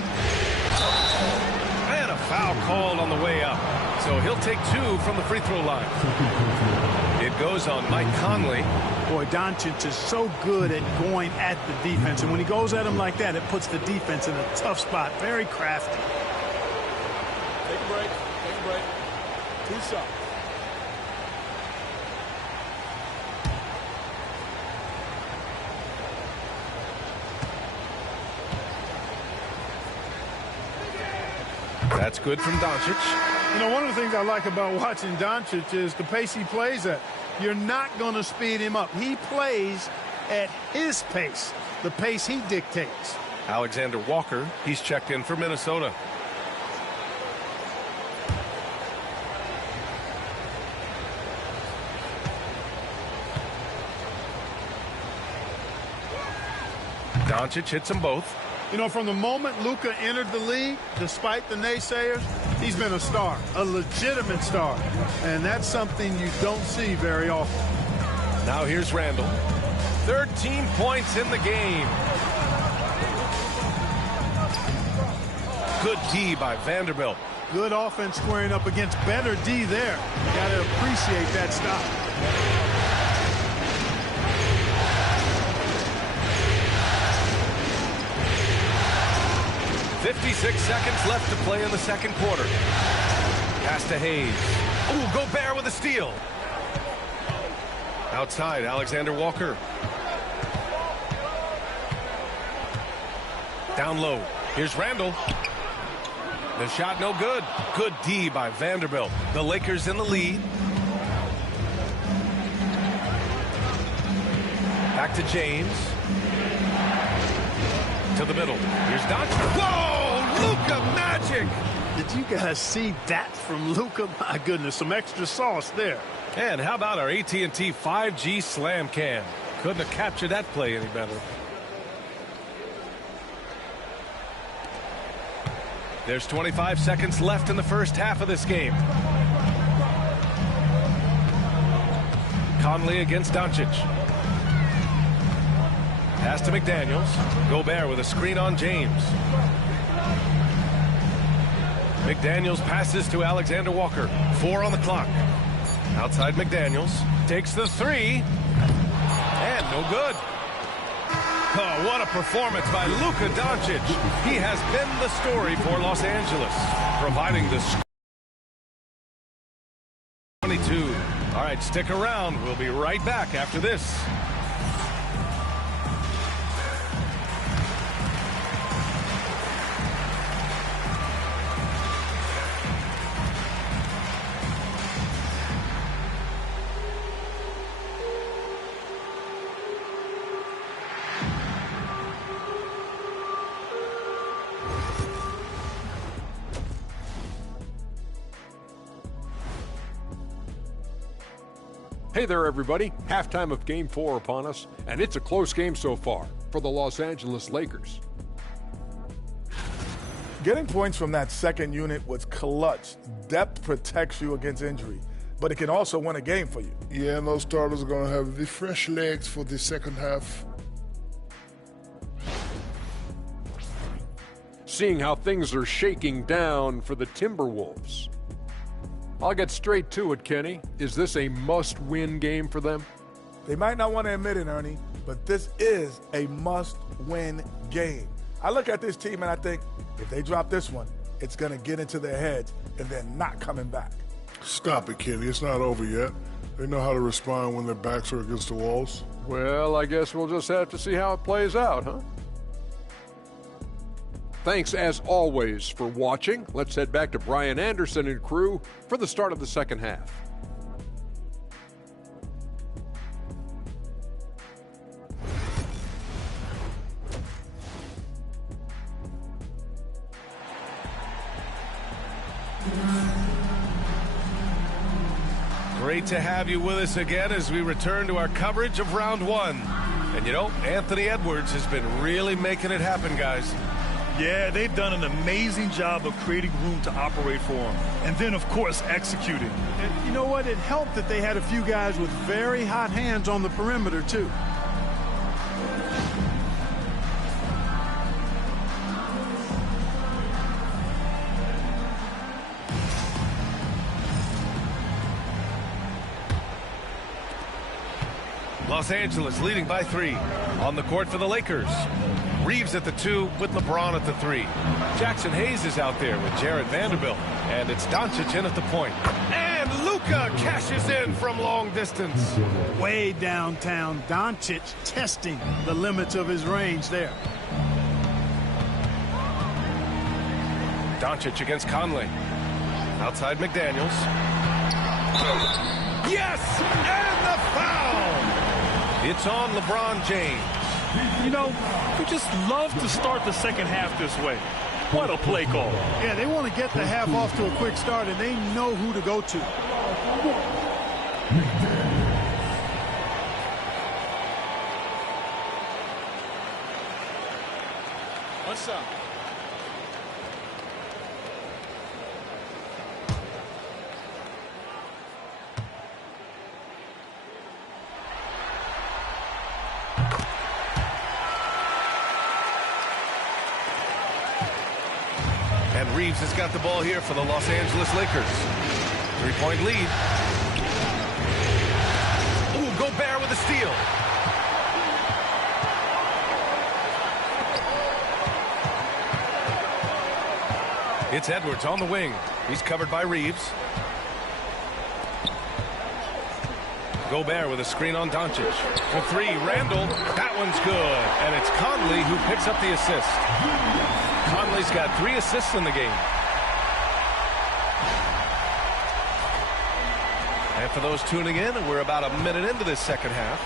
And a Foul called on the way up. So he'll take 2 from the free throw line. It goes on Mike Conley. Boy, Doncic is so good at going at the defense. And when he goes at him like that, it puts the defense in a tough spot. Very crafty. Take a break. Take a break. 2 shots. That's good from Doncic. You know, one of the things I like about watching Doncic is the pace he plays at. You're not going to speed him up. He plays at his pace, the pace he dictates. Alexander Walker, he's checked in for Minnesota. Doncic hits them both. You know, from the moment Luka entered the league, despite the naysayers, he's been a star, a legitimate star. And that's something you don't see very often. Now here's Randall. 13 points in the game. Good D by Vanderbilt. Good offense squaring up against better D there. You got to appreciate that stop. 56 seconds left to play in the second quarter. Pass to Hayes. Ooh, Gobert with a steal. Outside, Alexander Walker. Down low. Here's Randall. The shot no good. Good D by Vanderbilt. The Lakers in the lead. Back to James. To the middle. Here's Doncic. Whoa! Luka magic! Did you guys see that from Luka? My goodness, some extra sauce there. And how about our AT&T 5G Slam Cam? Couldn't have captured that play any better. There's 25 seconds left in the first half of this game. Conley against Doncic. Pass to McDaniels. Gobert with a screen on James. McDaniels passes to Alexander Walker. 4 on the clock. Outside McDaniels. Takes the 3. And no good. Oh, what a performance by Luka Doncic. He has been the story for Los Angeles, providing the 22. All right, stick around. We'll be right back after this. Hey there, everybody. Halftime of Game 4 upon us, and it's a close game so far for the Los Angeles Lakers. Getting points from that second unit was clutch. Depth protects you against injury, but it can also win a game for you. Yeah, and those starters are going to have the fresh legs for the second half. Seeing how things are shaking down for the Timberwolves. I'll get straight to it, Kenny. Is this a must-win game for them? They might not want to admit it, Ernie, but this is a must-win game. I look at this team and I think, if they drop this one, it's going to get into their heads and they're not coming back. Stop it, Kenny. It's not over yet. They know how to respond when their backs are against the walls. Well, I guess we'll just have to see how it plays out, huh? Thanks, as always, for watching. Let's head back to Brian Anderson and crew for the start of the second half. Great to have you with us again as we return to our coverage of round 1. And you know, Anthony Edwards has been really making it happen, guys. Yeah, they've done an amazing job of creating room to operate for him. And then, of course, executing. And you know what? It helped that they had a few guys with very hot hands on the perimeter, too. Los Angeles leading by 3. On the court for the Lakers. Reeves at the 2 with LeBron at the 3. Jackson Hayes is out there with Jared Vanderbilt. And it's Doncic in at the point. And Luka cashes in from long distance. Way downtown, Doncic testing the limits of his range there. Doncic against Conley. Outside McDaniels. Yes! And the foul! It's on LeBron James. You know, you just love to start the second half this way. What a play call. Yeah, they want to get the half off to a quick start, and they know who to go to. What's up? And Reeves has got the ball here for the Los Angeles Lakers. 3-point lead. Ooh, Gobert with a steal. It's Edwards on the wing. He's covered by Reeves. Gobert with a screen on Doncic. For 3, Randall. That one's good. And it's Conley who picks up the assist. Conley's got 3 assists in the game. And for those tuning in, we're about a minute into this second half.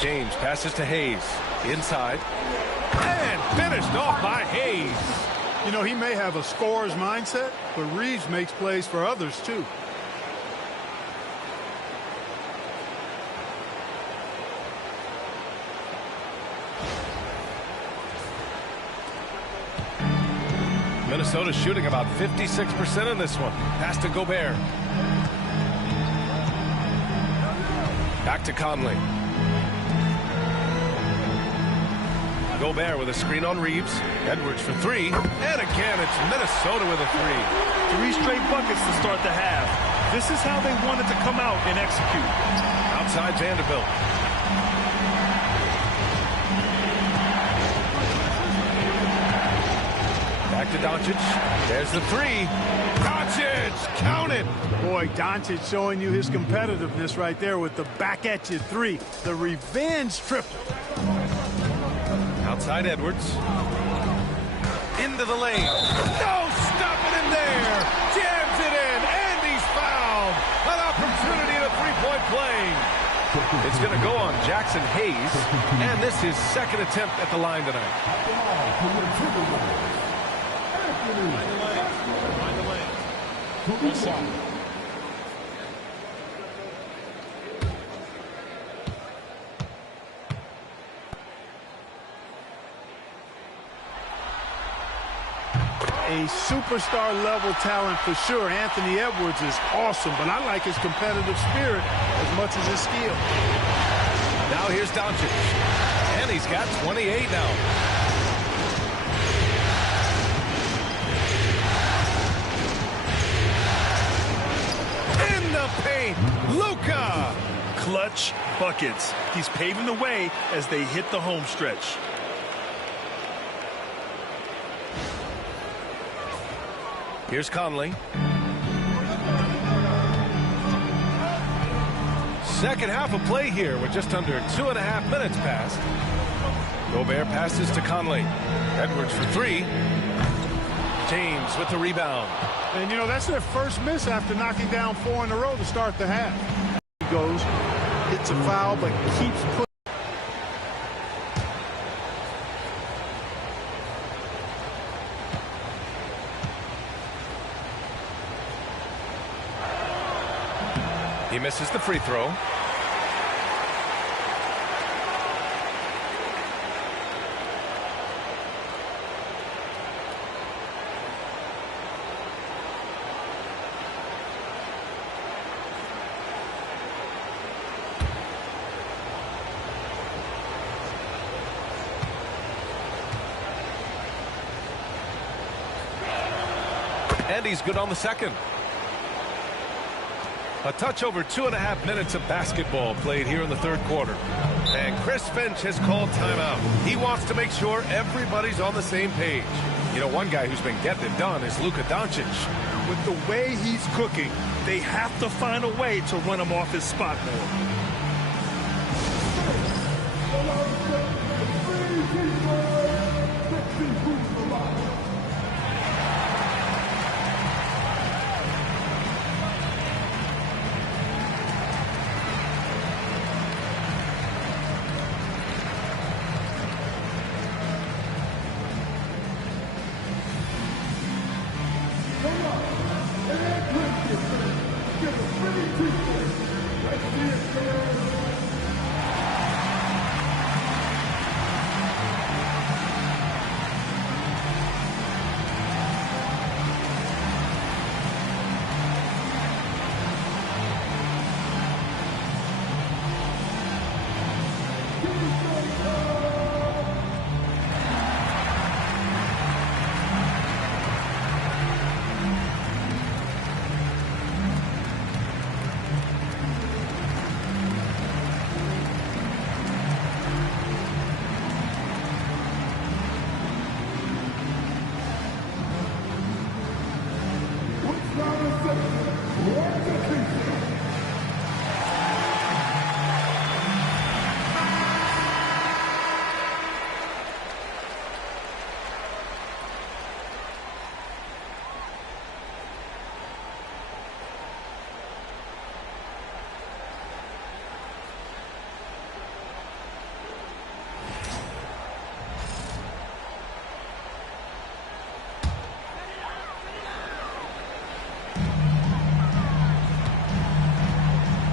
James passes to Hayes. Inside. And finished off by Hayes. You know, he may have a scorer's mindset, but Reeves makes plays for others, too. Minnesota's shooting about 56% in this one. Pass to Gobert. Back to Conley. Gobert with a screen on Reeves. Edwards for 3. And again, it's Minnesota with a 3. 3 straight buckets to start the half. This is how they wanted to come out and execute. Outside Vanderbilt. Back to Doncic. There's the 3. Doncic, count it. Boy, Doncic showing you his competitiveness right there with the back at you 3. The revenge triple. Outside Edwards. Into the lane. No, stop it in there. Jams it in, and he's fouled. An opportunity at a 3-point play. It's going to go on Jackson Hayes, and this is second attempt at the line tonight. What's up? A superstar level talent for sure. Anthony Edwards is awesome, but I like his competitive spirit as much as his skill. Now here's Doncic, and he's got 28 now. In the paint, Luka. Clutch buckets. He's paving the way as they hit the home stretch. Here's Conley. Second half of play here with just under 2.5 minutes passed. Gobert passes to Conley. Edwards for 3. James with the rebound. And, you know, that's their first miss after knocking down 4 in a row to start the half. He goes, hits a foul, but keeps pushing. He misses the free throw. And he's good on the second. A touch over 2.5 minutes of basketball played here in the third quarter. And Chris Finch has called timeout. He wants to make sure everybody's on the same page. You know, one guy who's been getting it done is Luka Doncic. With the way he's cooking, they have to find a way to run him off his spot more.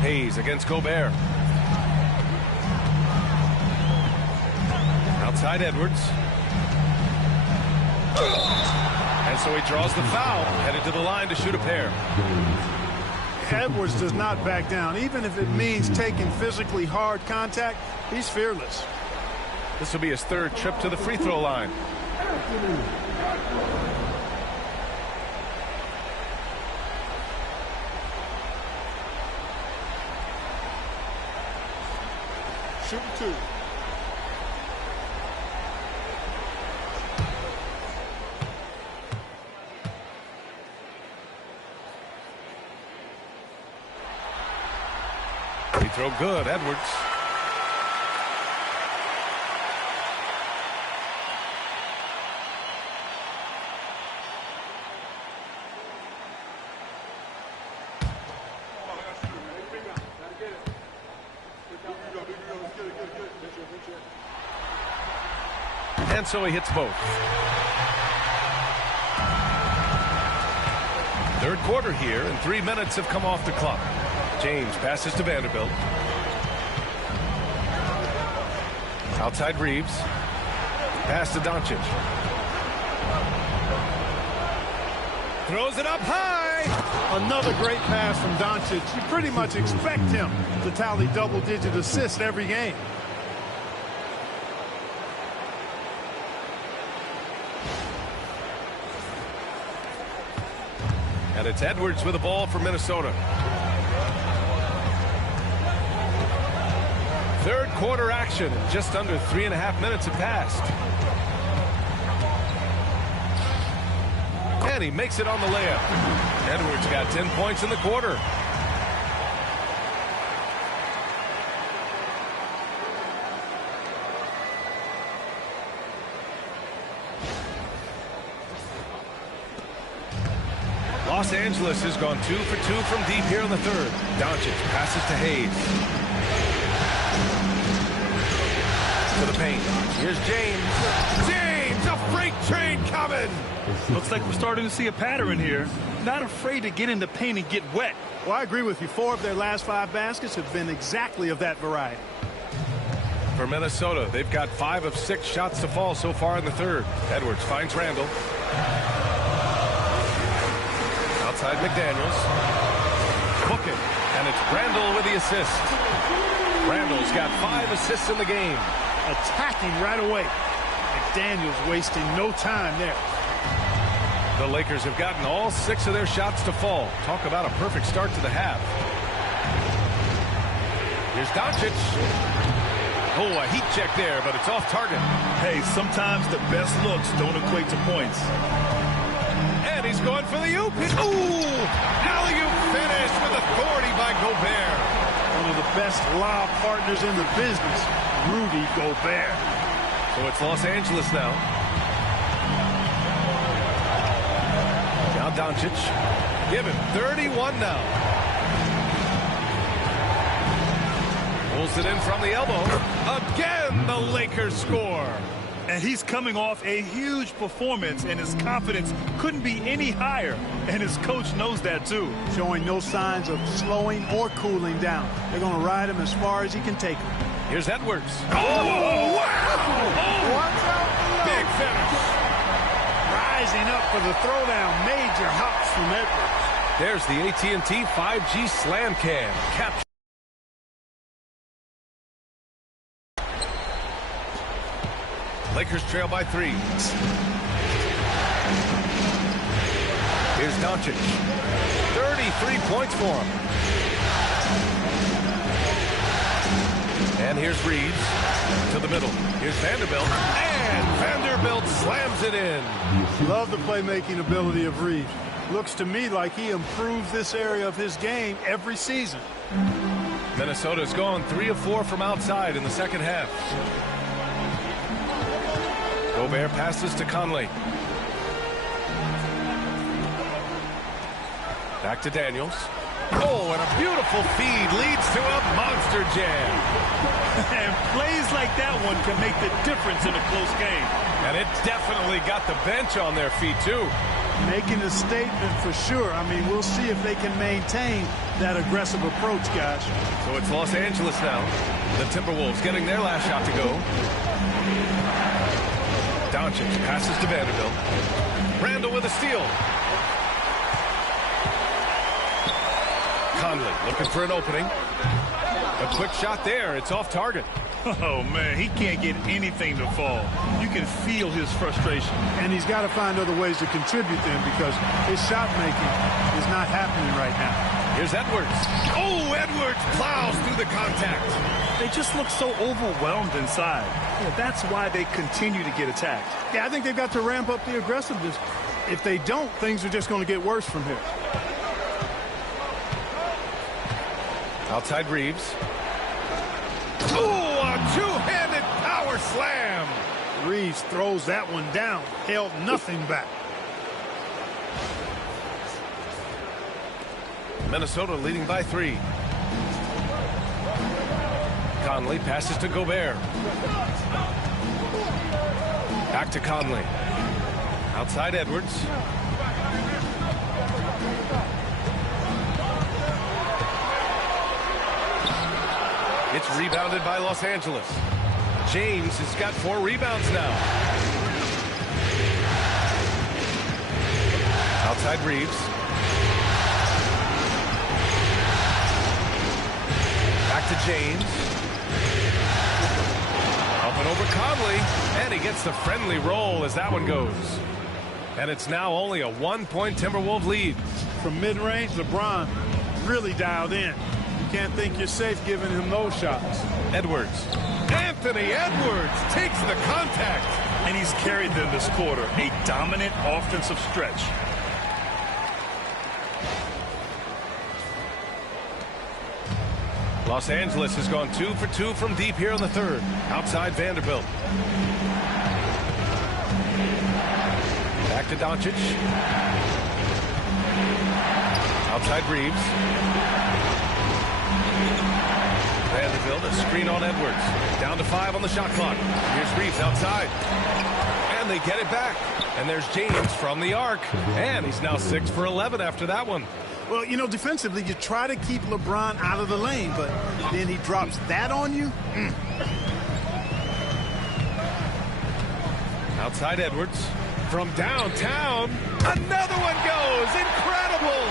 Hayes against Gobert. Outside Edwards. And so he draws the foul, headed to the line to shoot a pair. Edwards does not back down. Even if it means taking physically hard contact, he's fearless. This will be his third trip to the free throw line. Shooting two. Free throw good, Edwards. And so he hits both. Third quarter here, and 3 minutes have come off the clock. James passes to Vanderbilt. Outside Reeves. Pass to Doncic. Throws it up high. Another great pass from Doncic. You pretty much expect him to tally double-digit assists every game. And it's Edwards with the ball for Minnesota. Third quarter action. Just under 3.5 minutes have passed. And he makes it on the layup. Edwards got 10 points in the quarter. Los Angeles has gone 2 for 2 from deep here in the third. Doncic passes to Hayes. To the paint. Here's James. James, a freight train coming. Looks like we're starting to see a pattern here. Not afraid to get in the paint and get wet. Well, I agree with you. 4 of their last 5 baskets have been exactly of that variety. For Minnesota, they've got 5 of 6 shots to fall so far in the third. Edwards finds Randall. Outside McDaniels. Book it. And it's Randall with the assist. Randall's got 5 assists in the game. Attacking right away. McDaniels wasting no time there. The Lakers have gotten all 6 of their shots to fall. Talk about a perfect start to the half. Here's Doncic. Oh, a heat check there, but it's off target. Hey, sometimes the best looks don't equate to points. And he's going for the oop. Ooh! Alley-oop finish with authority by Gobert. One of the best lob partners in the business, Rudy Gobert. So it's Los Angeles now. Now Doncic. Give him 31 now. Pulls it in from the elbow. Again, the Lakers score. And he's coming off a huge performance, and his confidence couldn't be any higher. And his coach knows that, too. Showing no signs of slowing or cooling down. They're going to ride him as far as he can take him. Here's Edwards. Oh, wow! Watch out below. Big finish. Rising up for the throwdown. Major hops from Edwards. There's the AT&T 5G Slam Cam. Capture. Lakers trail by 3. Here's Doncic. 33 points for him. And here's Reeves to the middle. Here's Vanderbilt. And Vanderbilt slams it in. Love the playmaking ability of Reeves. Looks to me like he improves this area of his game every season. Minnesota's gone 3 of 4 from outside in the second half. Gobert passes to Conley. Back to Daniels. Oh, and a beautiful feed leads to a monster jam. And plays like that one can make the difference in a close game. And it definitely got the bench on their feet, too. Making a statement for sure. I mean, we'll see if they can maintain that aggressive approach, guys. So it's Los Angeles now. The Timberwolves getting their last shot to go. Doncic passes to Vanderbilt. Randall with a steal. Conley looking for an opening. A quick shot there. It's off target. Oh, man, he can't get anything to fall. You can feel his frustration. And he's got to find other ways to contribute then because his shot making is not happening right now. Here's Edwards. Oh, Edwards plows through the contact. They just look so overwhelmed inside. Yeah, that's why they continue to get attacked. Yeah, I think they've got to ramp up the aggressiveness. If they don't, things are just going to get worse from here. Outside Reeves. Oh, a two-handed power slam. Reeves throws that one down. Held nothing back. Minnesota leading by 3. Conley passes to Gobert. Back to Conley. Outside Edwards. It's rebounded by Los Angeles. James has got 4 rebounds now. Outside Reeves. Back to James. Up and over Conley. And he gets the friendly roll as that one goes. And it's now only a 1-point Timberwolves lead. From mid-range, LeBron really dialed in. You can't think you're safe giving him those shots. Edwards. Anthony Edwards takes the contact. And he's carried them this quarter. A dominant offensive stretch. Los Angeles has gone 2 for 2 from deep here in the third. Outside Vanderbilt. Back to Doncic. Outside Reeves. Vanderbilt, a screen on Edwards. Down to 5 on the shot clock. Here's Reeves outside. And they get it back. And there's James from the arc. And he's now 6 for 11 after that one. Well, you know, defensively, you try to keep LeBron out of the lane, but then he drops that on you. Outside Edwards. From downtown, another one goes. Incredible.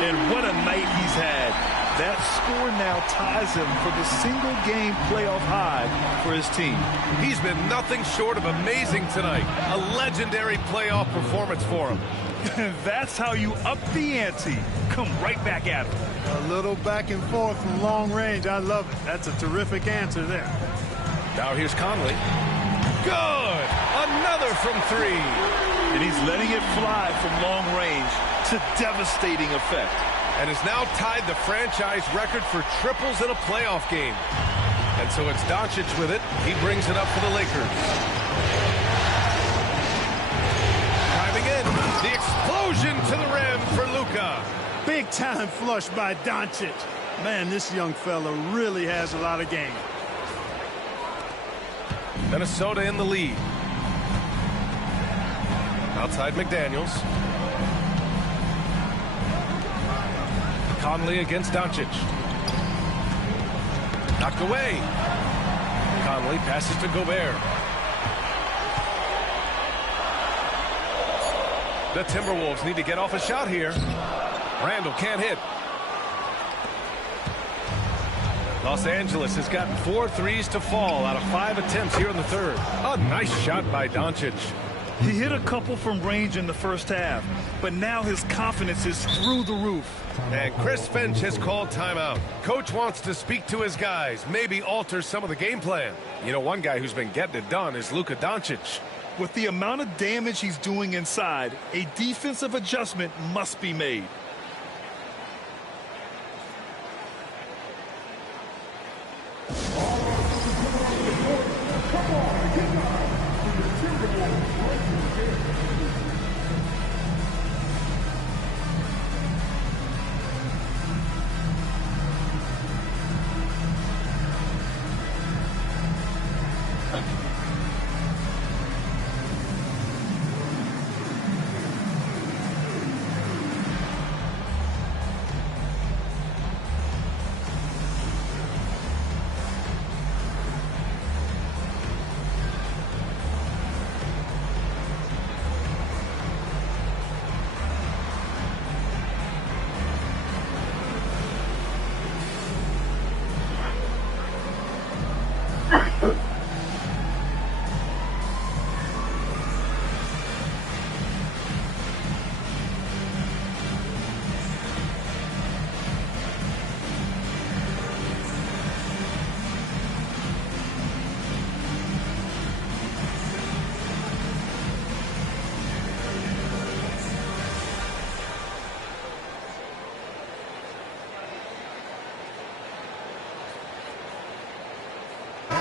And what a night he's had. That score now ties him for the single-game playoff high for his team. He's been nothing short of amazing tonight. A legendary playoff performance for him. That's how you up the ante. Come right back at him. A little back and forth from long range. I love it. That's a terrific answer there. Now here's Conley. Good! Another from three. And he's letting it fly from long range to devastating effect. And has now tied the franchise record for triples in a playoff game. And so it's Doncic with it. He brings it up for the Lakers. Driving in. The explosion to the rim for Luka. Big time flush by Doncic. Man, this young fella really has a lot of game. Minnesota in the lead. Outside McDaniels. Conley against Doncic. Knocked away. Conley passes to Gobert. The Timberwolves need to get off a shot here. Randall can't hit. Los Angeles has gotten 4 threes to fall out of 5 attempts here in the third. A nice shot by Doncic. He hit a couple from range in the first half, but now his confidence is through the roof. And Chris Finch has called timeout. Coach wants to speak to his guys, maybe alter some of the game plan. You know, one guy who's been getting it done is Luka Doncic. With the amount of damage he's doing inside, a defensive adjustment must be made.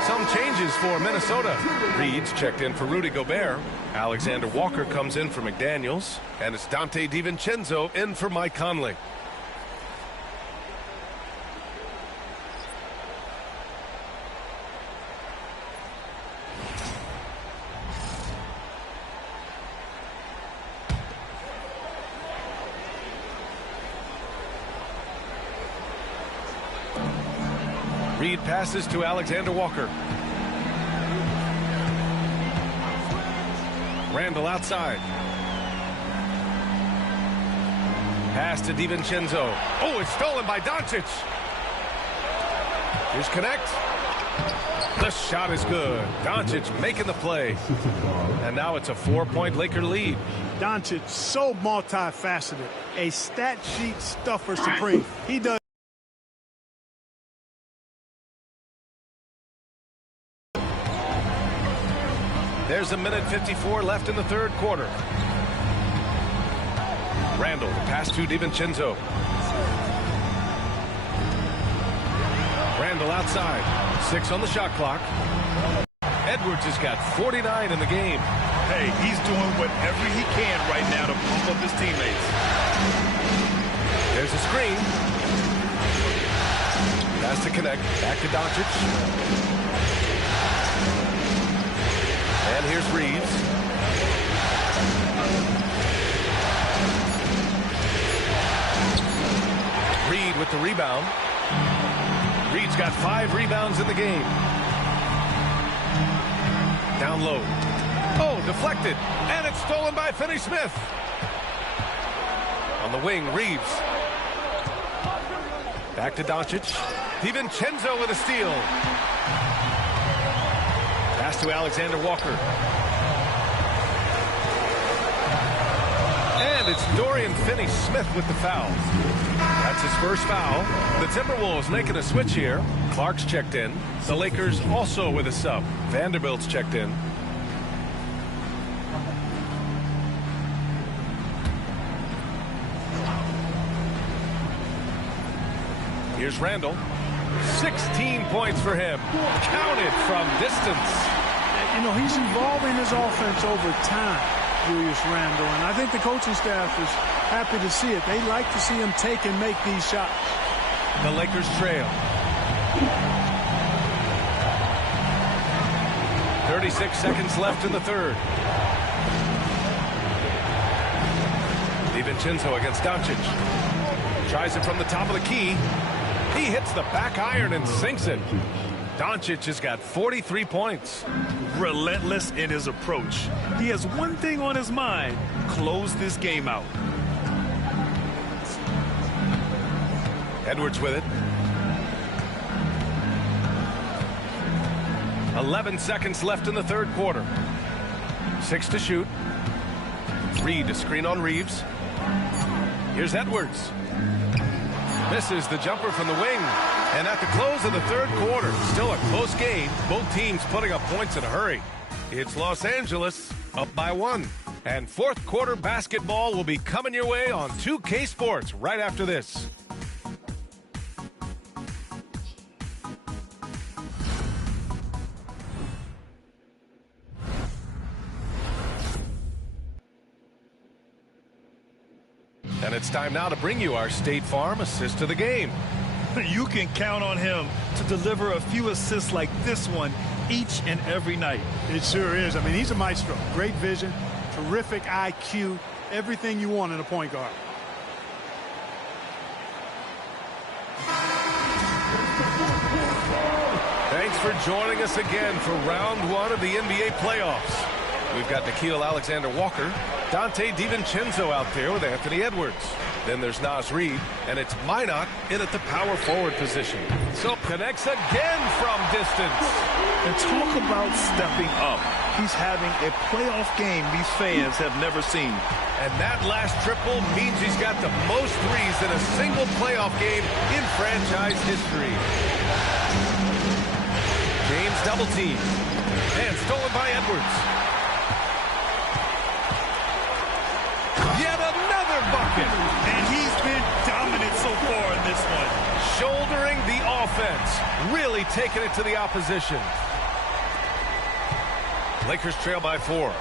Some changes for Minnesota. Reed's checked in for Rudy Gobert. Alexander Walker comes in for McDaniels. And it's Dante DiVincenzo in for Mike Conley. Reed passes to Alexander Walker. Randall outside. Pass to DiVincenzo. Oh, it's stolen by Doncic. Here's Connect. The shot is good. Doncic making the play. And now it's a 4-point Laker lead. Doncic, so multifaceted. A stat sheet stuffer supreme. He does. There's a minute 54 left in the third quarter. Randall, pass to DiVincenzo. Randall outside. 6 on the shot clock. Edwards has got 49 in the game. Hey, he's doing whatever he can right now to pump up his teammates. There's a screen. Pass to Connect. Back to Doncic. And here's Reeves. Reed with the rebound. Reed's got 5 rebounds in the game. Down low. Oh, deflected. And it's stolen by Finney-Smith. On the wing, Reeves. Back to Doncic. DiVincenzo with a steal. Pass to Alexander Walker. And And it's Dorian Finney-Smith with the foul. That's his first foul. The Timberwolves making a switch here. Clark's checked in. The Lakers also with a sub. Vanderbilt's checked in. Here's Randall. 16 points for him. Counted from distance. You know, he's evolving his offense over time, Julius Randle, and I think the coaching staff is happy to see it. They like to see him take and make these shots. The Lakers trail. 36 seconds left in the third. DiVincenzo against Doncic. Tries it from the top of the key. He hits the back iron and sinks it. Doncic has got 43 points. Relentless in his approach. He has one thing on his mind: close this game out. Edwards with it. 11 seconds left in the third quarter. 6 to shoot. Reed to screen on Reeves. Here's Edwards. Misses the jumper from the wing. And at the close of the third quarter, still a close game. Both teams putting up points in a hurry. It's Los Angeles up by 1. And fourth quarter basketball will be coming your way on 2K Sports right after this. And it's time now to bring you our State Farm assist of the game. You can count on him to deliver a few assists like this one each and every night. It sure is. I mean, he's a maestro. Great vision, terrific IQ, everything you want in a point guard. Thanks for joining us again for round 1 of the NBA playoffs. We've got Nickeil Alexander-Walker, Dante DiVincenzo out there with Anthony Edwards. Then there's Naz Reid, and it's Minot in at the power forward position. So connects again from distance. And talk about stepping up. He's having a playoff game these fans have never seen. And that last triple means he's got the most threes in a single playoff game in franchise history. James double team. And stolen by Edwards. Yet another bucket. And he's been dominant so far in this one. Shouldering the offense. Really taking it to the opposition. Lakers trail by 4.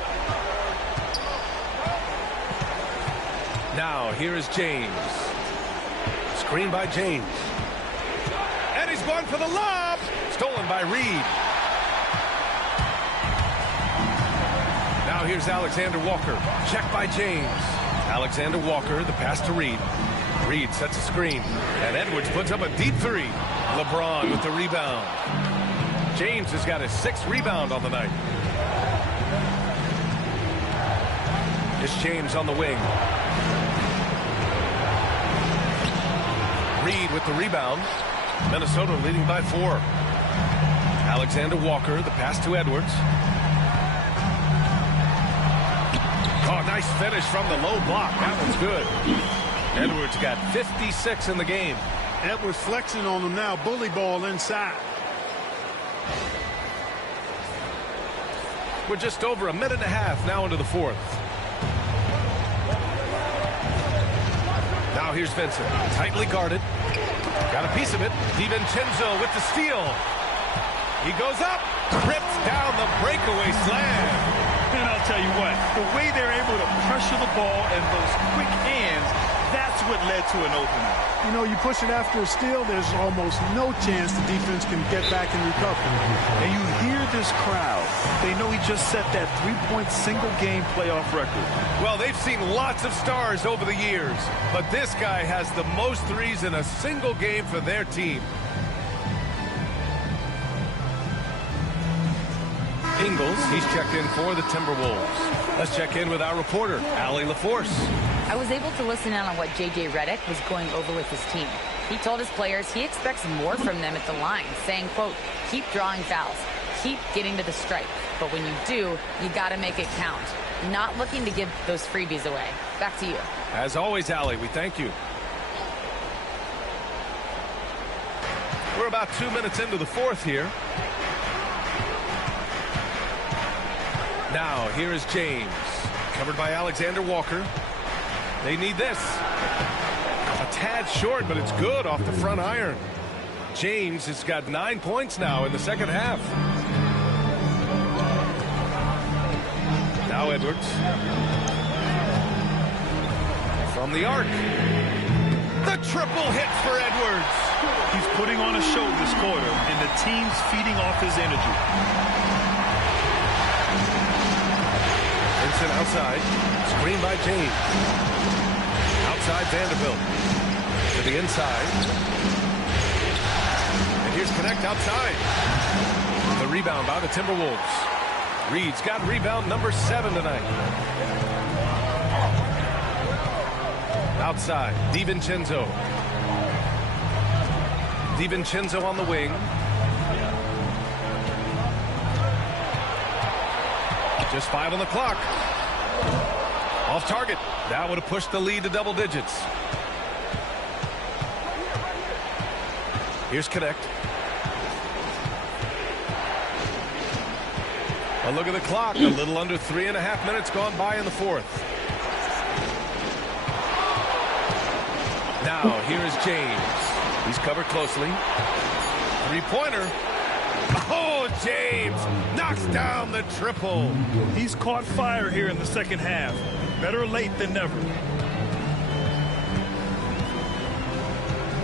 Now here is James. Screen by James. And he's going for the lob. Stolen by Reed. Now here's Alexander Walker. Check by James. Alexander Walker, the pass to Reed. Reed sets a screen. And Edwards puts up a deep three. LeBron with the rebound. James has got his 6th rebound on the night. It's James on the wing. Reed with the rebound. Minnesota leading by 4. Alexander Walker, the pass to Edwards. Oh, nice finish from the low block. That one's good. Edwards got 56 in the game. Edwards flexing on him now. Bully ball inside. We're just over a minute and a half now into the fourth. Now here's Vincent. Tightly guarded. Got a piece of it. DiVincenzo with the steal. He goes up. Rips down the breakaway slam. And I'll tell you what, the way they're able to pressure the ball and those quick hands, that's what led to an opening. You know, you push it after a steal, there's almost no chance the defense can get back and recover. And you hear this crowd. They know he just set that 3-point single-game playoff record. Well, they've seen lots of stars over the years, but this guy has the most threes in a single game for their team. Ingles, he's checked in for the Timberwolves. Let's check in with our reporter, Allie LaForce. I was able to listen in on what J.J. Redick was going over with his team. He told his players he expects more from them at the line, saying, quote, keep drawing fouls, keep getting to the stripe. But when you do, you got to make it count. Not looking to give those freebies away. Back to you. As always, Allie, we thank you. We're about 2 minutes into the fourth here. Now, here is James. Covered by Alexander Walker. They need this. A tad short, but it's good off the front iron. James has got 9 points now in the second half. Now Edwards. From the arc. The triple hit for Edwards. He's putting on a show this quarter, and the team's feeding off his energy. Vincent outside. Screen by James. Outside Vanderbilt. To the inside. And here's Connect outside. The rebound by the Timberwolves. Reed's got rebound number 7 tonight. Outside, DiVincenzo. DiVincenzo on the wing. Just 5 on the clock. Off target. That would have pushed the lead to double digits. Here's Connect. A look at the clock. A little under 3.5 minutes gone by in the fourth. Now, here is James. He's covered closely. Three-pointer. Oh, James knocks down the triple. He's caught fire here in the second half. Better late than never.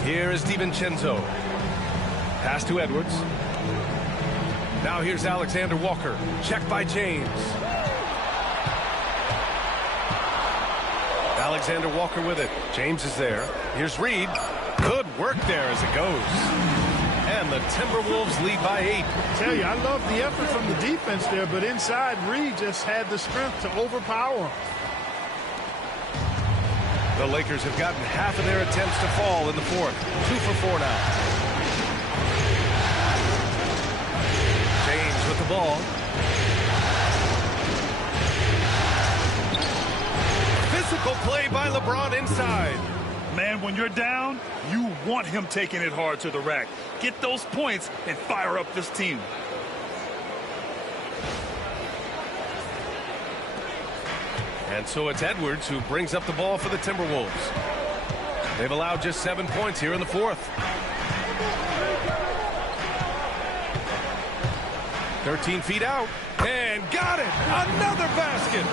Here is DiVincenzo. Pass to Edwards. Now here's Alexander Walker. Check by James. Alexander Walker with it. James is there. Here's Reed. Good work there as it goes. And the Timberwolves lead by 8. Tell you, I love the effort from the defense there, but inside, Reed just had the strength to overpower him. The Lakers have gotten half of their attempts to fall in the fourth. 2 for 4 now. James with the ball. Physical play by LeBron inside. Man, when you're down, you want him taking it hard to the rack. Get those points and fire up this team. And so it's Edwards who brings up the ball for the Timberwolves. They've allowed just 7 points here in the fourth. 13 feet out. And got it. Another basket.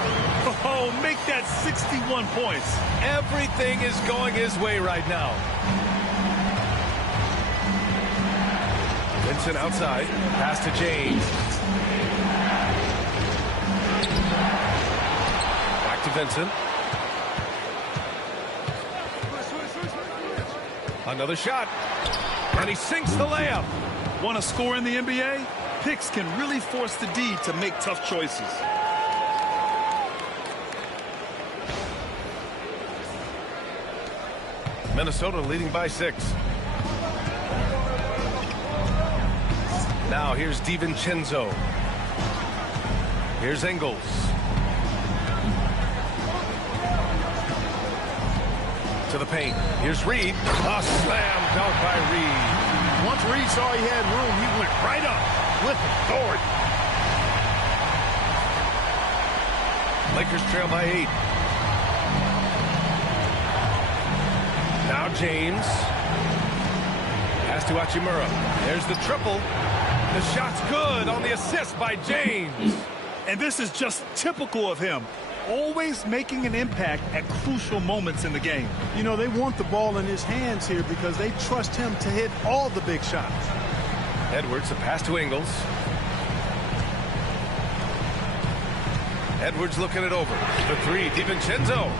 Oh, make that 61 points. Everything is going his way right now. Vincent outside. Pass to James. Back to Vincent. Another shot. And he sinks the layup. Want to score in the NBA? Picks can really force the D to make tough choices. Minnesota leading by 6. Now here's DiVincenzo. Here's Ingles. To the paint. Here's Reed. A slam dunk by Reed. Once Reed saw he had room, he went right up with authority. Lakers trail by 8. Now James. Pass to Hachimura. There's the triple. The shot's good on the assist by James. And this is just typical of him. Always making an impact at crucial moments in the game. You know, they want the ball in his hands here because they trust him to hit all the big shots. Edwards, a pass to Ingles. Edwards looking it over. The three, DiVincenzo.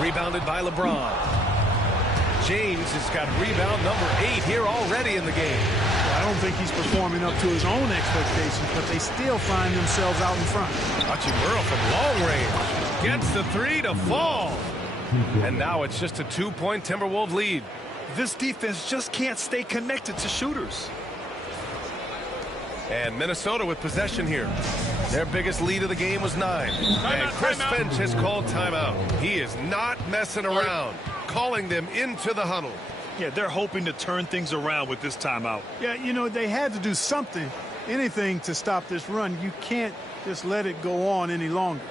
Rebounded by LeBron. James has got rebound number 8 here already in the game. I don't think he's performing up to his own expectations, but they still find themselves out in front. Hachimura from long range. Gets the 3 to fall. And now it's just a 2-point Timberwolves lead. This defense just can't stay connected to shooters. And Minnesota with possession here. Their biggest lead of the game was 9. And Chris Finch has called timeout. He is not messing around, calling them into the huddle. Yeah, they're hoping to turn things around with this timeout. Yeah, you know, they had to do something, anything to stop this run. You can't just let it go on any longer.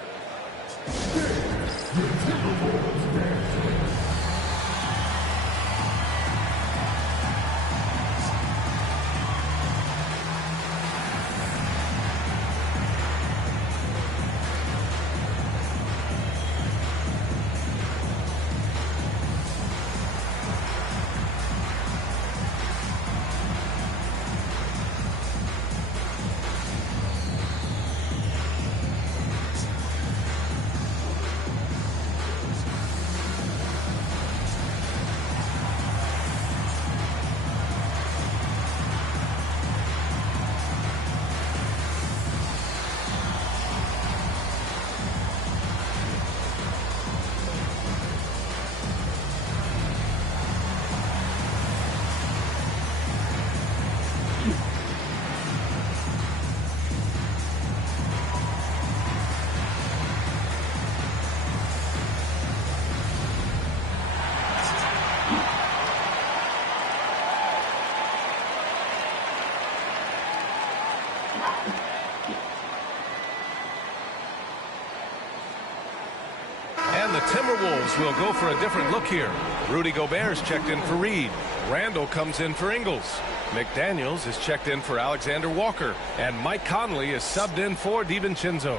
And the Timberwolves will go for a different look here. Rudy Gobert's checked in for Reed. Randall comes in for Ingles. McDaniels is checked in for Alexander Walker. And Mike Conley is subbed in for DiVincenzo.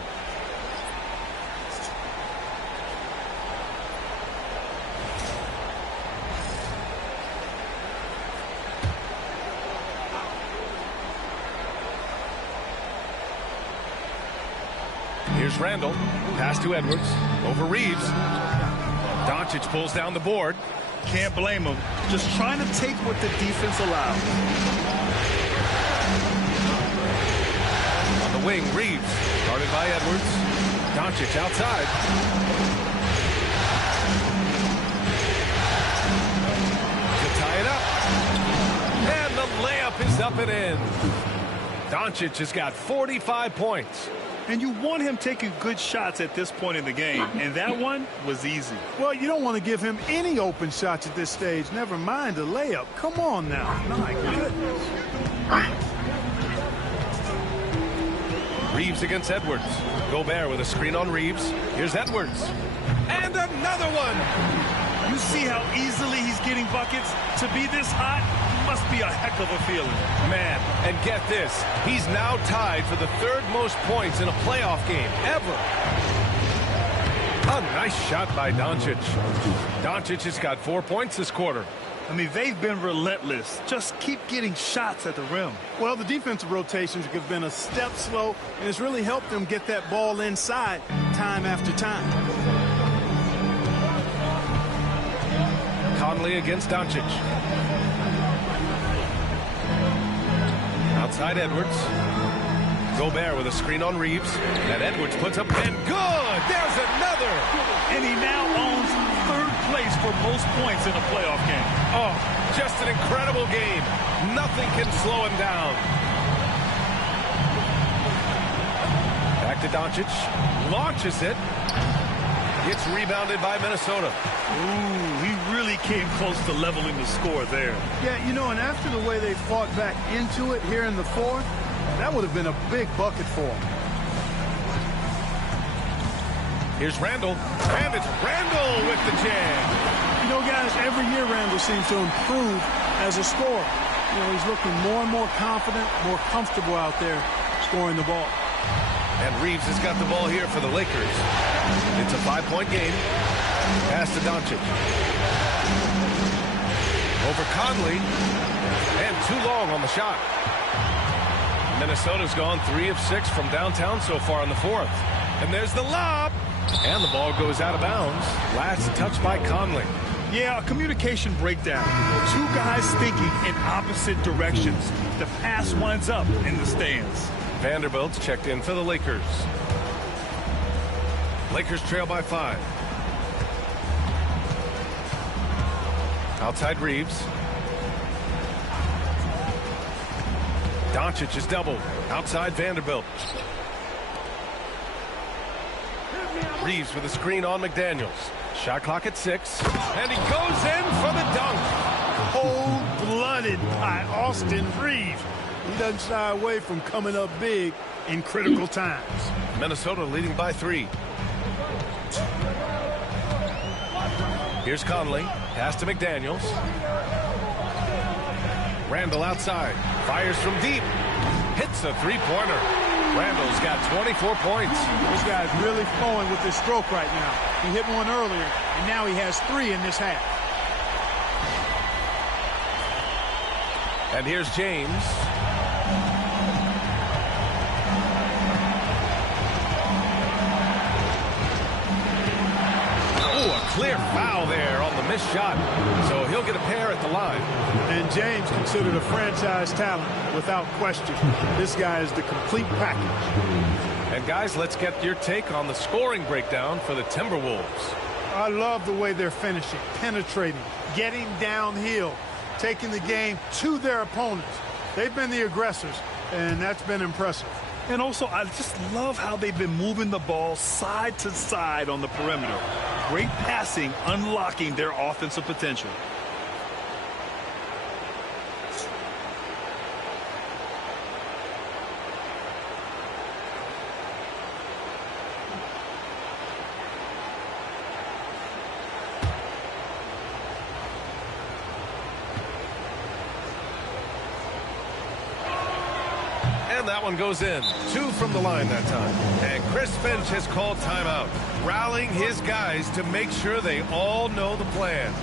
Here's Randall. Pass to Edwards. Over Reeves. Doncic pulls down the board. Can't blame him. Just trying to take what the defense allows. On the wing, Reeves. Guarded by Edwards. Doncic outside. To tie it up. And the layup is up and in. Doncic has got 45 points. And you want him taking good shots at this point in the game. And that one was easy. Well, you don't want to give him any open shots at this stage. Never mind the layup. Come on now. My goodness. Reeves against Edwards. Gobert with a screen on Reeves. Here's Edwards. And another one. You see how easily he's getting buckets? To be this hot must be a heck of a feeling. Man, and get this. He's now tied for the third most points in a playoff game ever. A nice shot by Doncic. Doncic has got 4 points this quarter. I mean, they've been relentless. Just keep getting shots at the rim. Well, the defensive rotations have been a step slow, and it's really helped them get that ball inside time after time. Conley against Doncic. Outside Edwards. Gobert with a screen on Reeves. And Edwards puts up and good. There's another. And he now owns third place for most points in a playoff game. Oh, just an incredible game. Nothing can slow him down. Back to Doncic. Launches it. Gets rebounded by Minnesota. Ooh, he really came close to leveling the score there. Yeah, you know, and after the way they fought back into it here in the fourth, that would have been a big bucket for him. Here's Randall. And it's Randall with the jam. You know, guys, every year Randall seems to improve as a scorer. You know, he's looking more and more confident, more comfortable out there scoring the ball. And Reeves has got the ball here for the Lakers. It's a 5-point game. Pass to Doncic. Over Conley. And too long on the shot. Minnesota's gone 3 of 6 from downtown so far in the fourth. And there's the lob. And the ball goes out of bounds. Last touch by Conley. Yeah, a communication breakdown. Two guys thinking in opposite directions. The pass winds up in the stands. Vanderbilt's checked in for the Lakers. Lakers trail by 5. Outside Reeves. Doncic is doubled. Outside Vanderbilt. Reeves with a screen on McDaniels. Shot clock at 6. And he goes in for the dunk. Cold-blooded by Austin Reeves. He doesn't shy away from coming up big in critical times. Minnesota leading by 3. Here's Conley. Pass to McDaniels. Randall outside. Fires from deep. Hits a three-pointer. Randall's got 24 points. This guy's really flowing with his stroke right now. He hit one earlier, and now he has 3 in this half. And here's James. Oh, a clear foul there on the missed shot. So he'll get a pair at the line. And James considered a franchise talent without question. This guy is the complete package. And guys, let's get your take on the scoring breakdown for the Timberwolves. I love the way they're finishing, penetrating, getting downhill, taking the game to their opponents. They've been the aggressors, and that's been impressive. And also, I just love how they've been moving the ball side to side on the perimeter. Great passing, unlocking their offensive potential. And that one goes in. 2 from the line that time. And Chris Finch has called timeout, rallying his guys to make sure they all know the plan.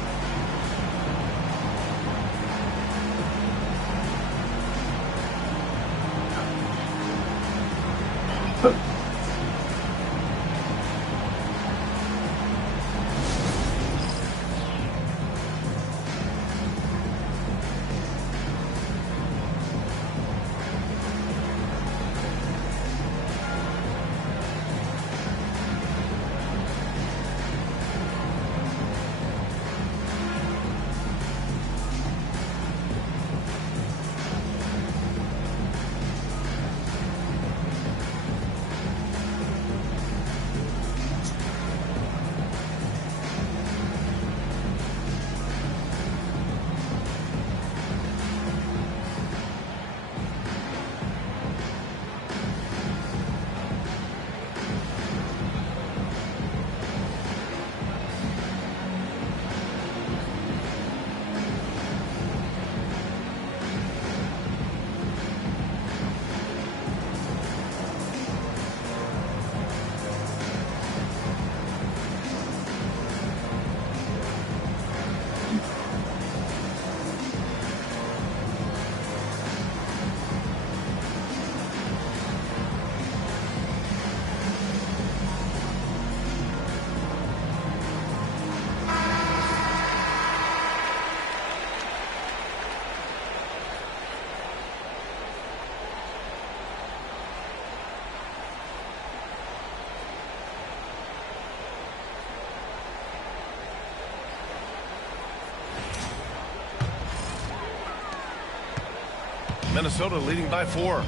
Minnesota leading by 4.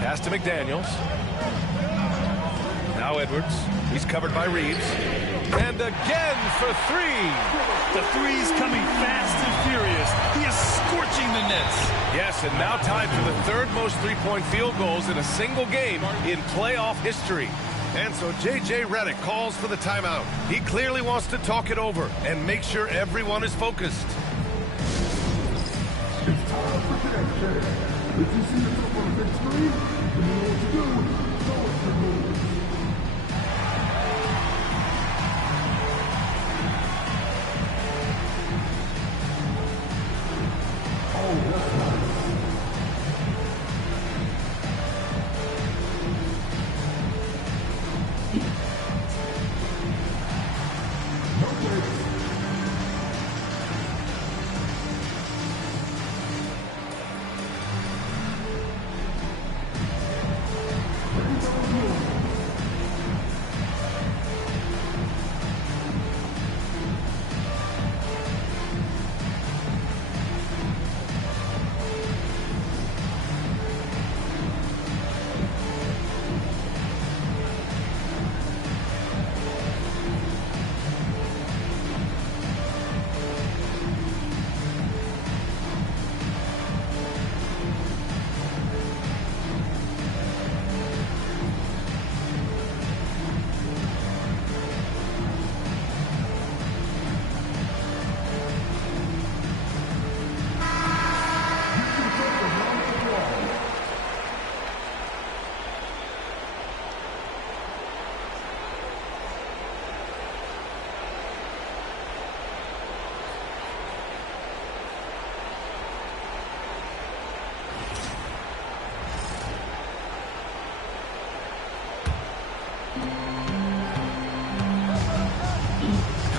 Pass to McDaniels. Now Edwards. He's covered by Reeves. And again for 3. The three's coming fast and furious. He is scorching the Nets. Yes, and now tied for the 3rd most three-point field goals in a single game in playoff history. And so J.J. Redick calls for the timeout. He clearly wants to talk it over and make sure everyone is focused. It's time for connection. If you see the top of the big screen, you know what to do. Show us the moves. Oh, that's nice.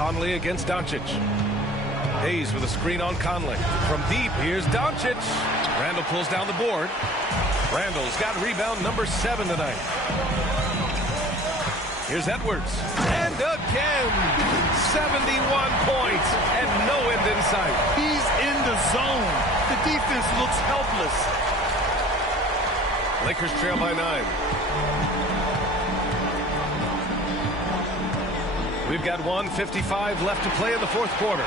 Conley against Doncic. Hayes with a screen on Conley. From deep, here's Doncic. Randall pulls down the board. Randall's got rebound number 7 tonight. Here's Edwards. And again, 71 points and no end in sight. He's in the zone. The defense looks helpless. Lakers trail by 9. We've got 1:55 left to play in the fourth quarter.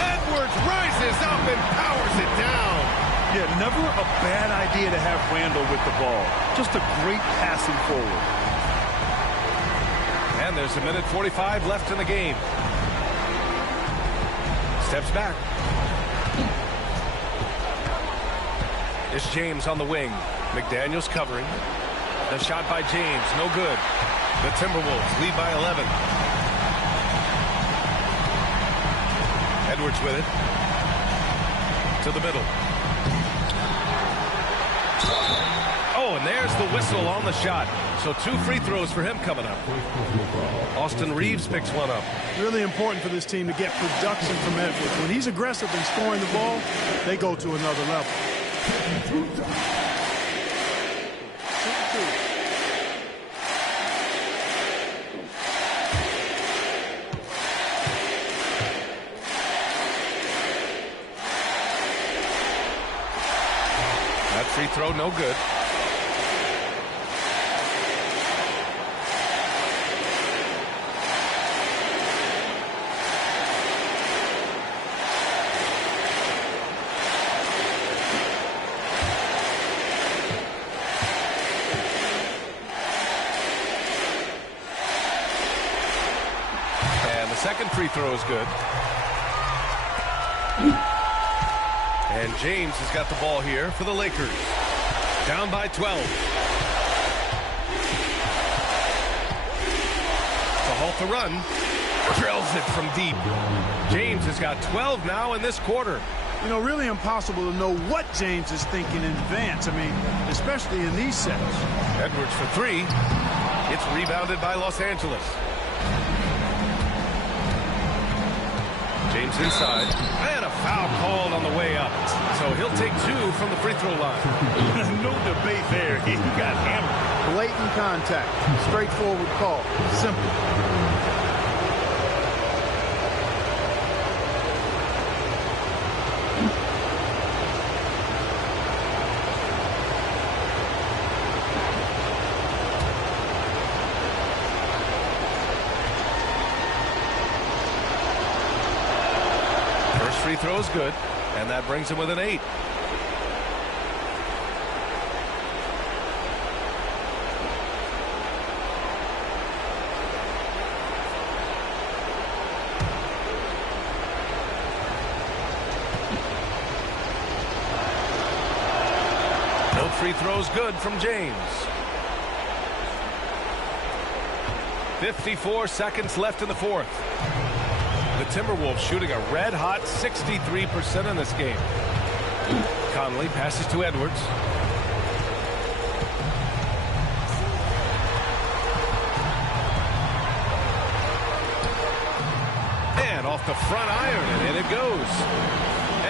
Edwards rises up and powers it down. Yeah, never a bad idea to have Randall with the ball. Just a great passing forward. And there's 1:45 left in the game. Steps back. It's James on the wing. McDaniels covering. The shot by James, no good. The Timberwolves lead by 11. Edwards with it. To the middle. Oh, and there's the whistle on the shot. So 2 free throws for him coming up. Austin Reeves picks one up. Really important for this team to get production from Edwards. When he's aggressive in scoring the ball, they go to another level. That free throw, no good. Second free throw is good. And James has got the ball here for the Lakers. Down by 12. To halt the run. Drills it from deep. James has got 12 now in this quarter. You know, really impossible to know what James is thinking in advance. I mean, especially in these sets. Edwards for 3. It's rebounded by Los Angeles. James inside. And a foul called on the way up. So he'll take 2 from the free throw line. No debate there. He got hammered. Blatant contact. Straightforward call. Simple. Free throw is good, and that brings him with an 8. No free throws good from James. 54 seconds left in the fourth. The Timberwolves shooting a red-hot 63% in this game. Conley passes to Edwards. And off the front iron, and in it goes.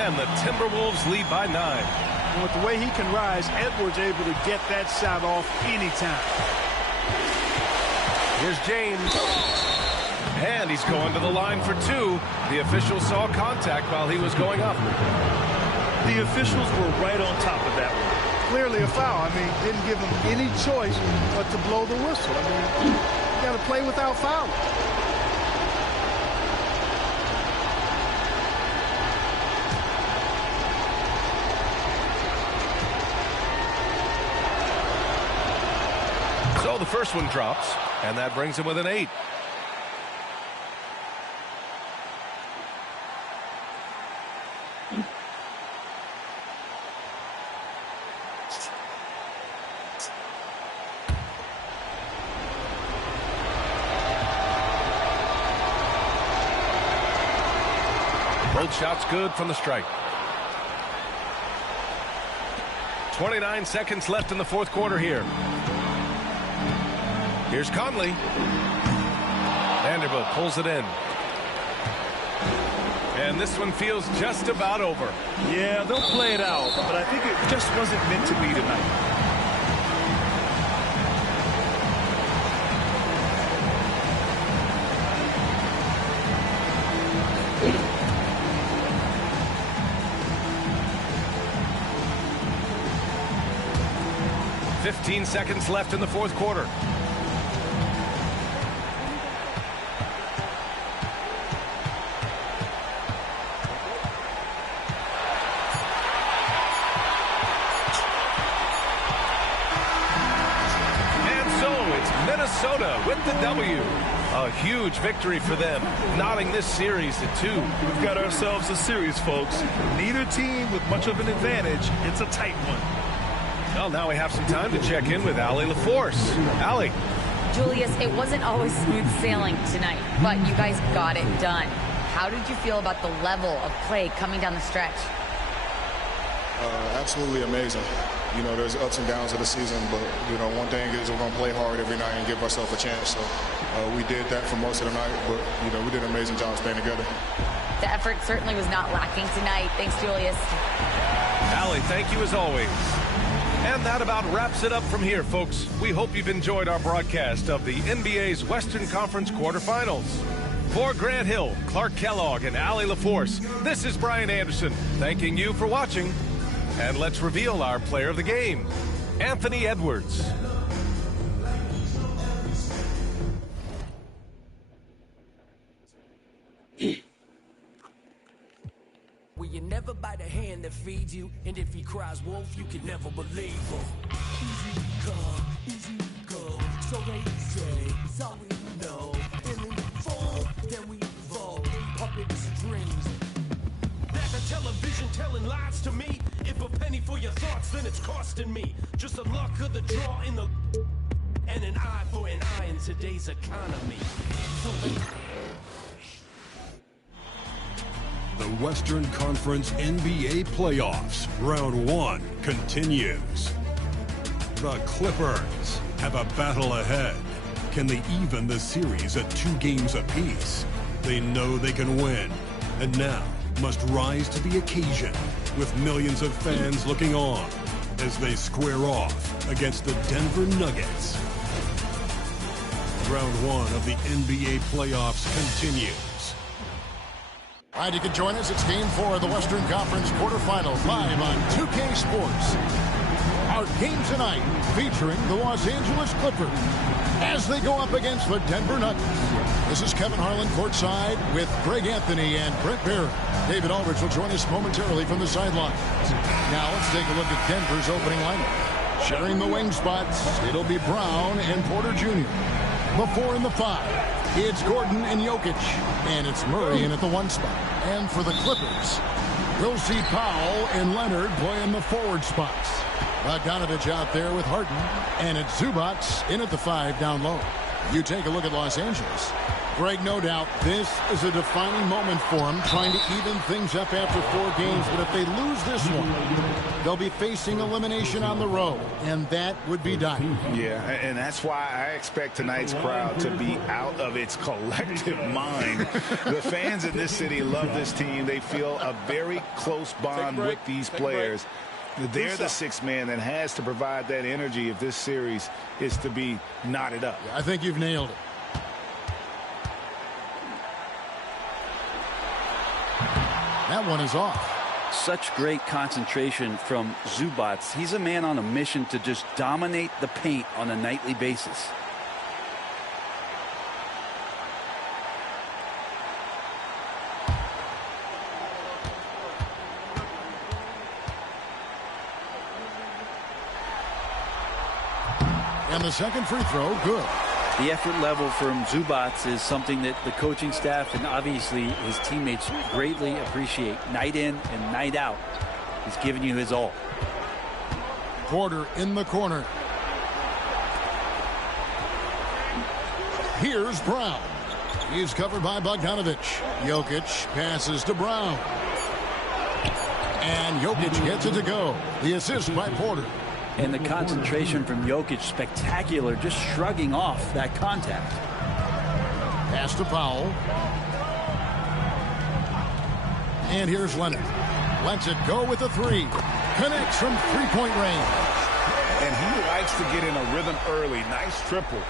And the Timberwolves lead by 9. And with the way he can rise, Edwards able to get that shot off anytime. Here's James. And he's going to the line for 2. The officials saw contact while he was going up. The officials were right on top of that one. Clearly a foul. I mean, didn't give him any choice but to blow the whistle. I mean, you got to play without fouling. So the first one drops, and that brings him with an 8. Both shots good from the strike. 29 seconds left in the fourth quarter here. Here's Conley. Vanderbilt pulls it in. And this one feels just about over. Yeah, they'll play it out, but I think it just wasn't meant to be tonight. .15 seconds left in the fourth quarter. Minnesota with the W. A huge victory for them, knotting this series to 2. We've got ourselves a series, folks. Neither team with much of an advantage. It's a tight one. Well, now we have some time to check in with Allie LaForce. Allie. Julius, it wasn't always smooth sailing tonight, but you guys got it done. How did you feel about the level of play coming down the stretch? Absolutely amazing. You know, there's ups and downs of the season, but, you know, one thing is we're going to play hard every night and give ourselves a chance. So we did that for most of the night, but, you know, we did an amazing job staying together. The effort certainly was not lacking tonight. Thanks, Julius. Allie, thank you as always. And that about wraps it up from here, folks. We hope you've enjoyed our broadcast of the NBA's Western Conference quarterfinals. For Grant Hill, Clark Kellogg, and Allie LaForce, this is Brian Anderson, thanking you for watching. And let's reveal our player of the game, Anthony Edwards. Well, you never bite the hand that feeds you, and if he cries wolf, you can never believe him. Easy come, easy go, so they say, so we know. And in the fall, then we fall, puppet strings. Back on television telling lies to me. If a penny for your thoughts, then it's costing me. Just the luck of the draw in the... And an eye for an eye in today's economy. The Western Conference NBA playoffs, round 1 continues. The Clippers have a battle ahead. Can they even the series at 2 games apiece? They know they can win, and now must rise to the occasion with millions of fans looking on as they square off against the Denver Nuggets. Round 1 of the NBA playoffs continues. All right, you can join us. It's Game 4 of the Western Conference quarterfinals live on 2K Sports. Our game tonight featuring the Los Angeles Clippers as they go up against the Denver Nuggets. This is Kevin Harlan courtside with Greg Anthony and Brent Barry. David Aldridge will join us momentarily from the sidelines. Now let's take a look at Denver's opening lineup. Sharing the wing spots, it'll be Brown and Porter Jr. The 4 and the 5. It's Gordon and Jokic, and it's Murray in at the 1 spot. And for the Clippers, we'll see Powell and Leonard play in the forward spots. Bogdanovich out there with Harden, and it's Zubac in at the 5 down low. You take a look at Los Angeles. Greg, no doubt, this is a defining moment for them, trying to even things up after 4 games. But if they lose this one, they'll be facing elimination on the road, and that would be dire. Yeah, and that's why I expect tonight's crowd to be out of its collective mind. The fans in this city love this team. They feel a very close bond with these players. They're the 6th man that has to provide that energy if this series is to be knotted up. Yeah, I think you've nailed it. That one is off. Such great concentration from Zubac. He's a man on a mission to just dominate the paint on a nightly basis. And the second free throw, good. The effort level from Zubac is something that the coaching staff and obviously his teammates greatly appreciate. Night in and night out, he's giving you his all. Porter in the corner. Here's Brown. He's covered by Bogdanovich. Jokic passes to Brown. And Jokic gets it to go. The assist by Porter. And the concentration from Jokic, spectacular, just shrugging off that contact. Pass to Powell. And here's Leonard. Lets it go with a three. Connects from three-point range. And he likes to get in a rhythm early. Nice triple.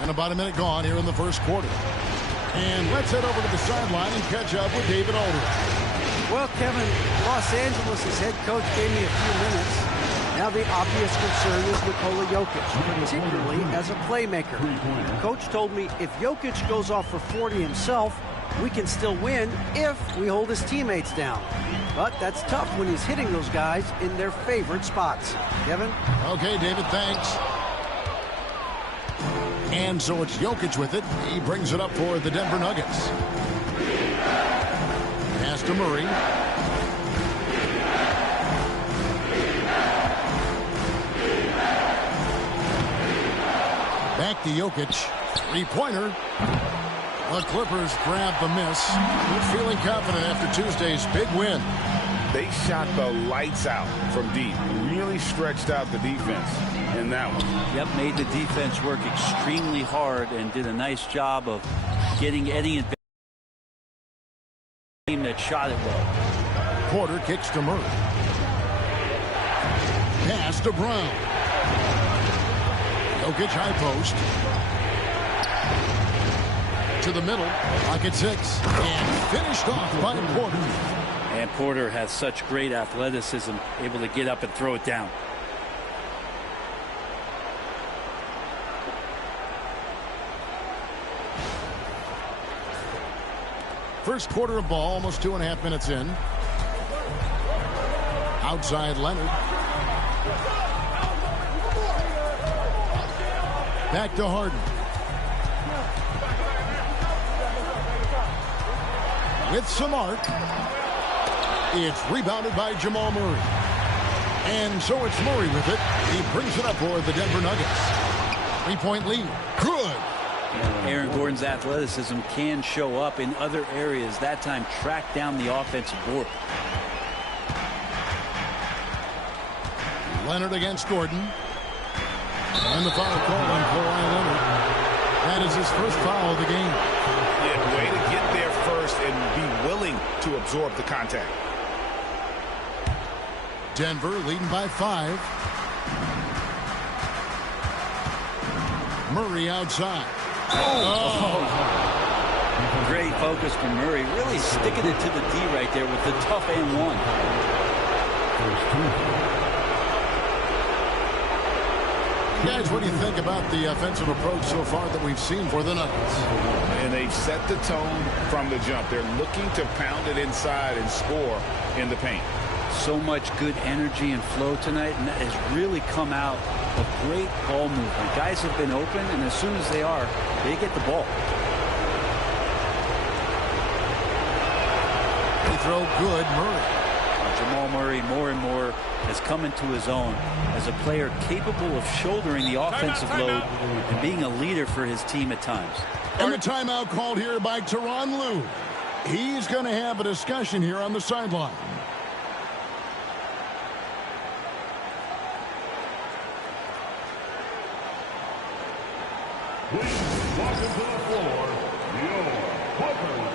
And about a minute gone here in the first quarter. And let's head over to the sideline and catch up with David Aldridge. Well, Kevin, Los Angeles' head coach gave me a few minutes. Now the obvious concern is Nikola Jokic, particularly as a playmaker. Coach told me if Jokic goes off for 40 himself, we can still win if we hold his teammates down. But that's tough when he's hitting those guys in their favorite spots. Kevin? Okay, David, thanks. And so it's Jokic with it. He brings it up for the Denver Nuggets. Pass to Murray. Back to Jokic. Three-pointer. The Clippers grab the miss. They're feeling confident after Tuesday's big win. They shot the lights out from deep. Really stretched out the defense in that one. Yep, made the defense work extremely hard and did a nice job of getting any advantage. Team that shot it well. Porter kicks to Murray. Pass to Brown. Jokic high post. To the middle. Pocket six. And finished off by Porter. And Porter has such great athleticism, able to get up and throw it down. First quarter of ball, almost 2.5 minutes in. Outside Leonard. Back to Harden. With some arc. It's rebounded by Jamal Murray. And so it's Murray with it. He brings it up for the Denver Nuggets. 3-point lead. Good. Aaron Gordon's athleticism can show up in other areas. That time, track down the offensive board. Leonard against Gordon. And the foul call on Kawhi Leonard. That is his first foul of the game. Yeah, way to get there first and be willing to absorb the contact. Denver leading by 5. Murray outside. Oh. Great focus from Murray. Really sticking it to the D right there with the tough and one. Guys, what do you think about the offensive approach so far that we've seen for the Nuggets? And they've set the tone from the jump. They're looking to pound it inside and score in the paint. So much good energy and flow tonight, and that has really come out of great ball movement. Guys have been open, and as soon as they are, they get the ball. They throw good, Murray. Jamal Murray more and more has come into his own as a player capable of shouldering the offensive load and being a leader for his team at times. And the timeout called here by Tyronn Lue. He's going to have a discussion here on the sideline. Please welcome to the floor, your Clippers.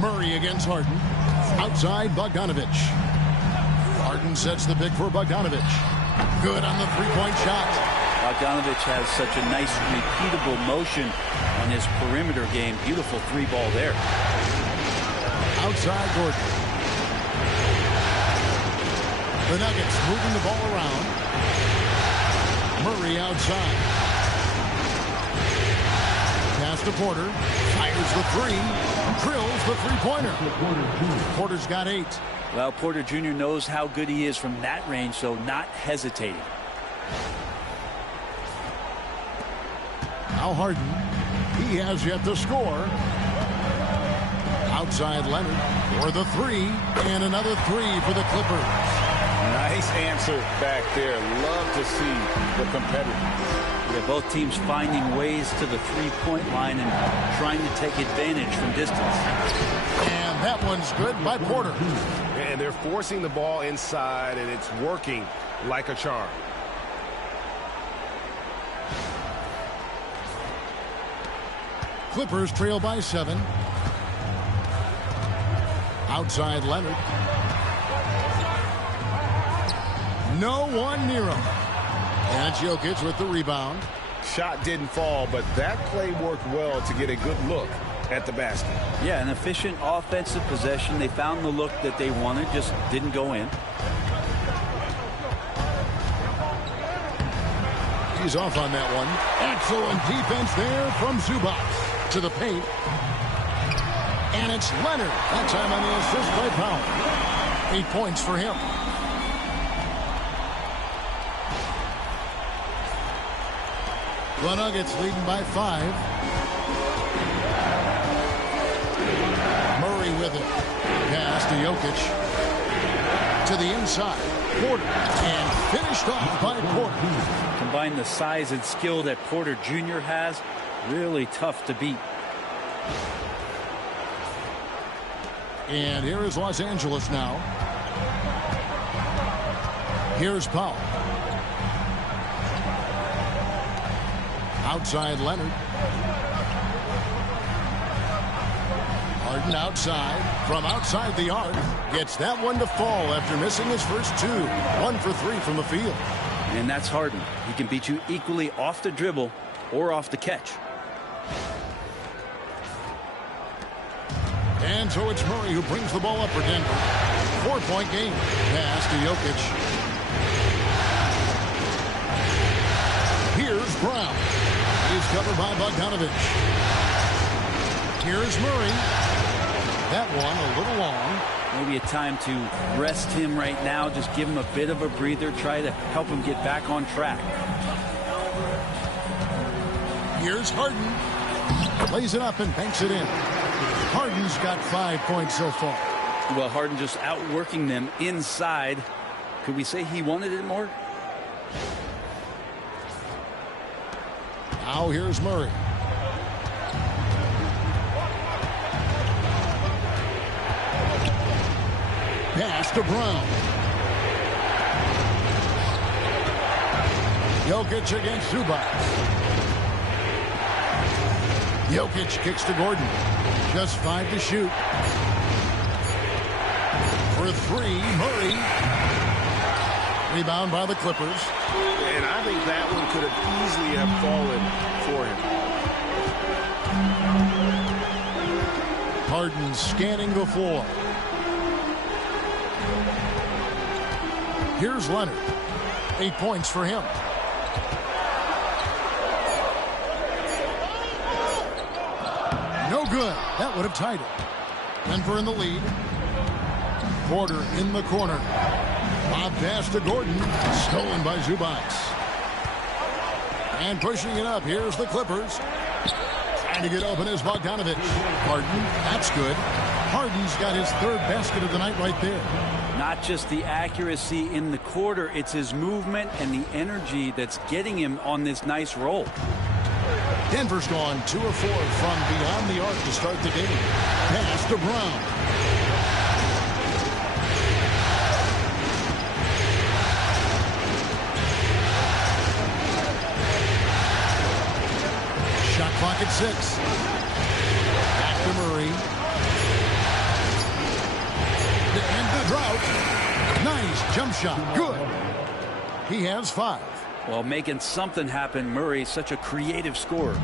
Murray against Harden. Outside, Bogdanovich. Harden sets the pick for Bogdanovich. Good on the three-point shot. Bogdanovich has such a nice, repeatable motion on his perimeter game. Beautiful three ball there. Outside, Gordon. The Nuggets moving the ball around. Murray outside. Pass to Porter. Fires the three. Drills the three-pointer. Porter's got 8. Well, Porter Jr. knows how good he is from that range, so not hesitating. Now Harden. He has yet to score. Outside Leonard for the 3. And another 3 for the Clippers. Nice answer back there. Love to see the competitors. Yeah, both teams finding ways to the three-point line and trying to take advantage from distance. And that one's good by Porter. And they're forcing the ball inside, and it's working like a charm. Clippers trail by 7. Outside Leonard. No one near him. And Jokic with the rebound. Shot didn't fall, but that play worked well to get a good look at the basket. Yeah, an efficient offensive possession. They found the look that they wanted, just didn't go in. He's off on that one. Excellent defense there from Zubac to the paint. And it's Leonard. That time on the assist by Powell. 8 points for him. The Nuggets leading by 5. Murray with it. Pass to Jokic. To the inside. Porter. And finished off by Porter. Combine the size and skill that Porter Jr. has. Really tough to beat. And here is Los Angeles now. Here's Powell. Outside Leonard. Harden outside. From outside the arc. Gets that one to fall after missing his first 2. 1 for 3 from the field. And that's Harden. He can beat you equally off the dribble or off the catch. And so it's Murray who brings the ball up for Denver. 4-point game. Pass to Jokic. Here's Brown. He's covered by Bogdanovich. Here's Murray. That one a little long. Maybe a time to rest him right now. Just give him a bit of a breather. Try to help him get back on track. Here's Harden. Lays it up and banks it in. Harden's got 5 points so far. Well, Harden just outworking them inside. Could we say he wanted it more? Now here's Murray. Pass to Brown. Jokic against Zubac. Jokic kicks to Gordon. Just 5 to shoot. For 3, Murray. Rebound by the Clippers. And I think that one could have easily have fallen for him. Harden scanning the floor. Here's Leonard. 8 points for him. No good. That would have tied it. Denver in the lead. Porter in the corner. Bob pass to Gordon. Stolen by Zubac. And pushing it up. Here's the Clippers. Trying to get open is Bogdanovich. Harden. That's good. Harden's got his 3rd basket of the night right there. Not just the accuracy in the quarter, it's his movement and the energy that's getting him on this nice roll. Denver's gone 2 of 4 from beyond the arc to start the game. Pass to Brown. Shot clock at 6. Back to Murray. To end the drought. Nice jump shot. Good. He has 5. Well, making something happen, Murray, such a creative scorer.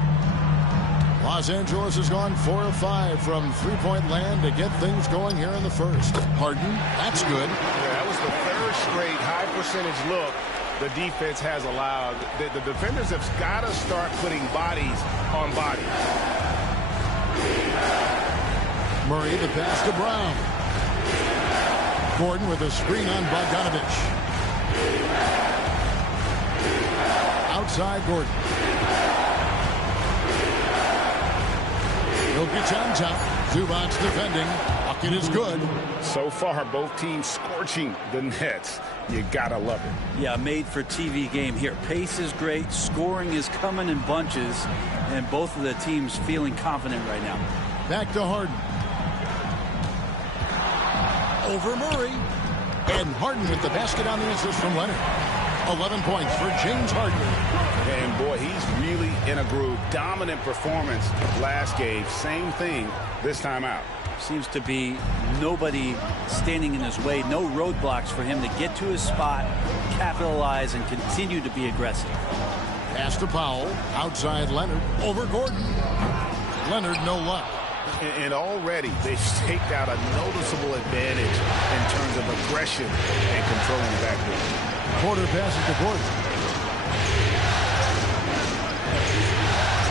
Los Angeles has gone 4 of 5 from three-point land to get things going here in the first. Harden, that's good. Yeah, that was the third straight high percentage look the defense has allowed. The defenders have got to start putting bodies on bodies. Murray, the pass to Brown. Gordon with a screen on Bogdanovich. Outside Gordon. Jokic on top. Zubac defending. Bucket is good. So far, both teams scorching the Nets. You gotta love it. Yeah, made for TV game here. Pace is great. Scoring is coming in bunches. And both of the teams feeling confident right now. Back to Harden. Over Murray. And Harden with the basket on the assist from Leonard. 11 points for James Harden. And boy, he's really in a groove. Dominant performance last game. Same thing this time out. Seems to be nobody standing in his way. No roadblocks for him to get to his spot, capitalize, and continue to be aggressive. Pass to Powell. Outside Leonard. Over Gordon. Leonard, no luck. And already they've staked out a noticeable advantage in terms of aggression and controlling the backcourt. Porter passes to Gordon.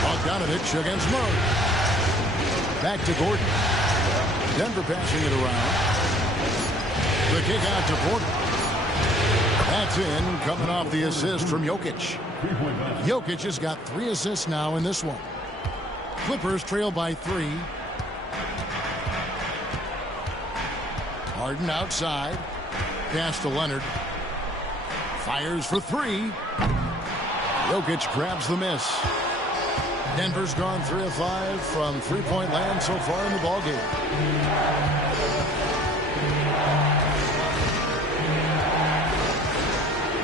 Bogdanovich against Murray. Back to Gordon. Denver passing it around. The kick out to Porter. That's in, coming off the assist from Jokic. Jokic has got 3 assists now in this one. Clippers trail by 3. Harden outside. Pass to Leonard. Fires for 3. Jokic grabs the miss. Denver's gone 3 of 5 from three-point land so far in the ballgame.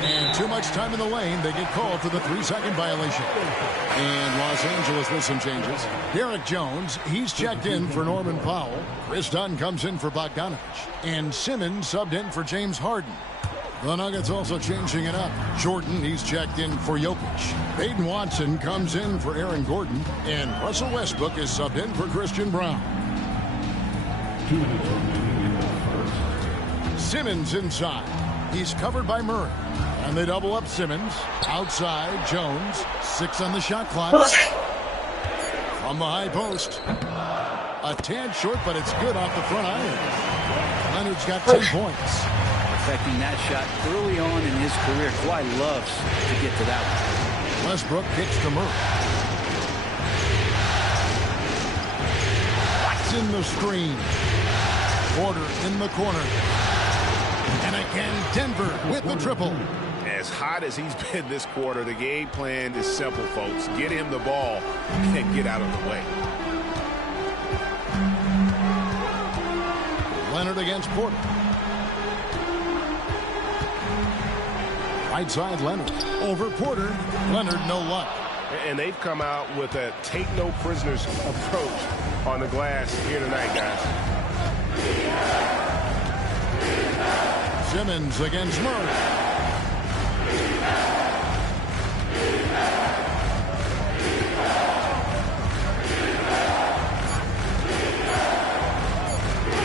And too much time in the lane. They get called for the 3-second violation. And Los Angeles with some changes. Derek Jones, he's checked in for Norman Powell. Chris Dunn comes in for Bogdanovich. And Simmons subbed in for James Harden. The Nuggets also changing it up. Jordan, he's checked in for Jokic. Peyton Watson comes in for Aaron Gordon. And Russell Westbrook is subbed in for Christian Brown. Simmons inside. He's covered by Murray. And they double up Simmons. Outside, Jones. 6 on the shot clock. From the high post. A tad short, but it's good off the front iron. Leonard's got 10 points. Affecting that shot early on in his career. Kawhi loves to get to that one. Westbrook kicks to Murray. Watson the screen. Porter in the corner. And again, Denver with the triple. As hot as he's been this quarter, the game plan is simple, folks. Get him the ball and get out of the way. Leonard against Porter. Right side, Leonard. Over Porter. Leonard, no luck. And they've come out with a take-no-prisoners approach on the glass here tonight, guys. Simmons against Murray.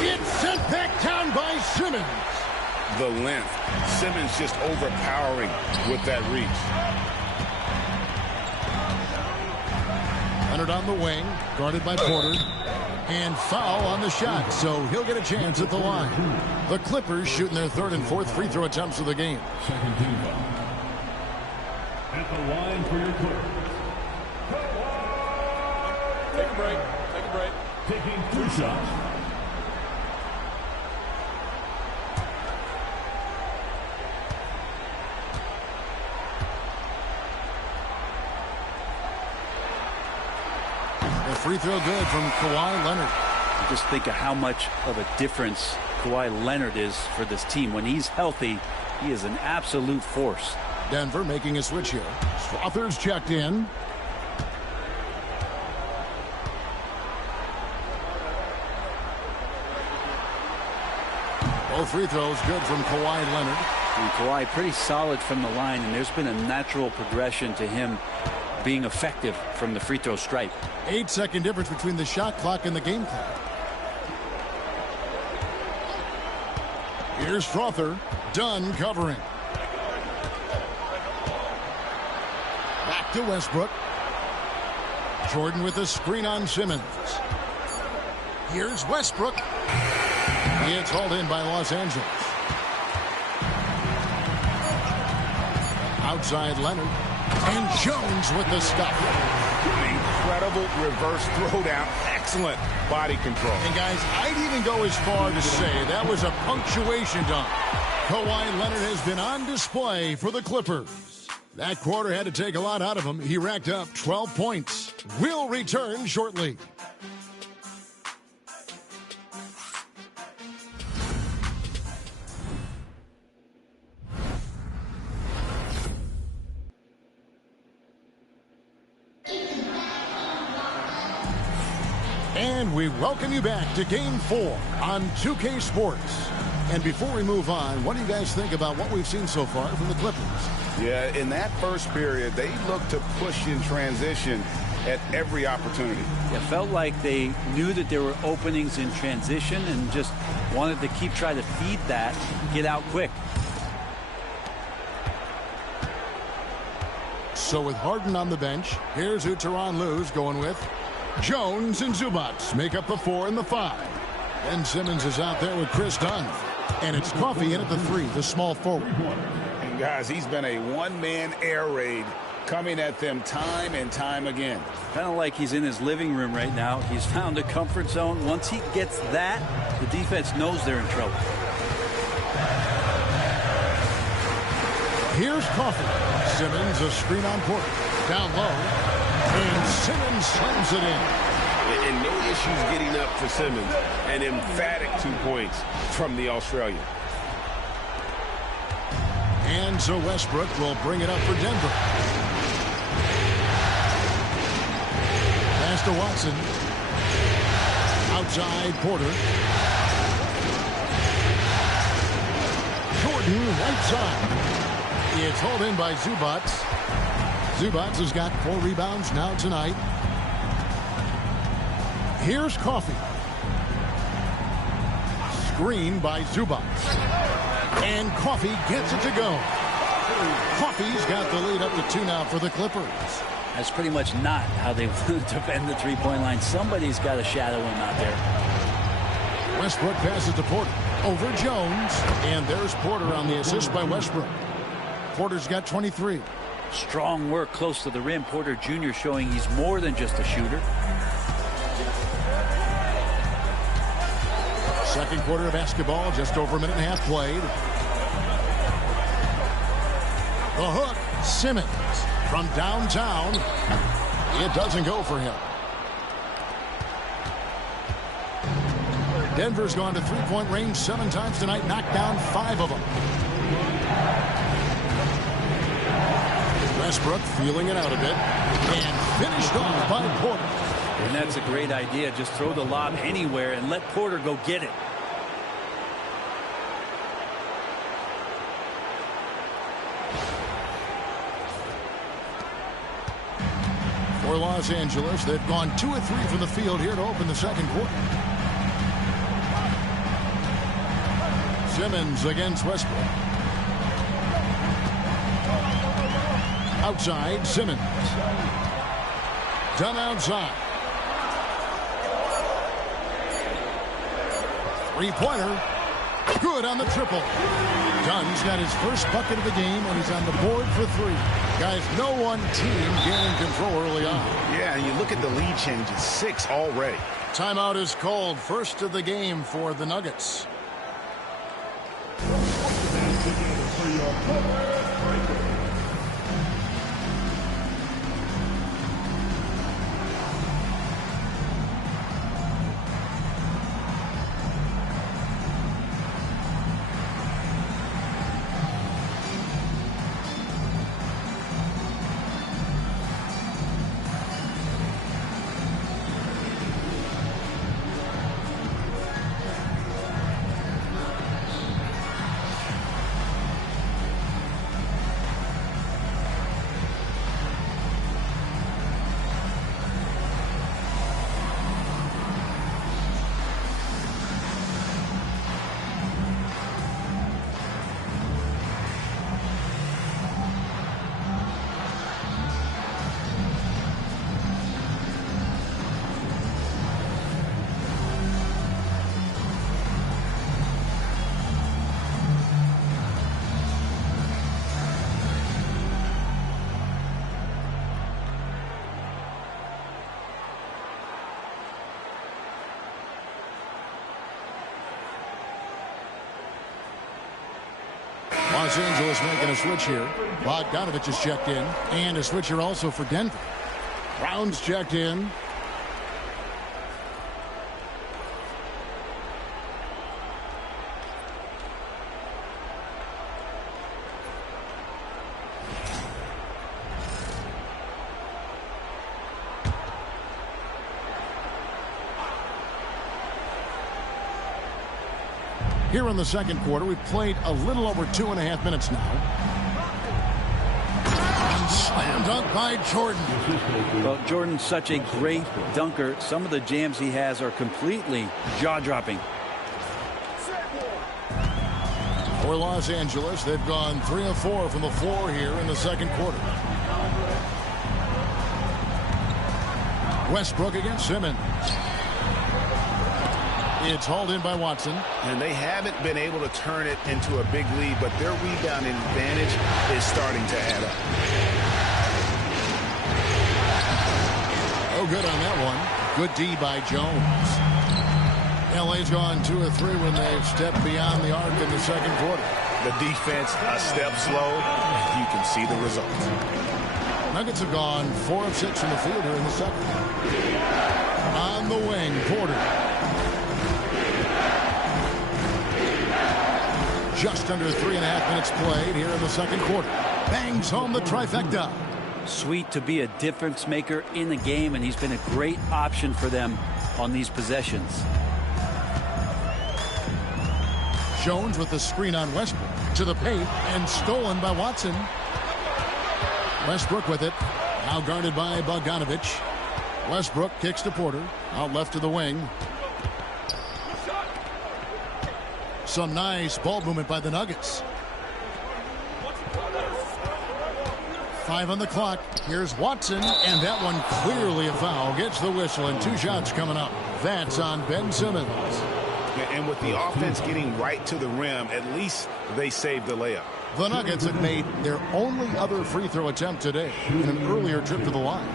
It's sent back down by Simmons. The length. Simmons just overpowering with that reach. Leonard on the wing, guarded by Porter. And foul on the shot, so he'll get a chance at the line. The Clippers shooting their 3rd and 4th free throw attempts of the game. Second team foul. At the line for your Clippers. Take a break. Take a break. Taking 2 shots. Free throw good from Kawhi Leonard. Just think of how much of a difference Kawhi Leonard is for this team. When he's healthy, he is an absolute force. Denver making a switch here. Struthers checked in. Both free throws good from Kawhi Leonard. And Kawhi pretty solid from the line, and there's been a natural progression to him being effective from the free throw stripe. 8-second difference between the shot clock and the game clock. Here's Strother. Dunn covering. Back to Westbrook. Jordan with a screen on Simmons. Here's Westbrook. It's hauled in by Los Angeles. Outside Leonard. And Jones with the stop. Incredible reverse throwdown. Excellent body control. And guys, I'd even go as far to say that was a punctuation dunk. Kawhi Leonard has been on display for the Clippers. That quarter had to take a lot out of him. He racked up 12 points. We'll return shortly. And we welcome you back to Game 4 on 2K Sports. And before we move on, what do you guys think about what we've seen so far from the Clippers? Yeah, in that first period, they looked to push in transition at every opportunity. It felt like they knew that there were openings in transition and just wanted to keep trying to feed that, get out quick. So with Harden on the bench, here's who Tyronn Lue's going with. Jones and Zubac make up the 4 and the 5. Ben Simmons is out there with Chris Dunn. And it's Coffey in at the 3, the small forward. And guys, he's been a one-man air raid coming at them time and time again. Kind of like he's in his living room right now. He's found a comfort zone. Once he gets that, the defense knows they're in trouble. Here's Coffey. Simmons, a screen on Porter. Down low. And Simmons slams it in. And no issues getting up for Simmons. An emphatic 2 points from the Australian. And so Westbrook will bring it up for Denver. Pass to Watson. Outside Porter. Jordan right side. It's hauled in by Zubac. Zubac has got 4 rebounds now tonight. Here's Coffey. Screen by Zubac. And Coffey gets it to go. Coffey's got the lead up to 2 now for the Clippers. That's pretty much not how they defend the three-point line. Somebody's got to shadow him out there. Westbrook passes to Porter. Over Jones. And there's Porter on the assist by Westbrook. Porter's got 23. Strong work close to the rim. Porter Jr. showing he's more than just a shooter. Second quarter of basketball, just over a minute and a half played. The hook, Simmons from downtown. It doesn't go for him. Denver's gone to three-point range 7 times tonight, knocked down 5 of them. Westbrook feeling it out a bit and finished off by Porter. And that's a great idea. Just throw the lob anywhere and let Porter go get it. For Los Angeles, they've gone 2 of 3 from the field here to open the second quarter. Simmons against Westbrook. Outside, Simmons. Dunn outside. Three-pointer. Good on the triple. Dunn's got his first bucket of the game, and he's on the board for 3. Guys, no one team gaining control early on. Yeah, and you look at the lead changes. 6 already. Timeout is called. First of the game for the Nuggets. Los Angeles making a switch here. Bogdanovich is checked in. And a switch here also for Denver. Brown's checked in. Here in the second quarter, we've played a little over 2.5 minutes now. And slam dunk by Jordan. Well, Jordan's such a great dunker. Some of the jams he has are completely jaw-dropping. For Los Angeles, they've gone 3 of 4 from the floor here in the second quarter. Westbrook against Simmons. It's hauled in by Watson. And they haven't been able to turn it into a big lead, but their rebounding advantage is starting to add up. Oh, good on that one. Good D by Jones. LA's gone 2 of 3 when they've stepped beyond the arc in the second quarter. The defense a step slow, and you can see the results. Nuggets have gone 4 of 6 from the field here in the second. On the wing, Porter. Just under 3.5 minutes played here in the second quarter. Bangs home the trifecta. Sweet to be a difference maker in the game, and he's been a great option for them on these possessions. Jones with the screen on Westbrook. To the paint and stolen by Watson. Westbrook with it. Now guarded by Bogdanovich. Westbrook kicks to Porter. Out left to the wing. Some nice ball movement by the Nuggets. 5 on the clock. Here's Watson, and that one clearly a foul. Gets the whistle, and 2 shots coming up. That's on Ben Simmons. And with the offense getting right to the rim, at least they saved the layup. The Nuggets have made their only other free throw attempt today in an earlier trip to the line.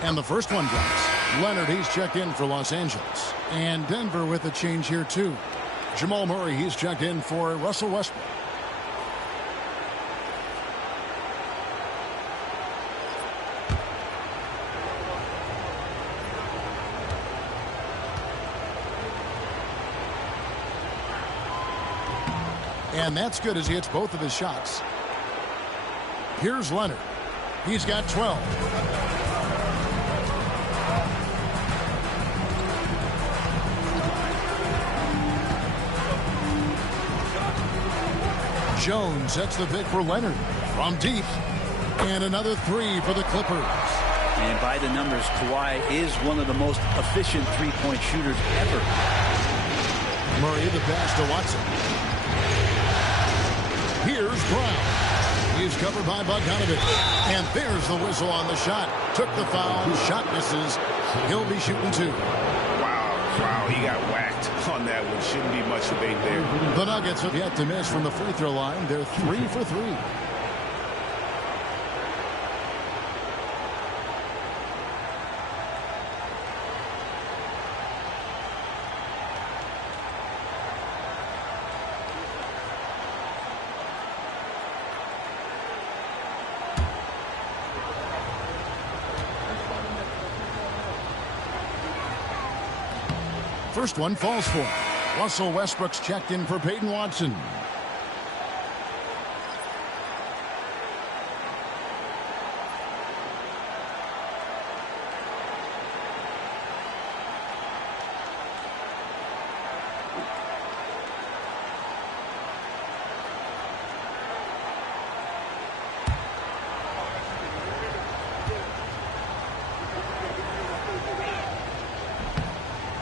And the first one drops. Leonard, he's checked in for Los Angeles. And Denver with a change here, too. Jamal Murray, he's checked in for Russell Westbrook. And that's good as he hits both of his shots. Here's Leonard. He's got 12. Jones sets the pick for Leonard from deep. And another 3 for the Clippers. And by the numbers, Kawhi is one of the most efficient three-point shooters ever. Murray the pass to Watson. Here's Brown. He's covered by Bogdanovich. And there's the whistle on the shot. Took the foul. Shot misses. He'll be shooting 2. Wow, he got whacked on that one. Shouldn't be much debate there. The Nuggets have yet to miss from the free throw line. They're 3 for 3. First one falls for him. Russell Westbrook's checked in for Peyton Watson.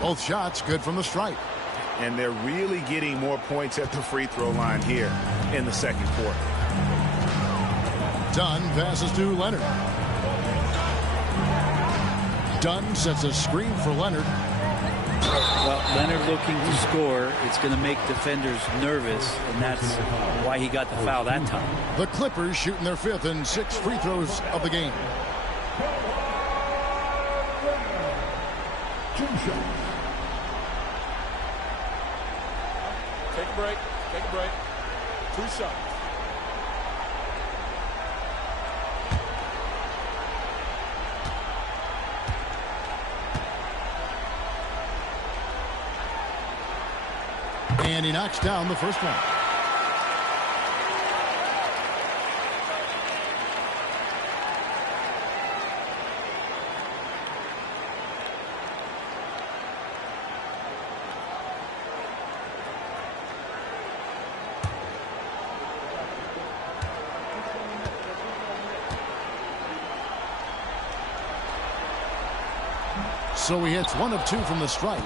Both shots good from the stripe. And they're really getting more points at the free throw line here in the second quarter. Dunn passes to Leonard. Dunn sets a screen for Leonard. Well, Leonard looking to score, it's going to make defenders nervous, and that's why he got the foul that time. The Clippers shooting their 5th and 6th free throws of the game. 2 shots. Take a break. Take a break. 2 shots. And he knocks down the first one. So he hits 1 of 2 from the stripe.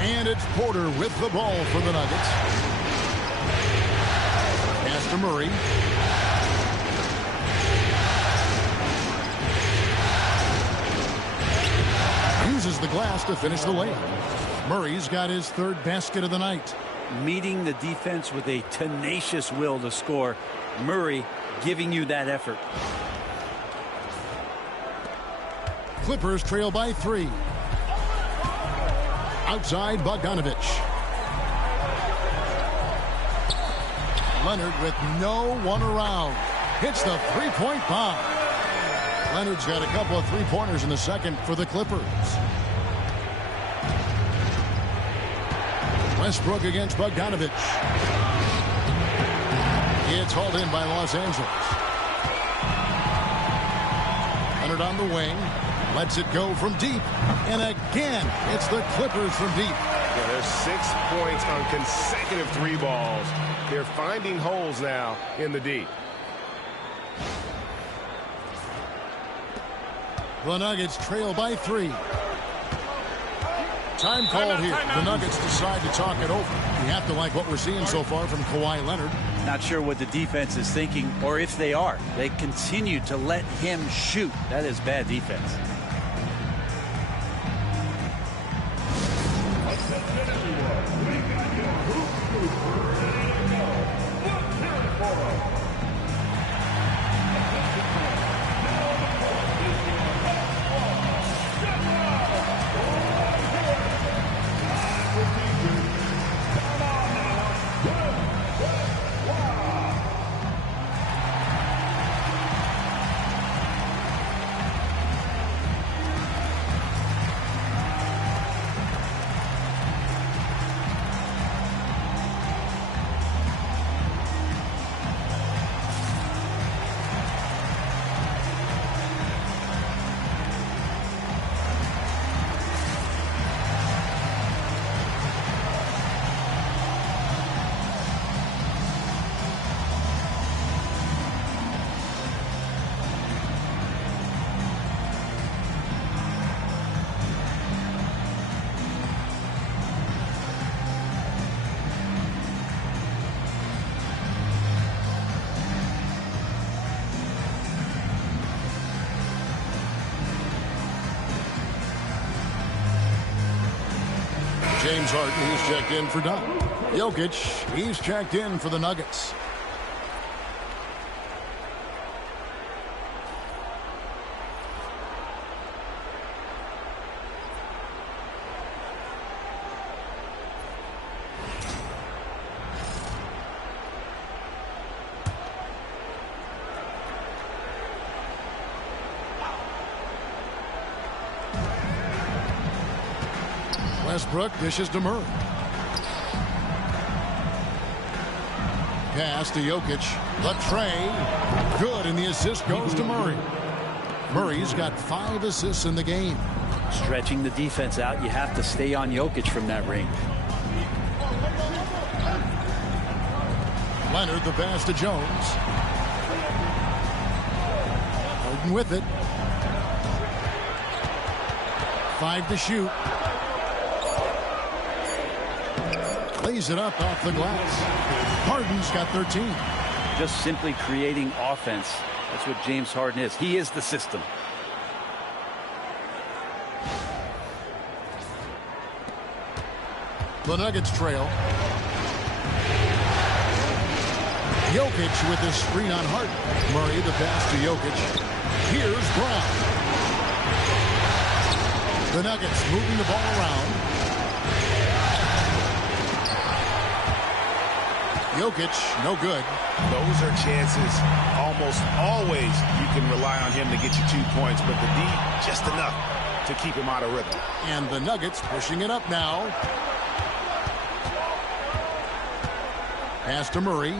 And it's Porter with the ball for the Nuggets. Pass to Murray. Uses the glass to finish the layup. Murray's got his 3rd basket of the night. Meeting the defense with a tenacious will to score. Murray giving you that effort. Clippers trail by 3. Outside Bogdanovich. Leonard with no one around. Hits the 3-point bomb. Leonard's got a couple of 3-pointers in the second for the Clippers. Westbrook against Bogdanovich. It's hauled in by Los Angeles. Leonard on the wing. Lets it go from deep. And again, it's the Clippers from deep. Yeah, there's 6 points on consecutive 3 balls. They're finding holes now in the deep. The Nuggets trail by 3. Time called here. The Nuggets decide to talk it over. You have to like what we're seeing so far from Kawhi Leonard. Not sure what the defense is thinking, or if they are. They continue to let him shoot. That is bad defense. James Harden, he's checked in for Dunn. Jokic, he's checked in for the Nuggets. Westbrook dishes to Murray. Pass to Jokic. The tray. Good, and the assist goes to Murray. Murray's got 5 assists in the game. Stretching the defense out. You have to stay on Jokic from that range. Leonard, the pass to Jones. Harden with it. 5 to shoot. Lays it up off the glass. Harden's got 13. Just simply creating offense. That's what James Harden is. He is the system. The Nuggets trail. Jokic with his screen on Harden. Murray the pass to Jokic. Here's Brown. The Nuggets moving the ball around. Jokic, no good. Those are chances almost always you can rely on him to get you 2 points, but the D just enough to keep him out of rhythm. And the Nuggets pushing it up now. Pass to Murray.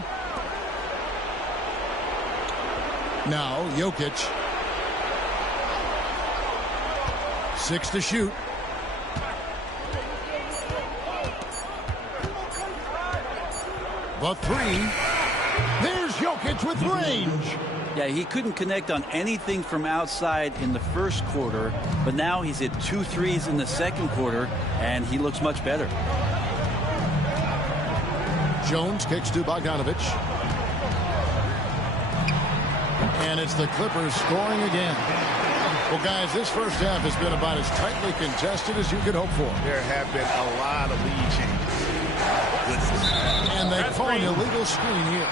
Now Jokic. 6 to shoot. The 3. There's Jokic with range. Yeah, he couldn't connect on anything from outside in the first quarter, but now he's hit 2 threes in the second quarter, and he looks much better. Jones kicks to Bogdanovic. And it's the Clippers scoring again. Well, guys, this first half has been about as tightly contested as you could hope for. There have been a lot of lead changes. And they call an illegal screen here.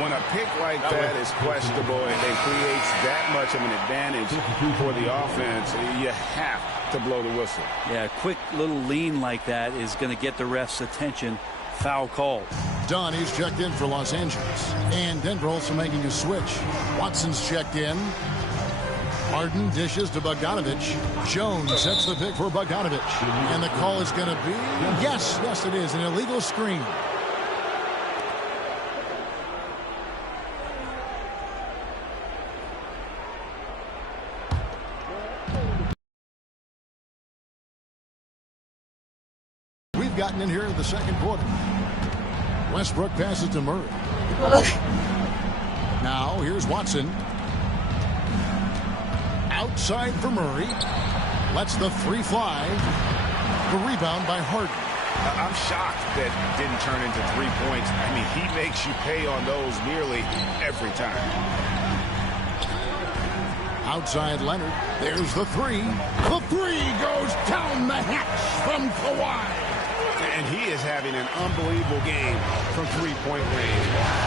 When a pick like that is questionable and it creates that much of an advantage for the offense, you have to blow the whistle. Yeah, a quick little lean like that is going to get the ref's attention. Foul call. Donnie's checked in for Los Angeles. And Denver also making a switch. Watson's checked in. Harden dishes to Bogdanovic. Jones sets the pick for Bogdanovic. And the call is going to be, yes, it is, an illegal screen. We've gotten in here in the second quarter. Westbrook passes to Murray. Now here's Watson. Outside for Murray. Lets the 3 fly. The rebound by Harden. I'm shocked that didn't turn into 3 points. I mean, he makes you pay on those nearly every time. Outside Leonard. There's the 3. The 3 goes down the hatch from Kawhi. And he is having an unbelievable game from 3-point range.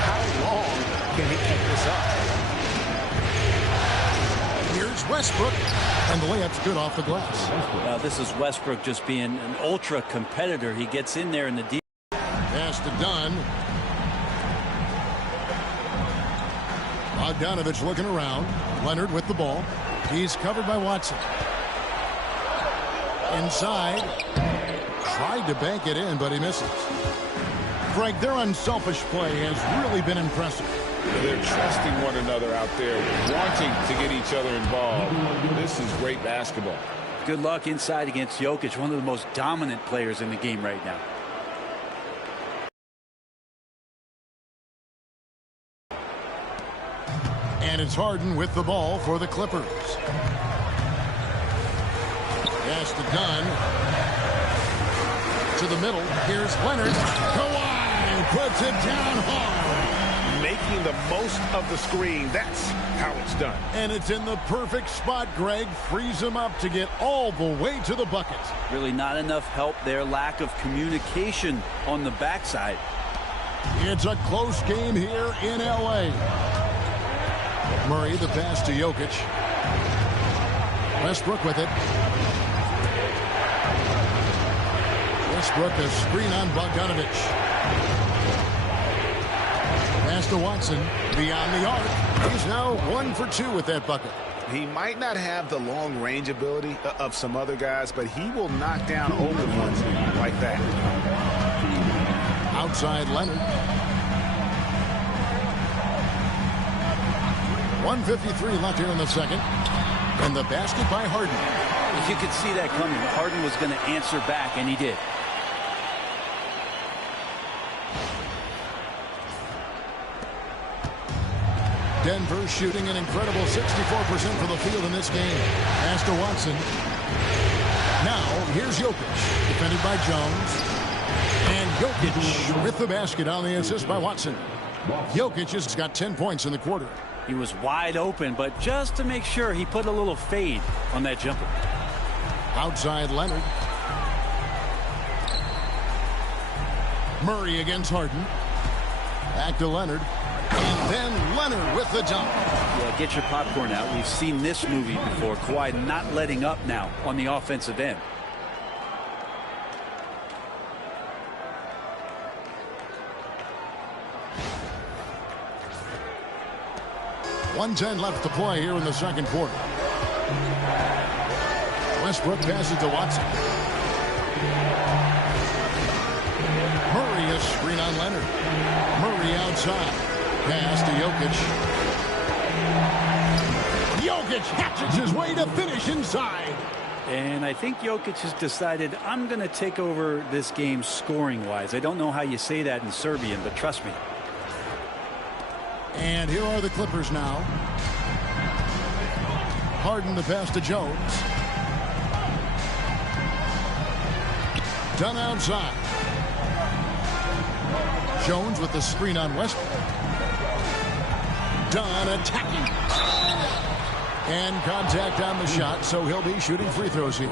How long can he keep this up? Here's Westbrook, and the layup's good off the glass. This is Westbrook just being an ultra competitor. He gets in there in the deep. Pass to Dunn. Bogdanovic looking around. Leonard with the ball. He's covered by Watson. Inside. Tried to bank it in, but he misses. Greg, their unselfish play has really been impressive. They're trusting one another out there, wanting to get each other involved. This is great basketball. Good luck inside against Jokic, one of the most dominant players in the game right now. And it's Harden with the ball for the Clippers. Pass to Dunn. To the middle. Here's Leonard. Kawhi puts it down hard. Making the most of the screen. That's how it's done. And it's in the perfect spot, Greg. Frees him up to get all the way to the bucket. Really not enough help there. Lack of communication on the backside. It's a close game here in L.A. Murray, the pass to Jokic. Westbrook with it. Westbrook, a screen on Bogdanovic. Pass to Watson. Beyond the arc. He's now 1 for 2 with that bucket. He might not have the long range ability of some other guys, but he will knock down open ones like that. Outside Leonard. 1:53 left here in the second. And the basket by Harden. If you could see that coming, Harden was going to answer back, and he did. Denver shooting an incredible 64% for the field in this game. Pass to Watson. Now, here's Jokic, defended by Jones. And Jokic with the basket on the assist by Watson. Jokic has got 10 points in the quarter. He was wide open, but just to make sure, he put a little fade on that jumper. Outside Leonard. Murray against Harden. Back to Leonard. And then Leonard with the dunk. Yeah, get your popcorn out. We've seen this movie before. Kawhi not letting up now on the offensive end. .110 left to play here in the second quarter. Westbrook passes to Watson. Murray, a screen on Leonard. Murray outside. Pass to Jokic. Jokic hatchets his way to finish inside. And I think Jokic has decided, I'm going to take over this game scoring-wise. I don't know how you say that in Serbian, but trust me. And here are the Clippers now. Harden the pass to Jones. Done outside. Jones with the screen on Westbrook. Dunn attacking. And contact on the shot, so he'll be shooting free throws here.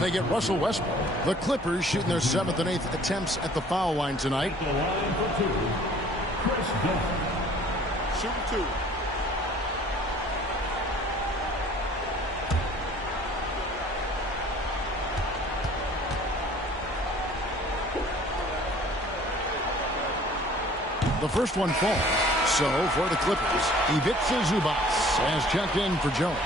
They get Russell Westbrook. The Clippers shooting their 7th and 8th attempts at the foul line tonight. Shooting 2. The first one falls. So for the Clippers, Ivica Zubac has checked in for Jones.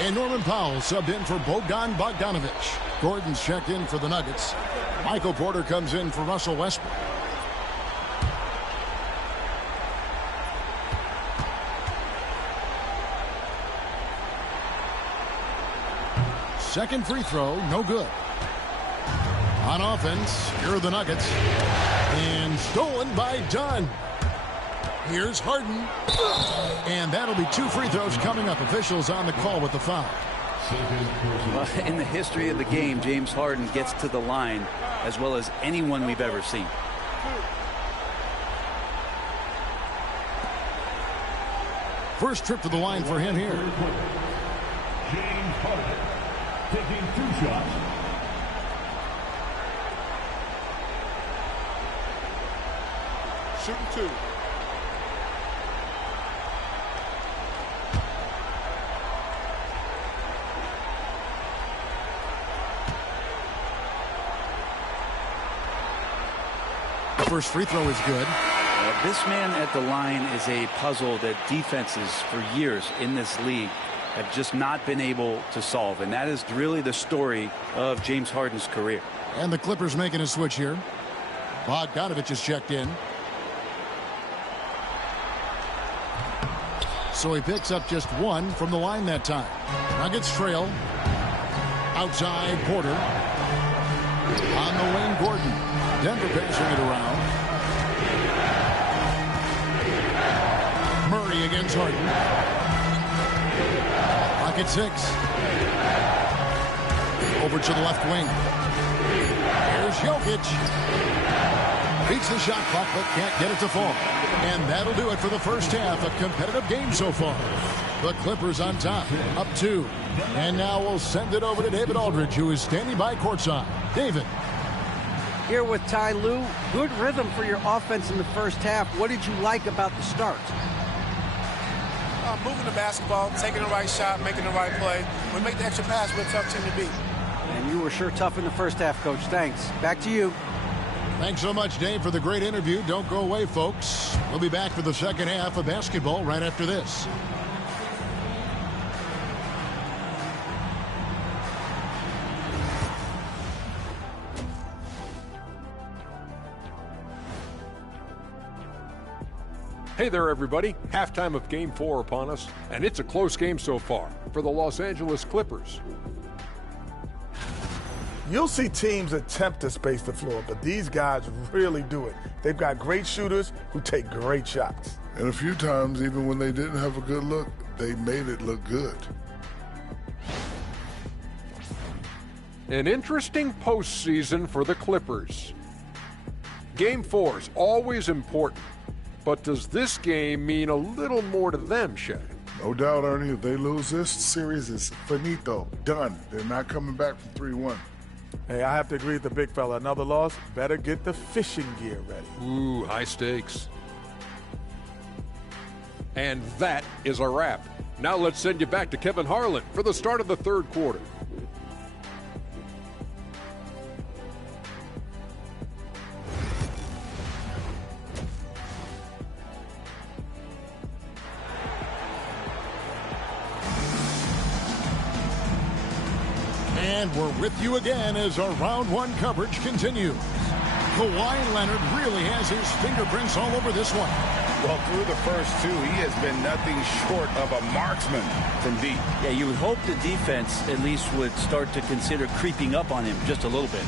And Norman Powell subbed in for Bogdan Bogdanovic. Gordon's checked in for the Nuggets. Michael Porter comes in for Russell Westbrook. Second free throw, no good. On offense, here are the Nuggets. And stolen by Dunn. Here's Harden. And that'll be 2 free throws coming up. Officials on the call with the foul. Well, in the history of the game, James Harden gets to the line as well as anyone we've ever seen. First trip to the line for him here. James Harden taking 2 shots. Shooting 2. First free throw is good. This man at the line is a puzzle that defenses for years in this league have just not been able to solve. And that is really the story of James Harden's career. And the Clippers making a switch here. Bogdanovic is checked in. So he picks up just 1 from the line that time. Nuggets trail. Outside Porter. On the wing, Gordon. Denver passing it around. Murray against Harden. Pocket 6. Over to the left wing. Here's Jokic. Beats the shot clock, but can't get it to fall. And that'll do it for the first half. A competitive game so far. The Clippers on top, up 2. And now we'll send it over to David Aldridge, who is standing by courtside. David. Here with Ty Lue. Good rhythm for your offense in the first half. What did you like about the start? Moving the basketball, taking the right shot, making the right play. When we make the extra pass, we're a tough team to beat. And you were sure tough in the first half, Coach. Thanks. Back to you. Thanks so much, Dave, for the great interview. Don't go away, folks. We'll be back for the second half of basketball right after this. Hey there, everybody. Halftime of Game 4 upon us, and it's a close game so far for the Los Angeles Clippers. You'll see teams attempt to space the floor, but these guys really do it. They've got great shooters who take great shots. And a few times, even when they didn't have a good look, they made it look good. An interesting postseason for the Clippers. Game 4 is always important, but does this game mean a little more to them, Shaq? No doubt, Ernie. If they lose this series, it's finito. Done. They're not coming back from 3-1. Hey, I have to agree with the big fella. Another loss, better get the fishing gear ready. Ooh, high stakes. And that is a wrap. Now let's send you back to Kevin Harlan for the start of the third quarter. And we're with you again as our round one coverage continues. Kawhi Leonard really has his fingerprints all over this one. Well, through the first two, he has been nothing short of a marksman from deep. Yeah, you would hope the defense at least would start to consider creeping up on him just a little bit.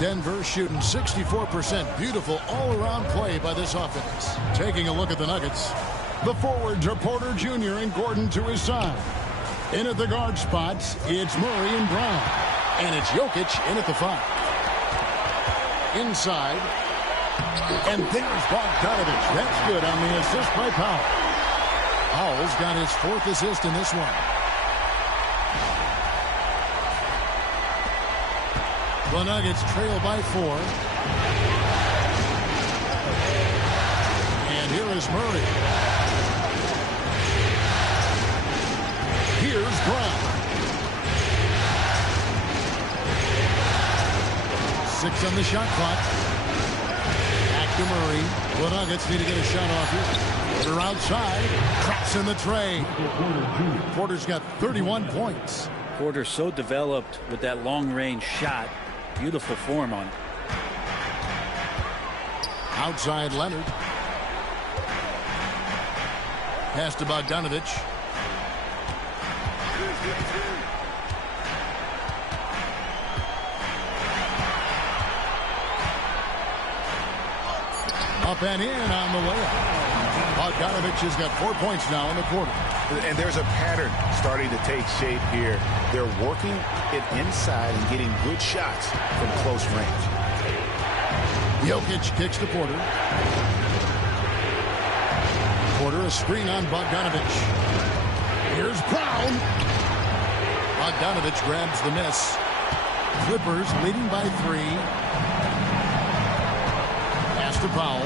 Denver shooting 64%. Beautiful all-around play by this offense. Taking a look at the Nuggets. The forwards are Porter Jr. and Gordon to his side. In at the guard spots, it's Murray and Brown. And it's Jokic in at the 5. Inside. And there's Bogdanovich. That's good on the assist by Powell. Powell's got his 4th assist in this one. The Nuggets trail by 4. And here is Murray. Here's Brown. 6 on the shot clock. Back to Murray. The Nuggets need to get a shot off here. Porter outside. Traps in the tray. Porter's got 31 points. Porter so developed with that long-range shot. Beautiful form on it. Outside Leonard. Pass to Bogdanovich. Up and in on the layup. Bogdanovich has got 4 points now in the quarter. And there's a pattern starting to take shape here. They're working it inside and getting good shots from close range. Jokic kicks to Porter. Porter a screen on Bogdanovich. Here's Brown. Bogdanovich grabs the miss. Clippers leading by 3. Pass to Powell.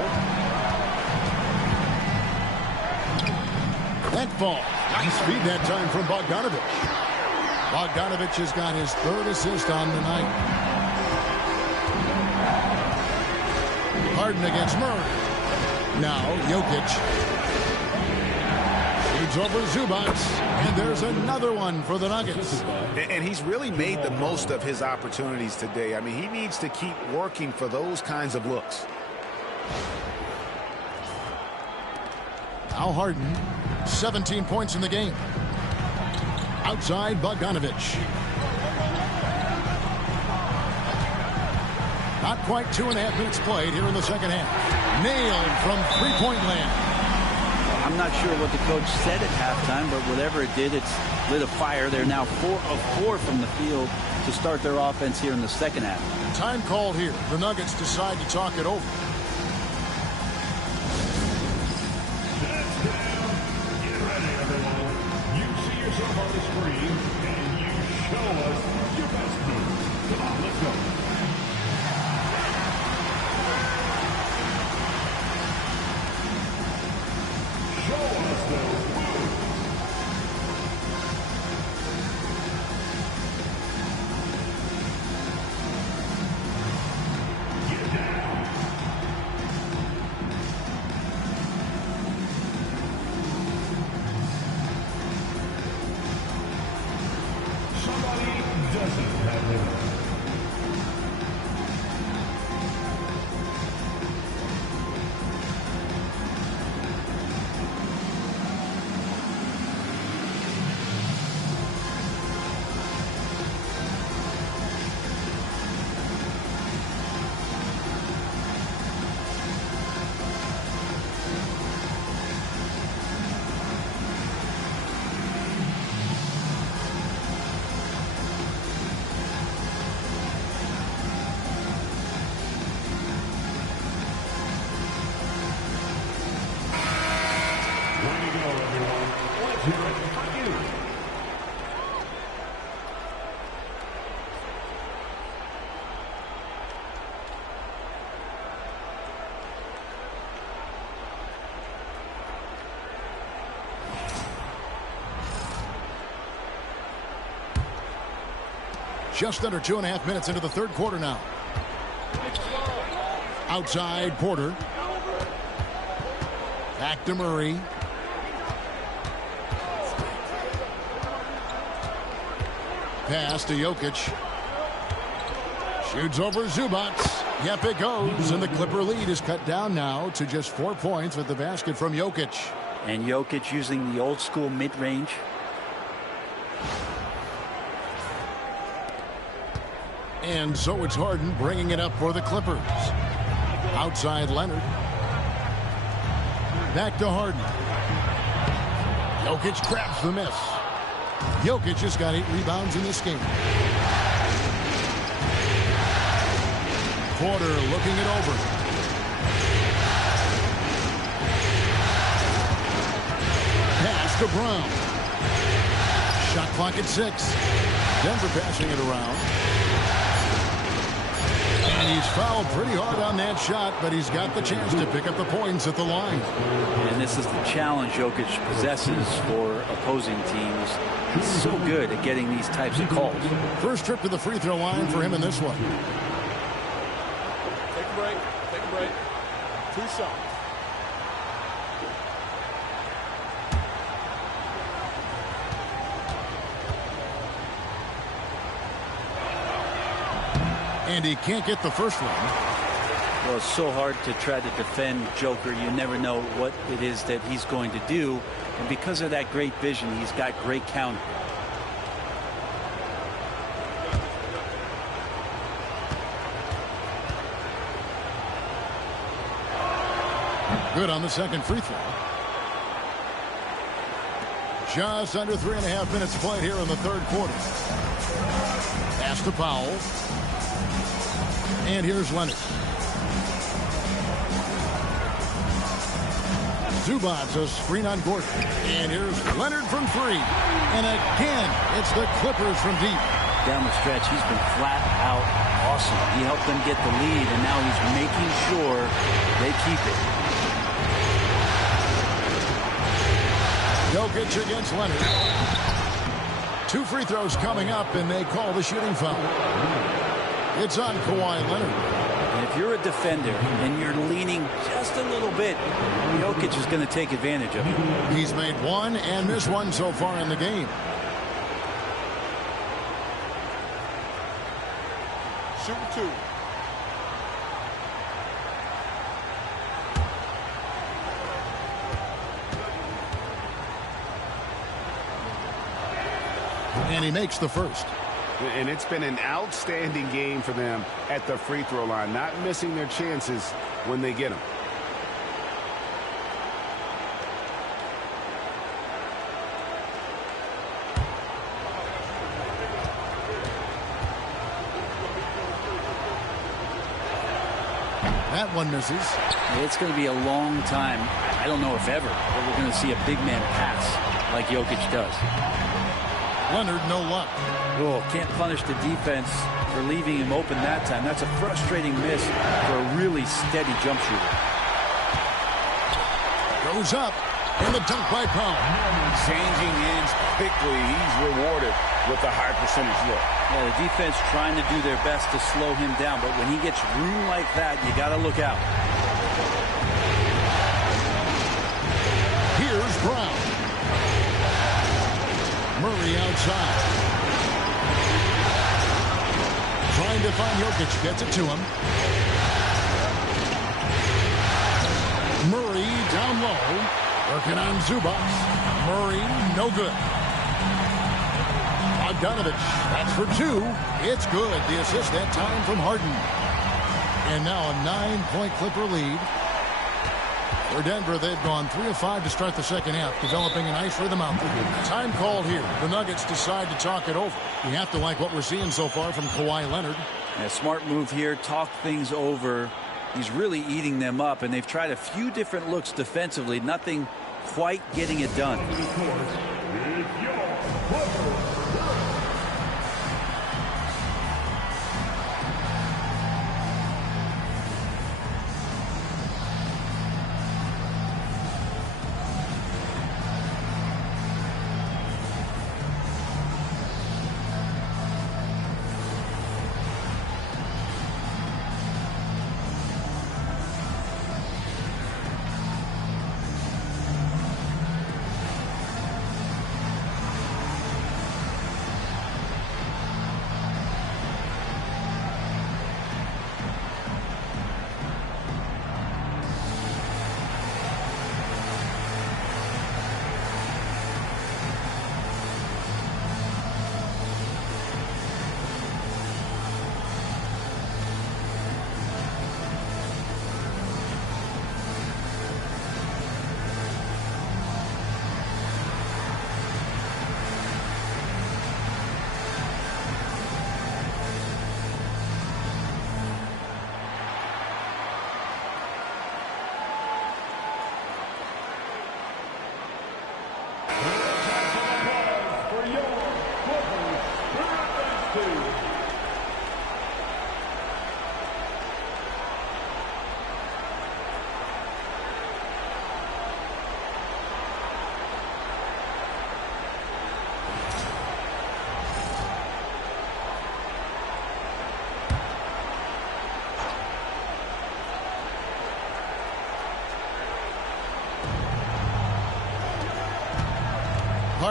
That ball. Nice feed that time from Bogdanovich. Bogdanovich has got his 3rd assist on the night. Harden against Murray. Now Jokic. Feeds over Zubac. And there's another one for the Nuggets. And he's really made the most of his opportunities today. I mean, he needs to keep working for those kinds of looks. Now Harden. 17 points in the game. Outside Bogdanovich. Not quite 2.5 minutes played here in the second half. Nailed from three-point land. I'm not sure what the coach said at halftime, but whatever it did, it's lit a fire. They're now 4 of 4 from the field to start their offense here in the second half. Time called here. The Nuggets decide to talk it over. On the screen, and you show us your best move. Come on, let's go. Show us those moves. Get down. Just under 2.5 minutes into the third quarter now. Outside Porter. Back to Murray. Pass to Jokic. Shoots over Zubac. Yep, it goes. And the Clipper lead is cut down now to just 4 points with the basket from Jokic. And Jokic using the old school mid-range. And so it's Harden bringing it up for the Clippers. Outside Leonard. Back to Harden. Jokic grabs the miss. Jokic has got 8 rebounds in this game. Porter looking it over. Pass to Brown. Shot clock at 6. Denver passing it around. And he's fouled pretty hard on that shot, but he's got the chance to pick up the points at the line. And this is the challenge Jokic possesses for opposing teams. He's so good at getting these types of calls. First trip to the free throw line for him in this one. Take a break. Take a break. 2 shots. And he can't get the first one. Well, it's so hard to try to defend Joker. You never know what it is that he's going to do. And because of that great vision, he's got great counter. Good on the second free throw. Just under 3.5 minutes played here in the third quarter. Pass to Powell. And here's Leonard. Zubac, a screen on Gordon. And here's Leonard from 3. And again, it's the Clippers from deep. Down the stretch, he's been flat out awesome. He helped them get the lead, and now he's making sure they keep it. Jokic against Leonard. 2 free throws coming up, and they call the shooting foul. It's on Kawhi Leonard. And if you're a defender and you're leaning just a little bit, Jokic is going to take advantage of it. He's made 1 and missed 1 so far in the game. Shooting 2. And he makes the first. And it's been an outstanding game for them at the free throw line, not missing their chances when they get them. That one misses. It's going to be a long time, I don't know if ever, but we're going to see a big man pass like Jokic does. Leonard, no luck. Oh, can't punish the defense for leaving him open that time. That's a frustrating miss for a really steady jump shooter. Goes up, and the dunk by Powell. Changing ends quickly. He's rewarded with a high percentage look. Yeah, the defense trying to do their best to slow him down, but when he gets room like that, you got to look out. Here's Brown. Murray outside. Trying to find Jokic. Gets it to him. Murray down low. Working on Zubac. Murray, no good. Bogdanovich, that's for 2. It's good. The assist that time from Harden. And now a 9-point Clipper lead. For Denver, they've gone 3 of 5 to start the second half, developing a nice rhythm out there. Time called here. The Nuggets decide to talk it over. You have to like what we're seeing so far from Kawhi Leonard. A smart move here. Talk things over. He's really eating them up, and they've tried a few different looks defensively. Nothing quite getting it done.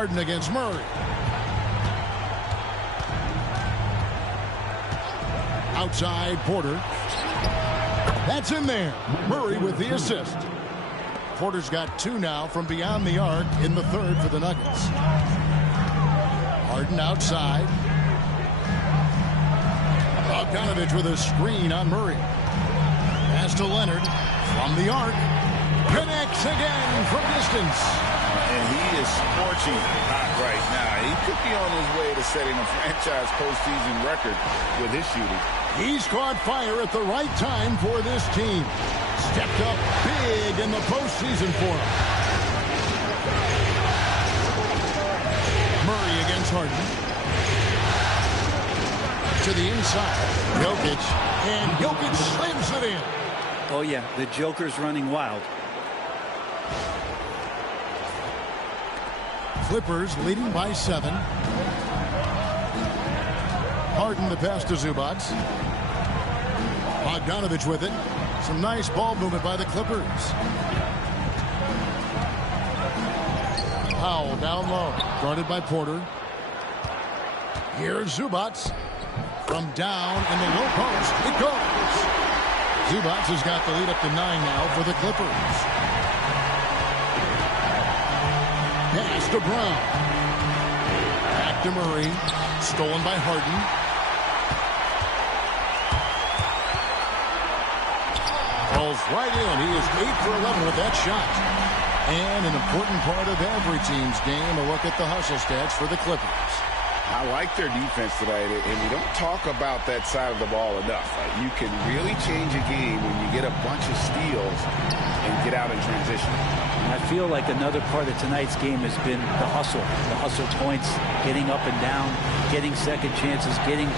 Harden against Murray. Outside, Porter. That's in there. Murray with the assist. Porter's got 2 now from beyond the arc in the third for the Nuggets. Harden outside. Bogdanovich with a screen on Murray. Pass to Leonard from the arc. Connects again from distance. And he is scorching hot right now. He could be on his way to setting a franchise postseason record with his shooting. He's caught fire at the right time for this team. Stepped up big in the postseason for him. Murray against Harden. To the inside. Jokic. And Jokic slams it in. Oh, yeah. The Joker's running wild. Clippers leading by 7. Harden the pass to Zubac. Bogdanovich with it. Some nice ball movement by the Clippers. Powell down low. Guarded by Porter. Here's Zubac. From down in the low post. It goes. Zubac has got the lead up to 9 now for the Clippers. Pass to Brown. Back to Murray. Stolen by Harden. Falls right in. He is 8 for 11 with that shot. And an important part of every team's game, a look at the hustle stats for the Clippers. I like their defense tonight, and we don't talk about that side of the ball enough. You can really change a game when you get a bunch of steals and get out in transition. I feel like another part of tonight's game has been the hustle points, getting up and down, getting second chances, getting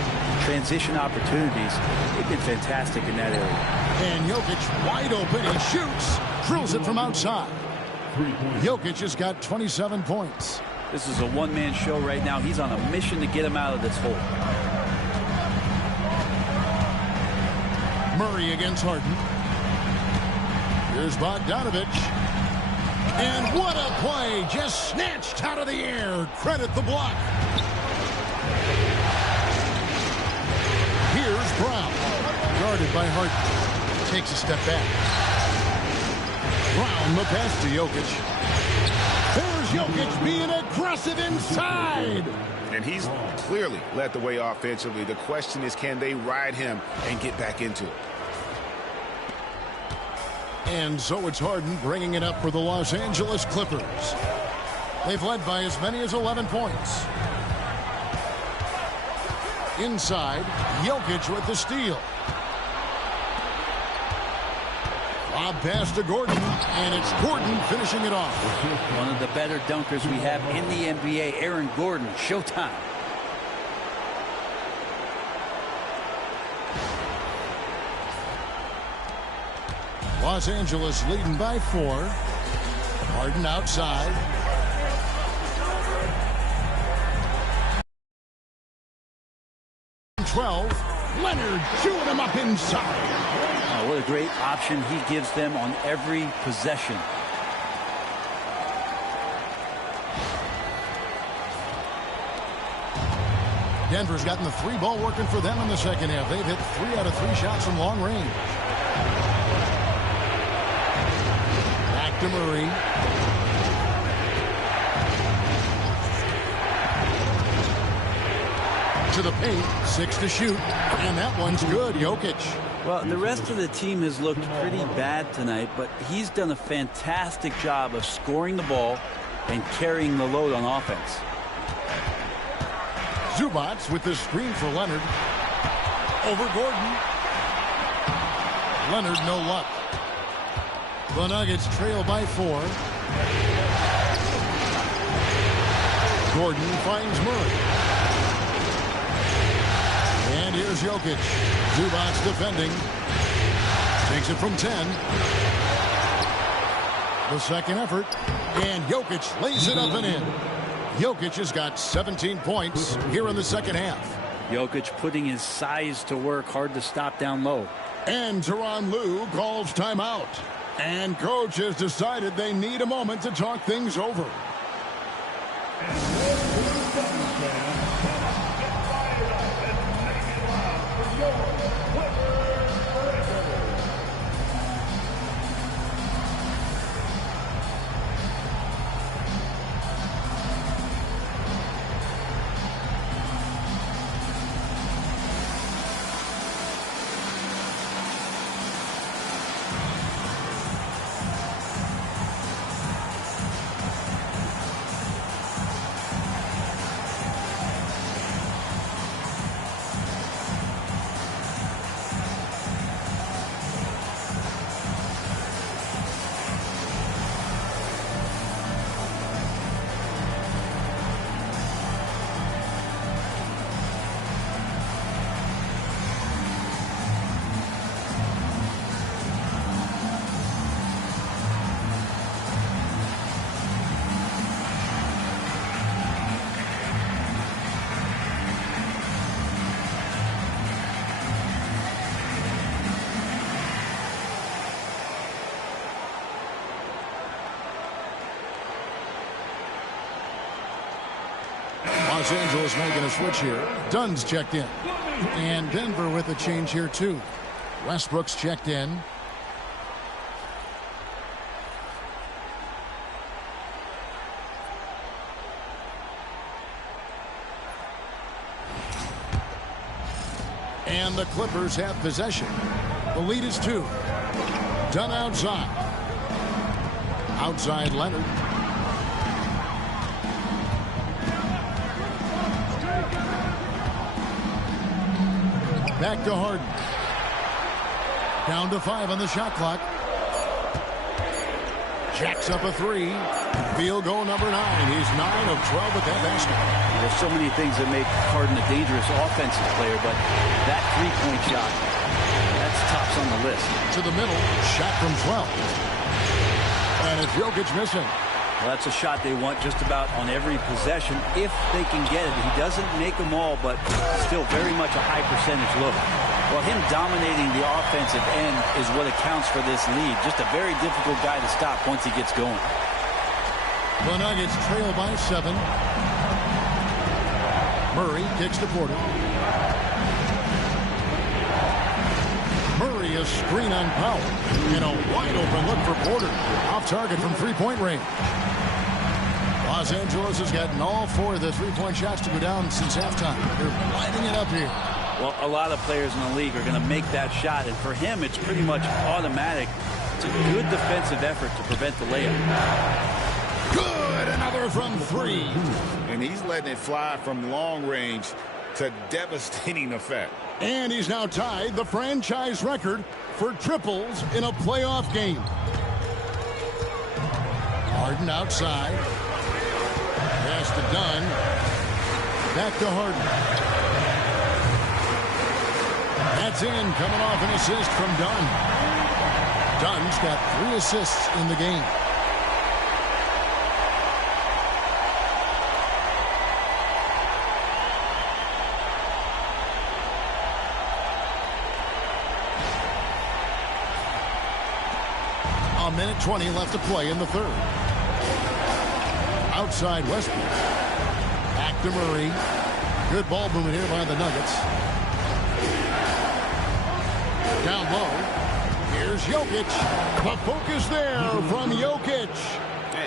transition opportunities. They've been fantastic in that area. And Jokic wide open. He shoots, drills it from outside. Jokic has got 27 points. This is a one-man show right now. He's on a mission to get him out of this hole. Murray against Harden. Here's Bogdanovich. And what a play. Just snatched out of the air. Credit the block. Here's Brown. Guarded by Harden. Takes a step back. Brown the pass to Jokic. There's Jokic being aggressive inside. And he's clearly led the way offensively. The question is, can they ride him and get back into it? And so it's Harden bringing it up for the Los Angeles Clippers. They've led by as many as 11 points. Inside, Jokic with the steal. Lob pass to Gordon, and it's Gordon finishing it off. One of the better dunkers we have in the NBA, Aaron Gordon. Showtime. Los Angeles leading by 4. Harden outside. Leonard chewing him up inside. Oh, what a great option he gives them on every possession. Denver's gotten the 3 ball working for them in the second half. They've hit 3 out of 3 shots from long range. Back to Murray. To the paint, 6 to shoot, and that one's good. Jokic. Well, the rest of the team has looked pretty bad tonight, but he's done a fantastic job of scoring the ball and carrying the load on offense. Zubac with the screen for Leonard. Over Gordon. Leonard, no luck. The Nuggets trail by 4. Gordon finds Murray. And here's Jokic. Zubac defending. Takes it from 10. The second effort. And Jokic lays it up and in. Jokic has got 17 points here in the second half. Jokic putting his size to work, hard to stop down low. And Tyronn Lue calls timeout. And coach has decided they need a moment to talk things over. Los Angeles making a switch here. Dunn's checked in. And Denver with a change here too. Westbrook's checked in. And the Clippers have possession. The lead is 2. Dunn outside. Outside Leonard. Back to Harden. Down to 5 on the shot clock. Jacks up a 3. Field goal number 9. He's 9 of 12 with that basket. There's so many things that make Harden a dangerous offensive player, but that three-point shot, that's tops on the list. To the middle, shot from 12. And it's Jokic missing. Well, that's a shot they want just about on every possession if they can get it. He doesn't make them all, but still very much a high percentage look. Well, him dominating the offensive end is what accounts for this lead. Just a very difficult guy to stop once he gets going. The Nuggets trail by 7. Murray kicks to Porter. Murray, a screen on Powell. And a wide open look for Porter. Off target from three-point range. Los Angeles has gotten all 4 of the three-point shots to go down since halftime. They're lighting it up here. Well, a lot of players in the league are going to make that shot, and for him, it's pretty much automatic. It's a good defensive effort to prevent the layup. Good, another from 3. And he's letting it fly from long range to devastating effect. And he's now tied the franchise record for triples in a playoff game. Harden outside. Pass to Dunn. Back to Harden. That's in, coming off an assist from Dunn. Dunn's got 3 assists in the game. A minute 20 left to play in the third. Outside Westbrook. Back to Murray. Good ball movement here by the Nuggets. Down low. Here's Jokic. The focus there from Jokic.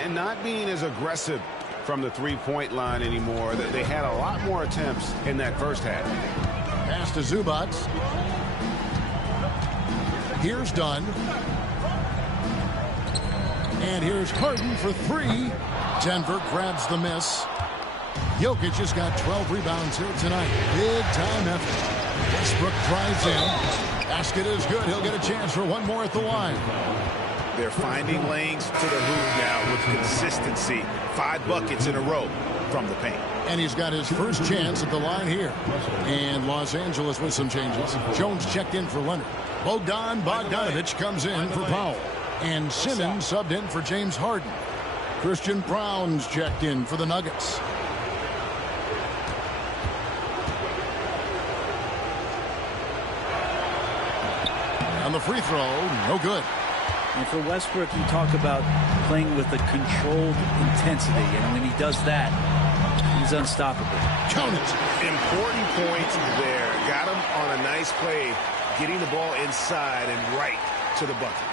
And not being as aggressive from the three-point line anymore. They had a lot more attempts in that first half. Pass to Zubac. Here's Dunn. And here's Harden for 3. Denver grabs the miss. Jokic has got 12 rebounds here tonight. Big time effort. Westbrook drives in. Basket is good. He'll get a chance for one more at the line. They're finding lanes to the hoop now with consistency. 5 buckets in a row. from the paint. And he's got his first chance at the line here. And Los Angeles with some changes. Jones checked in for Leonard. Bogdan Bogdanovic comes in for Powell. And Simmons subbed in for James Harden. Christian Braun's checked in for the Nuggets. On the free throw, no good. And for Westbrook, you talk about playing with a controlled intensity. And when he does that, he's unstoppable. Count it. Important points there. Got him on a nice play, getting the ball inside and right to the bucket.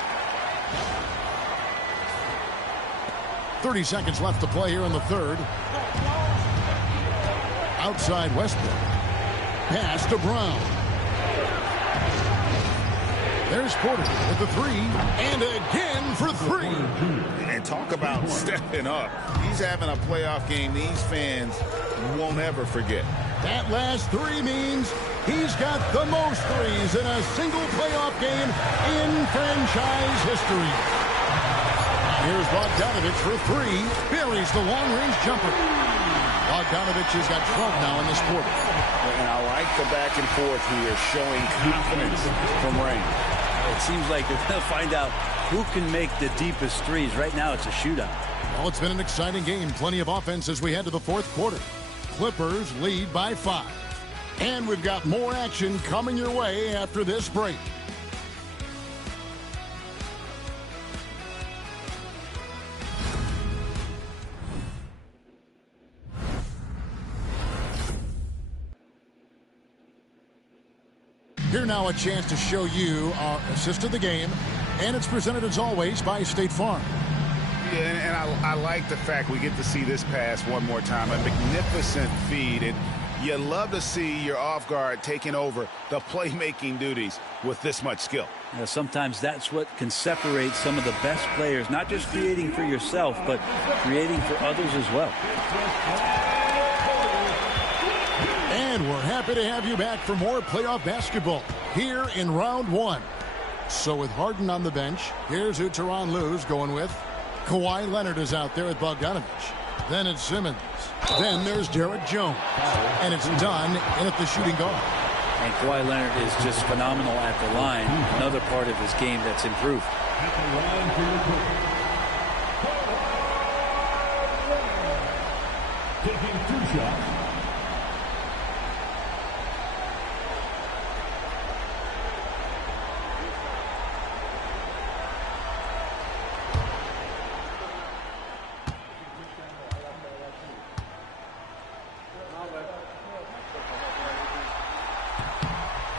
30 seconds left to play here in the third. Outside Westbrook. Pass to Brown. There's Porter with the three, and again for three. And talk about stepping up. He's having a playoff game these fans won't ever forget. That last three means he's got the most threes in a single playoff game in franchise history. Here's Bogdanovic for three. Buries the long-range jumper. Bogdanovic has got 12 now in this quarter. And I like the back and forth here, showing confidence from Rain. It seems like they're going to find out who can make the deepest threes. Right now, it's a shootout. Well, it's been an exciting game. Plenty of offense as we head to the fourth quarter. Clippers lead by 5. And we've got more action coming your way after this break. Here now a chance to show you our assist of the game, and it's presented as always by State Farm. Yeah, and I like the fact we get to see this pass one more time. A magnificent feed, and you love to see your off guard taking over the playmaking duties with this much skill. Sometimes that's what can separate some of the best players, not just creating for yourself, but creating for others as well. And we're happy to have you back for more playoff basketball here in round 1. So with Harden on the bench, here's who Tyronn Lue's going with. Kawhi Leonard is out there with Bogdanovic. Then it's Simmons. Then there's Derek Jones. And it's done in at the shooting guard. And Kawhi Leonard is just phenomenal at the line. Another part of his game that's improved. Taking 2 shots.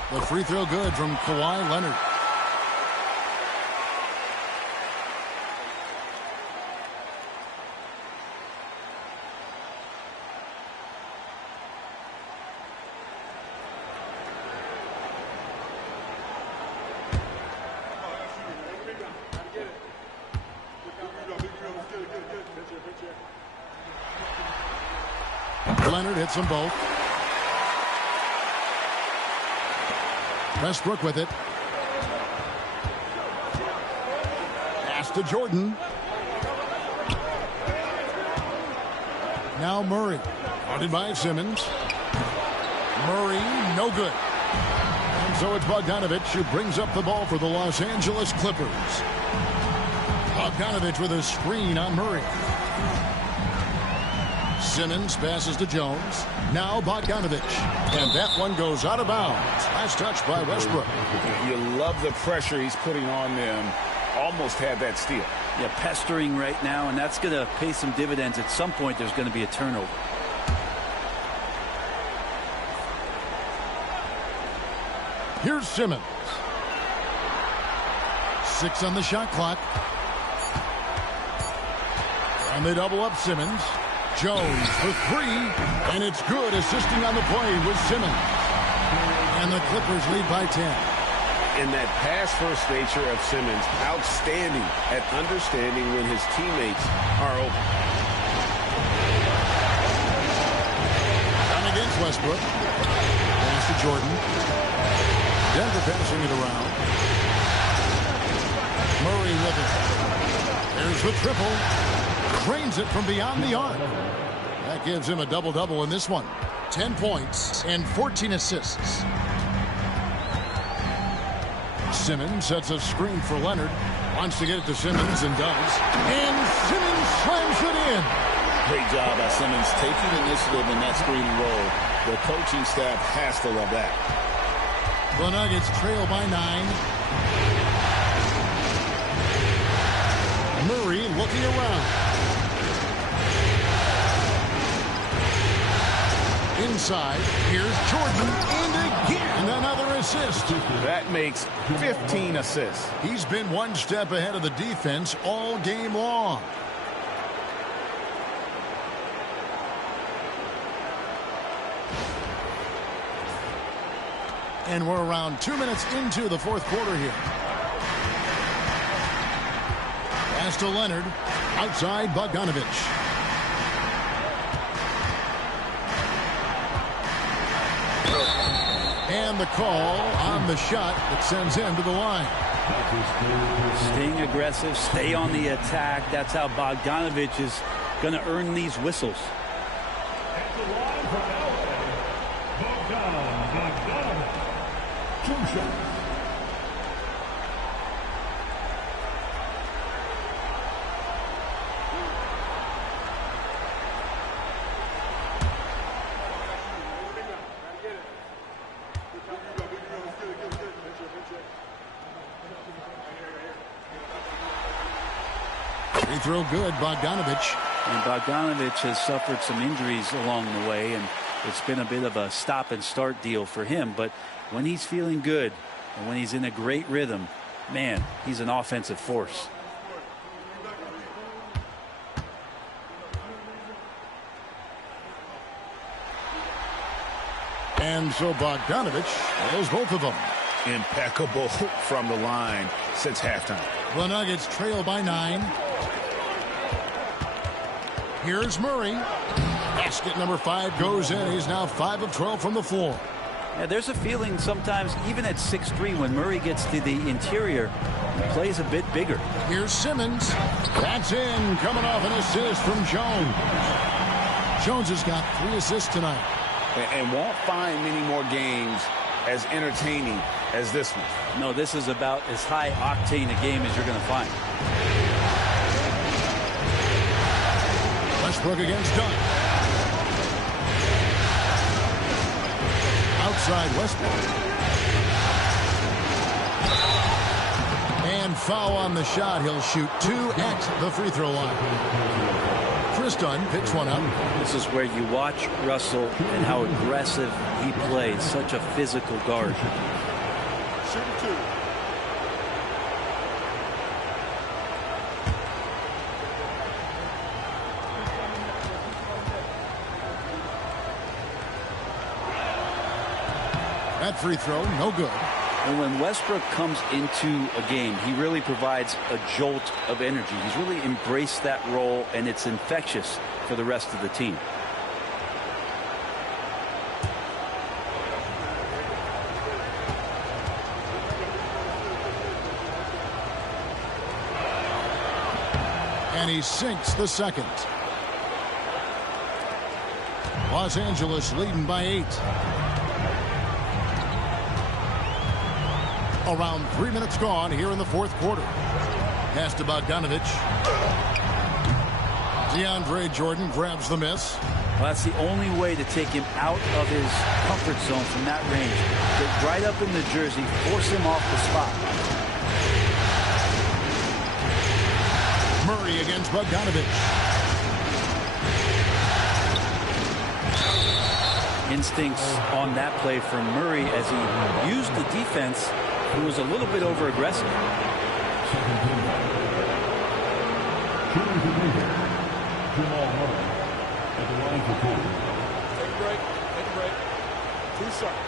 The free throw good from Kawhi Leonard. Leonard hits them both. Westbrook with it. Pass to Jordan. Now Murray. Guarded by Simmons. Murray, no good. And so it's Bogdanovic who brings up the ball for the Los Angeles Clippers. Bogdanovic with a screen on Murray. Simmons passes to Jones. Now Bogdanovic. And that one goes out of bounds. Last touch by Westbrook. You love the pressure he's putting on them. Almost had that steal. Yeah, pestering right now, and that's going to pay some dividends. At some point, there's going to be a turnover. Here's Simmons. 6 on the shot clock. And they double up Simmons. Jones for 3, and it's good, assisting on the play with Simmons. And the Clippers lead by 10. And that pass-first nature of Simmons, outstanding at understanding when his teammates are open. Down against Westbrook. Pass to Jordan. Denver passing it around. Murray with it. There's the triple. Drains it from beyond the arc. That gives him a double-double in this one. 10 points and 14 assists. Simmons sets a screen for Leonard. Wants to get it to Simmons and does. And Simmons slams it in. Great job by Simmons taking initiative in that screen and roll. The coaching staff has to love that. The Nuggets trail by 9. Murray looking around. Inside, here's Jordan, and again another assist. That makes 15 assists. He's been one step ahead of the defense all game long. And we're around 2 minutes into the fourth quarter here. Pass to Leonard. Outside Bogdanovich. And the call on the shot that sends him to the line. Staying aggressive, stay on the attack. That's how Bogdanovich is going to earn these whistles. At the line for Bogdanovich. 2 shots. Free throw good, Bogdanovich. And Bogdanovich has suffered some injuries along the way, and it's been a bit of a stop and start deal for him. But when he's feeling good and when he's in a great rhythm, man, he's an offensive force. And so Bogdanovich has both of them. Impeccable from the line since halftime. The Nuggets trail by 9. Here's Murray. Basket number 5 goes in. He's now 5 of 12 from the floor. Yeah, there's a feeling sometimes, even at 6'3", when Murray gets to the interior, he plays a bit bigger. Here's Simmons. That's in. Coming off an assist from Jones. Jones has got 3 assists tonight. And won't find many more games as entertaining as this one. No, this is about as high octane a game as you're going to find. Westbrook against Dunn. Outside Westbrook. And foul on the shot. He'll shoot 2 at the free throw line. Chris Dunn picks one up. This is where you watch Russell and how aggressive he plays. Such a physical guard. Shooting 2. That free throw, no good. And when Westbrook comes into a game, he really provides a jolt of energy. He's really embraced that role, and it's infectious for the rest of the team. And he sinks the second. Los Angeles leading by 8. Around 3 minutes gone here in the fourth quarter. Pass to Bogdanovich. DeAndre Jordan grabs the miss. Well, that's the only way to take him out of his comfort zone from that range. Get right up in the jersey, force him off the spot. Murray against Bogdanovich. Instincts on that play from Murray as he used the defense, who was a little bit over aggressive. Jamal Murray at the line for 2. Take a break. Take a break. 2 shots.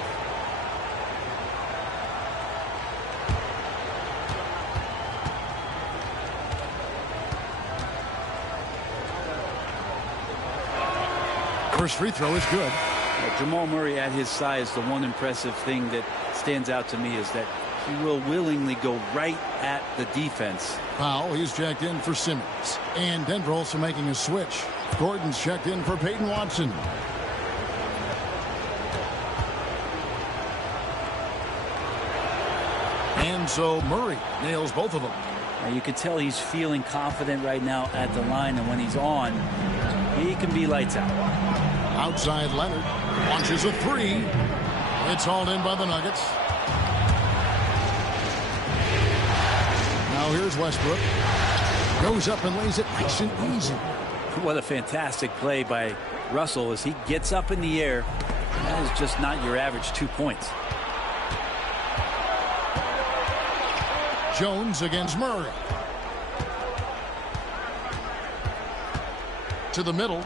First free throw is good. Jamal Murray at his size, the one impressive thing that stands out to me is that he will willingly go right at the defense. Powell, he's checked in for Simmons. And Denver also making a switch. Gordon's checked in for Peyton Watson. And so Murray nails both of them. Now you can tell he's feeling confident right now at the line, and when he's on, he can be lights out. Outside Leonard launches a three. It's hauled in by the Nuggets. Now here's Westbrook. Goes up and lays it nice and easy. What a fantastic play by Russell as he gets up in the air. That is just not your average 2 points. Jones against Murray. To the middle.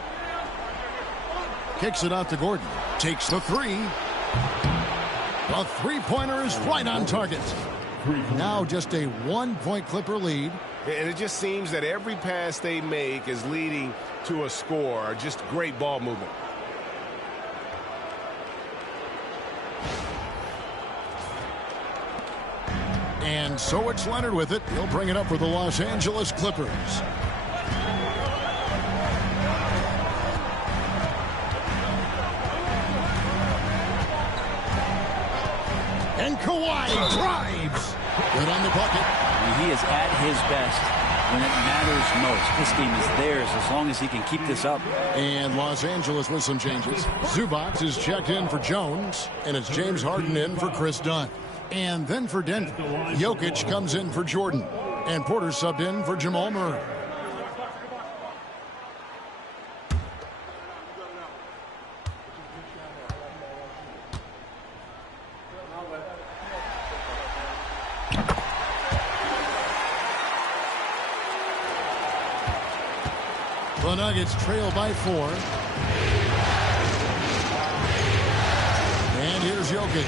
Kicks it out to Gordon. Takes the three. The three-pointer is right on target. Now just a 1-point Clipper lead. And it just seems that every pass they make is leading to a score. Just great ball movement. And so it's Leonard with it. He'll bring it up for the Los Angeles Clippers. And Kawhi drives. Good on the bucket. He is at his best when it matters most. This game is theirs as long as he can keep this up. And Los Angeles with some changes. Zubac is checked in for Jones, and it's James Harden in for Chris Dunn. And then for Denver, Jokic comes in for Jordan, and Porter subbed in for Jamal Murray. The Nuggets trail by 4. And here's Jokic.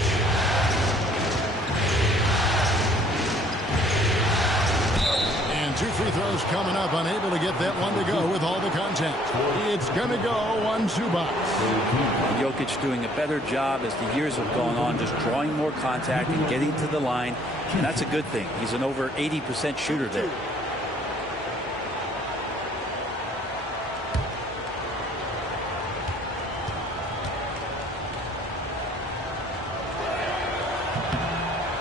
And 2 free throws coming up. Unable to get that one to go with all the contact. It's going to go on Zubac. Jokic doing a better job as the years have gone on, just drawing more contact and getting to the line. And that's a good thing. He's an over 80% shooter there.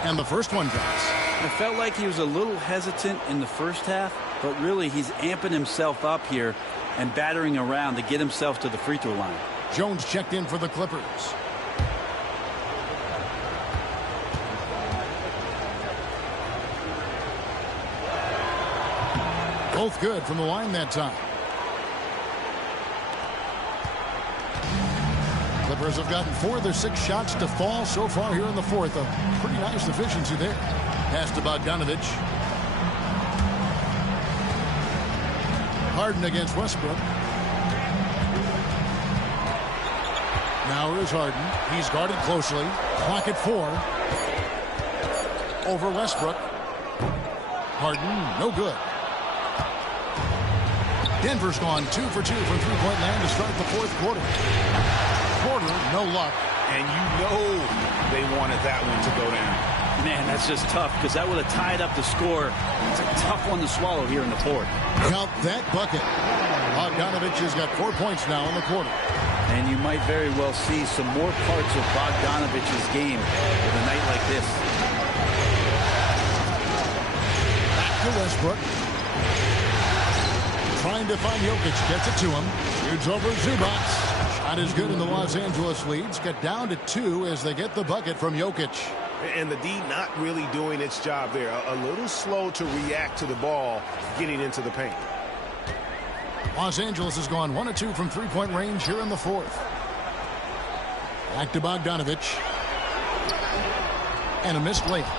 And the first one drops. It felt like he was a little hesitant in the first half, but really he's amping himself up here and battering around to get himself to the free throw line. Jones checked in for the Clippers. Both good from the line that time. Clippers have gotten 4 of their 6 shots to fall so far here in the fourth. A pretty nice efficiency there. Pass to Bogdanovich. Harden against Westbrook. Now here's Harden. He's guarded closely. Clock at 4. Over Westbrook. Harden, no good. Denver's gone 2 for 2 from three-point land to start the fourth quarter. Porter, no luck. And you know they wanted that one to go down. Man, that's just tough because that would have tied up the score. It's a tough one to swallow here in the fourth. Count that bucket. Bogdanovich has got 4 points now in the quarter. And you might very well see some more parts of Bogdanovich's game with a night like this. Back to Westbrook. Trying to find Jokic. Gets it to him. Shoots over Zubac. Shot is good in the Los Angeles leads. Get down to 2 as they get the bucket from Jokic. And the D not really doing its job there. A little slow to react to the ball getting into the paint. Los Angeles has gone 1 of 2 from three-point range here in the fourth. Back to Bogdanovich. And a missed layup.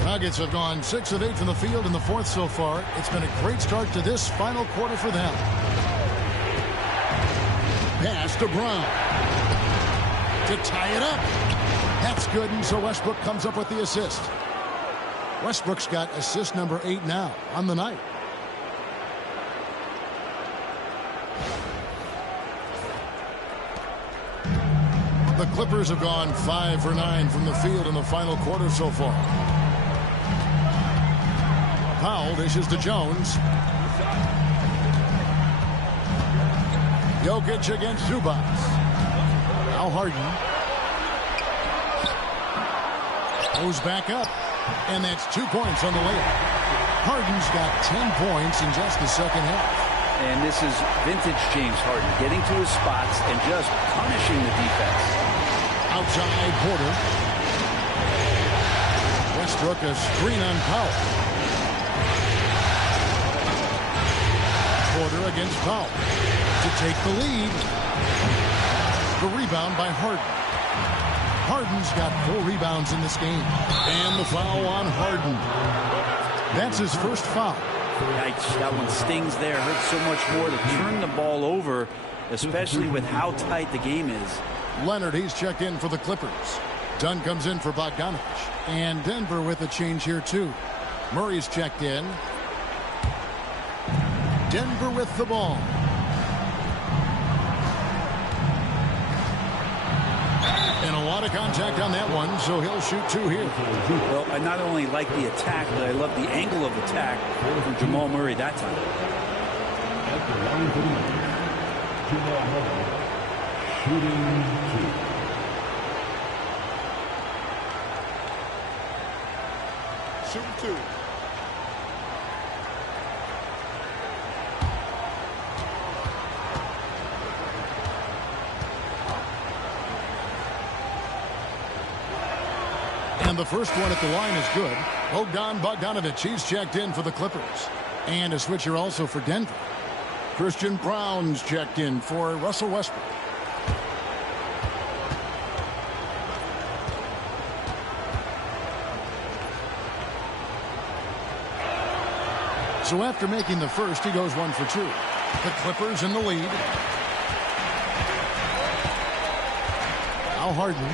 The Nuggets have gone 6 of 8 from the field in the fourth so far. It's been a great start to this final quarter for them. Pass to Brown. To tie it up. That's good, and so Westbrook comes up with the assist. Westbrook's got assist number 8 now on the night. The Clippers have gone 5 for 9 from the field in the final quarter so far. Powell dishes to Jones. Jokic against Zubac. Now Harden. Goes back up. And that's 2 points on the layup. Harden's got 10 points in just the second half. And this is vintage James Harden, getting to his spots and just punishing the defense. Outside Porter. Westbrook a screen on Powell. Porter against Powell to take the lead. The rebound by Harden. Harden's got 4 rebounds in this game. And the foul on Harden. That's his first foul. Yikes, that one stings there. Hurts so much more to turn the ball over, especially with how tight the game is. Leonard, he's checked in for the Clippers. Dunn comes in for Bogdanovich. And Denver with a change here, too. Murray's checked in. Denver with the ball. And a lot of contact on that one, so he'll shoot 2 here. Well, I not only like the attack, but I love the angle of attack from Jamal Murray that time. At the line for the Jamal Murray, shooting 2. Shooting 2. And the first one at the line is good. Bogdanovich, he's checked in for the Clippers. And a switcher also for Denver. Christian Brown's checked in for Russell Westbrook. So after making the first, he goes 1 for 2. The Clippers in the lead. Now Harden.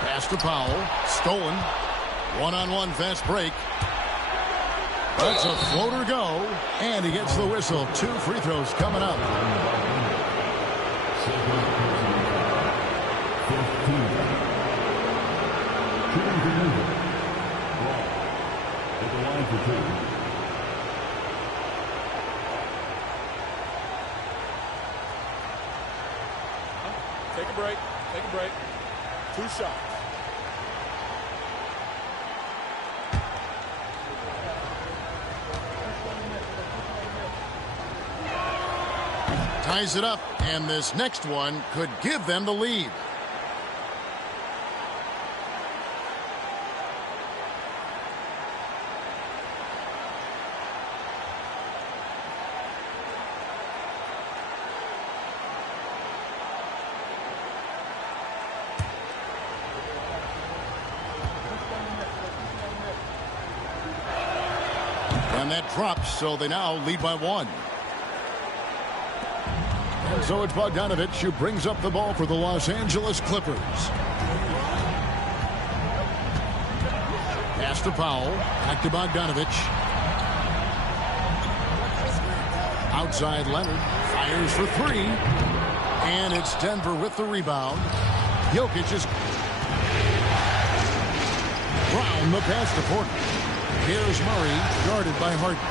Pass to Powell. Stolen. One-on-one fast break. That's a floater go. And he gets the whistle. 2 free throws coming up. Take a break. Take a break. 2 shots. Ties it up, and this next one could give them the lead. And that drops, so they now lead by 1. And so it's Bogdanovich who brings up the ball for the Los Angeles Clippers. Pass to Powell. Back to Bogdanovich. Outside Leonard. Fires for 3. And it's Denver with the rebound. Jokic is... Brown the pass to Porter. Here's Murray, guarded by Harden.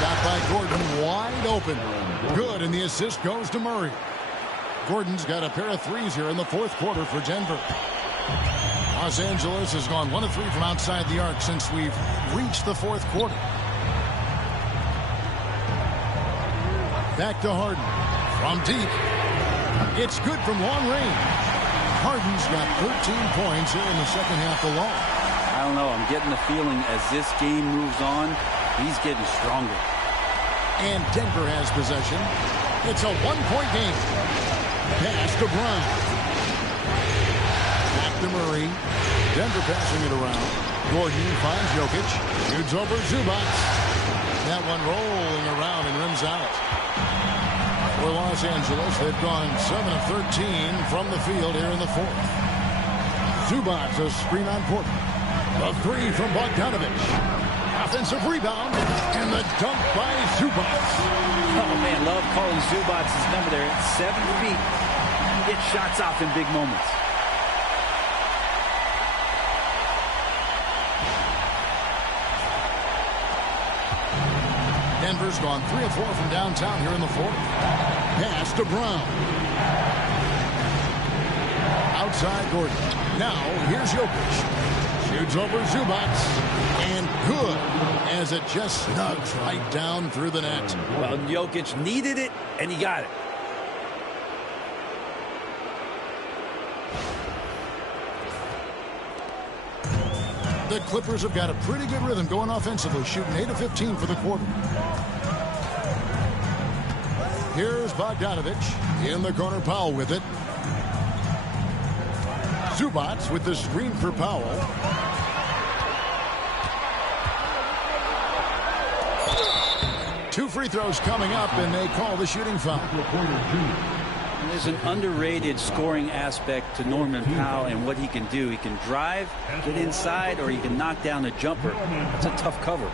Shot by Gordon, wide open. Good, and the assist goes to Murray. Gordon's got a pair of threes here in the 4th quarter for Denver. Los Angeles has gone 1 of 3 from outside the arc since we've reached the 4th quarter. Back to Harden. From deep. It's good from long range. Harden's got 13 points here in the second half alone. I don't know. I'm getting the feeling as this game moves on, he's getting stronger. And Denver has possession. It's a 1-point game. Pass to Brown. Back to Murray. Denver passing it around. Gordon finds Jokic. Shoots over Zubac. That one rolling around and rims out. For Los Angeles, they've gone 7 of 13 from the field here in the 4th. Zubac, a screen on Porter. A 3 from Bogdanovich. Offensive rebound. And the dunk by Zubac. Oh, man, love calling Zubac's number there at 7 feet. He gets shots off in big moments. Rivers gone 3 of 4 from downtown here in the fourth. Pass to Brown. Outside Gordon. Now here's Jokic. Shoots over Zubac. And good, as it just snugs right down through the net. Well, Jokic needed it, and he got it. The Clippers have got a pretty good rhythm going offensively, shooting 8 of 15 for the quarter. Here's Bogdanovich in the corner. Powell with it. Zubac with the screen for Powell. Two free throws coming up, and they call the shooting foul. There's an underrated scoring aspect to Norman Powell and what he can do. He can drive, get inside, or he can knock down a jumper. That's a tough cover.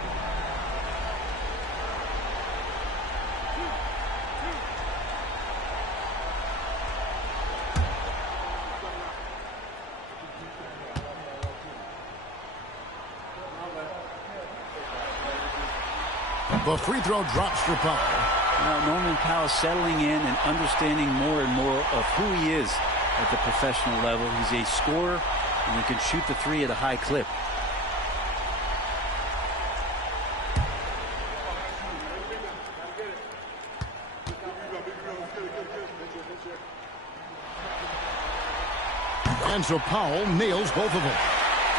The free throw drops for Powell. Now, Norman Powell settling in and understanding more and more of who he is at the professional level. He's a scorer, and he can shoot the three at a high clip. And so Powell nails both of them.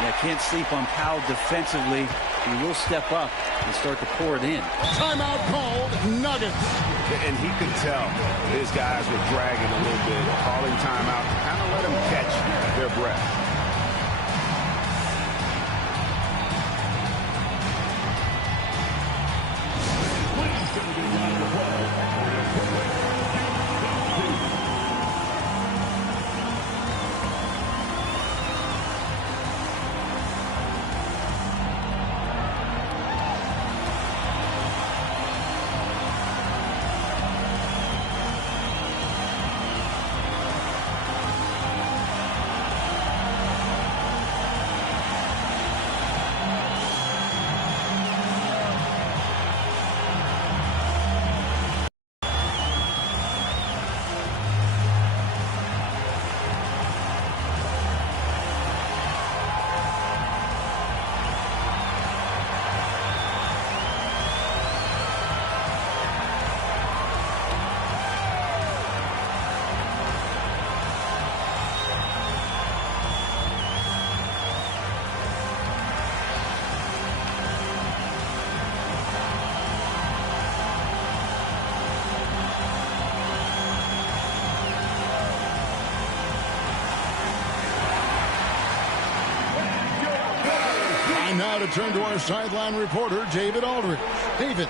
Yeah, can't sleep on Powell defensively. He will step up and start to pour it in. Timeout called. Nuggets. And he could tell his guys were dragging a little bit, calling timeout to kind of let them catch their breath. Now to turn to our sideline reporter, David Aldridge. David.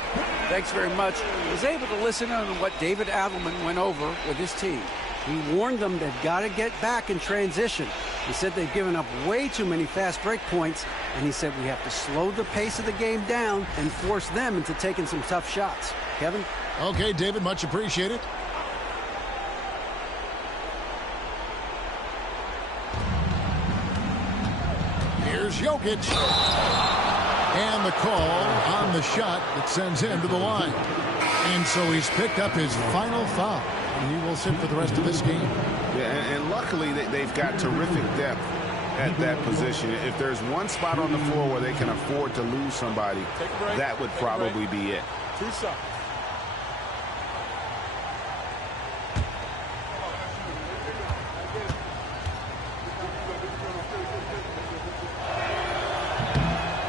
Thanks very much. I was able to listen to what David Adelman went over with his team. He warned them they've got to get back in transition. He said they've given up way too many fast break points, and he said we have to slow the pace of the game down and force them into taking some tough shots. Kevin? Okay, David, much appreciated. Here's Jokic. And the call on the shot that sends him to the line. And so he's picked up his final foul. And he will sit for the rest of this game. Yeah, and luckily they've got terrific depth at that position. If there's one spot on the floor where they can afford to lose somebody, that would probably be it.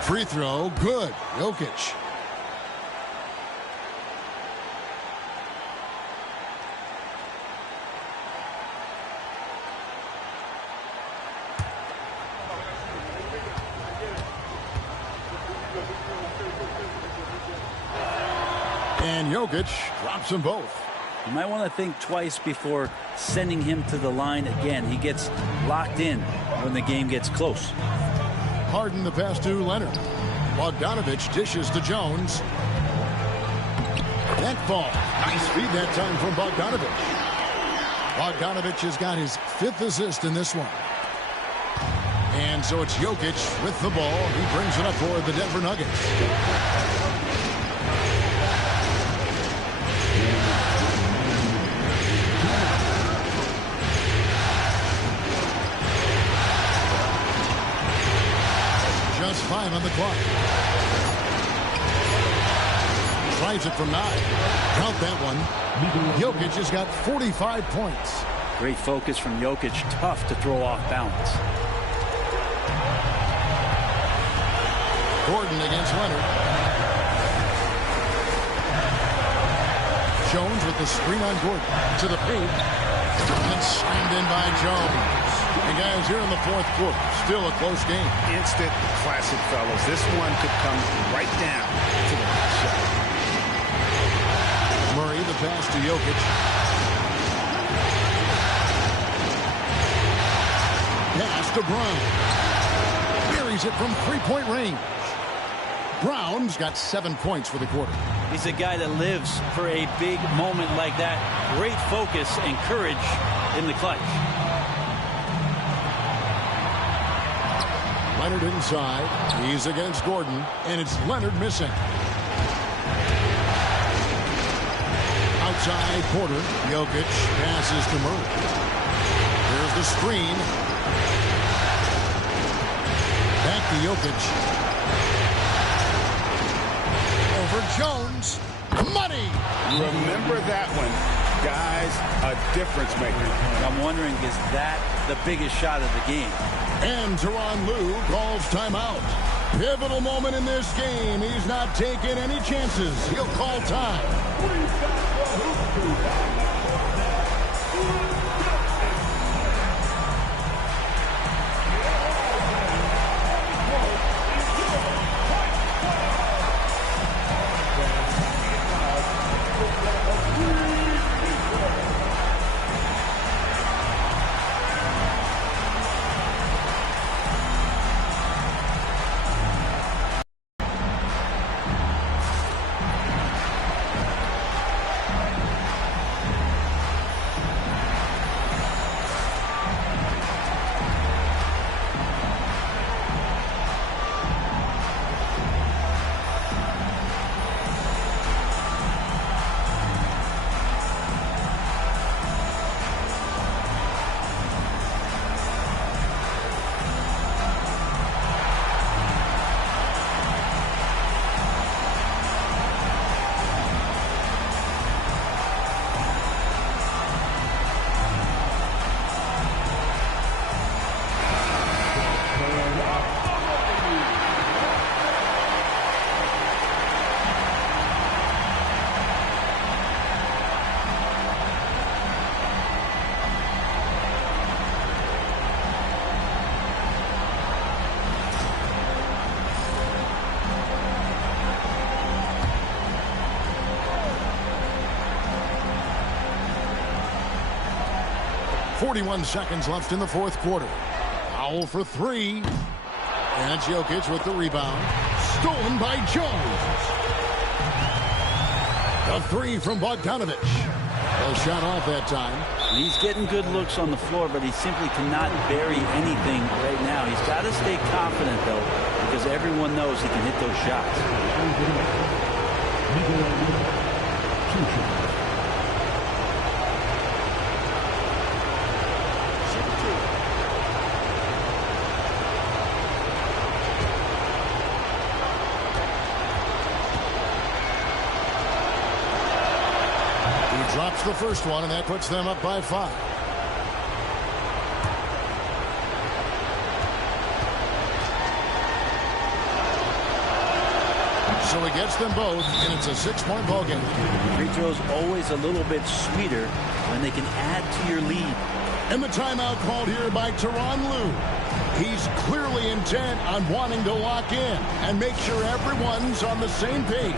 Free throw, good. Jokic. And Jokic drops them both. You might want to think twice before sending him to the line again. He gets locked in when the game gets close. Harden the pass to Leonard. Bogdanovich dishes to Jones. That ball. Nice feed that time from Bogdanovich. Bogdanovich has got his 5th assist in this one. And so it's Jokic with the ball. He brings it up for the Denver Nuggets. 5 on the clock. Tries it from 9. Count that one. Jokic has got 45 points. Great focus from Jokic. Tough to throw off balance. Gordon against Leonard. Jones with the screen on Gordon. To the paint. And slammed in by Jones. And guys, here in the fourth quarter, still a close game. Instant classic, fellas. This one could come right down to the last shot. Murray, the pass to Jokic. Pass to Brown. Buries it from three-point range. Brown's got 7 points for the quarter. He's a guy that lives for a big moment like that. Great focus and courage in the clutch. Leonard inside. He's against Gordon, and it's Leonard missing. Outside Porter. Jokic passes to Murray. There's the screen. Back to Jokic. Over Jones. Money. Remember that one. Guys, a difference maker. I'm wondering, is that the biggest shot of the game? And Tyronn Lue calls timeout. Pivotal moment in this game. He's not taking any chances. He'll call time. .41 seconds left in the fourth quarter. Foul for 3. And Jokic with the rebound. Stolen by Jones. A 3 from Bogdanovic. A shot off that time. He's getting good looks on the floor, but he simply cannot bury anything right now. He's got to stay confident, though, because everyone knows he can hit those shots. Drops the first one, and that puts them up by 5. So he gets them both, and it's a 6-point ball game. Free throws always a little bit sweeter when they can add to your lead. And the timeout called here by Tyronn Lue. He's clearly intent on wanting to lock in and make sure everyone's on the same page.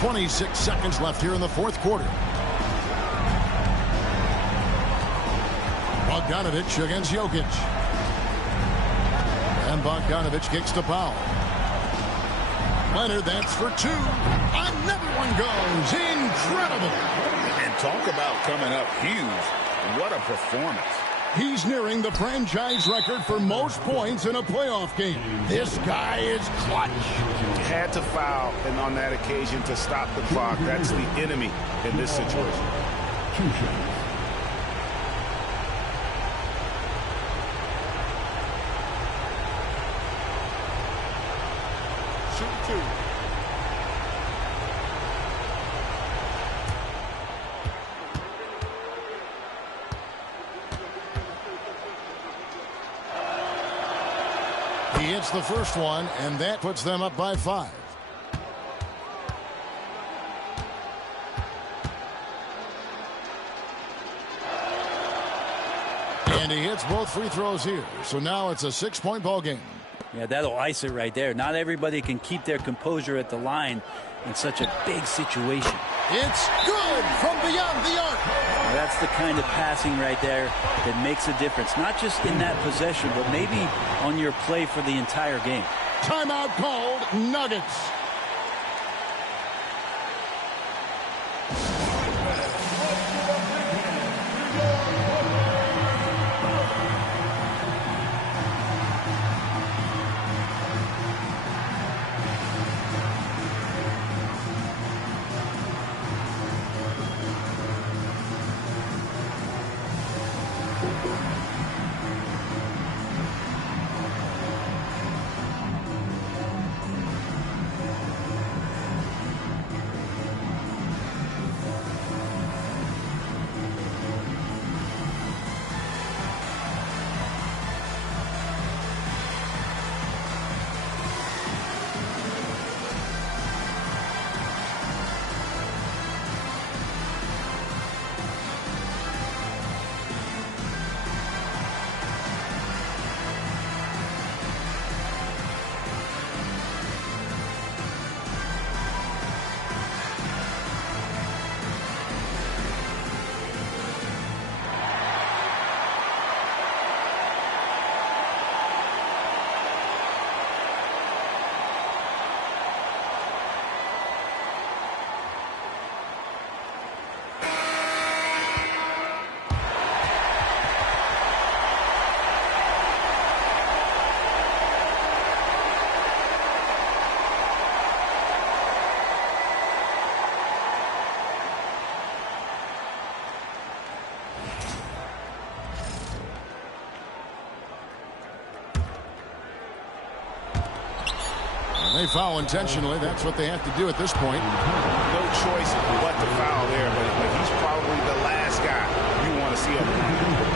26 seconds left here in the fourth quarter. Bogdanovic against Jokic. And Bogdanovic kicks to Powell. Leonard, that's for two. Another one goes. Incredible. And talk about coming up huge. What a performance. He's nearing the franchise record for most points in a playoff game. This guy is clutch. Had to foul and on that occasion to stop the clock. That's the enemy in this situation. Shoot two. He hits the first one, and that puts them up by 5. And he hits both free throws here. So now it's a 6-point ball game. Yeah, that'll ice it right there. Not everybody can keep their composure at the line in such a big situation. It's good from beyond the arc. Well, that's the kind of passing right there that makes a difference. Not just in that possession, but maybe on your play for the entire game. Timeout called. Nuggets. They foul intentionally. That's what they have to do at this point. No choice but to foul there, but he's probably the last guy you want to see up there.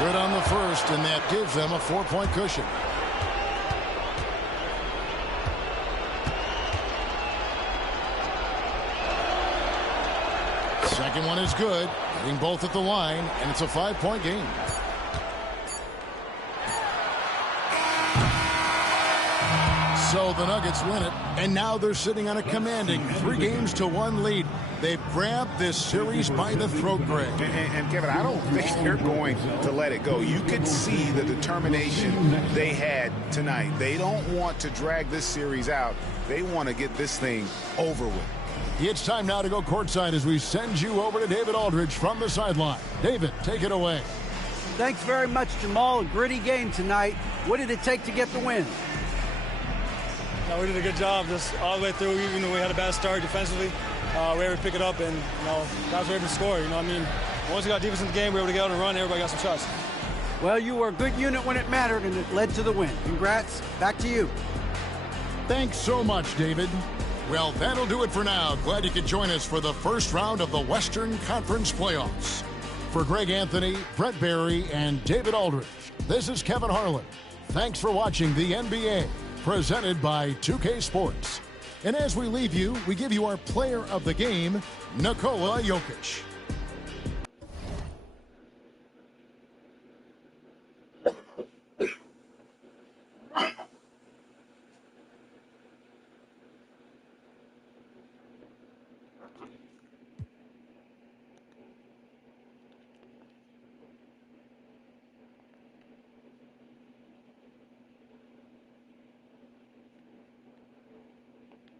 Good on the first, and that gives them a 4-point cushion. Second one is good, hitting both at the line, and it's a 5-point game. So the Nuggets win it, and now they're sitting on a commanding 3-1 lead. They've grabbed this series by the throat, Greg. And Kevin, I don't think they're going to let it go. You could see the determination they had tonight. They don't want to drag this series out. They want to get this thing over with. It's time now to go courtside as we send you over to David Aldridge from the sideline. David, take it away. Thanks very much, Jamal. A gritty game tonight. What did it take to get the win? We did a good job just all the way through. Even though we had a bad start defensively, we were able to pick it up, and guys were able to score. Once we got defense in the game, we were able to get out and run. Everybody got some shots. Well, you were a good unit when it mattered, and it led to the win. Congrats. Back to you. Thanks so much, David. Well, that'll do it for now. Glad you could join us for the first round of the Western Conference Playoffs. For Greg Anthony, Brett Barry, and David Aldridge, this is Kevin Harlan. Thanks for watching the NBA, presented by 2K Sports. And as we leave you, we give you our player of the game, Nikola Jokic.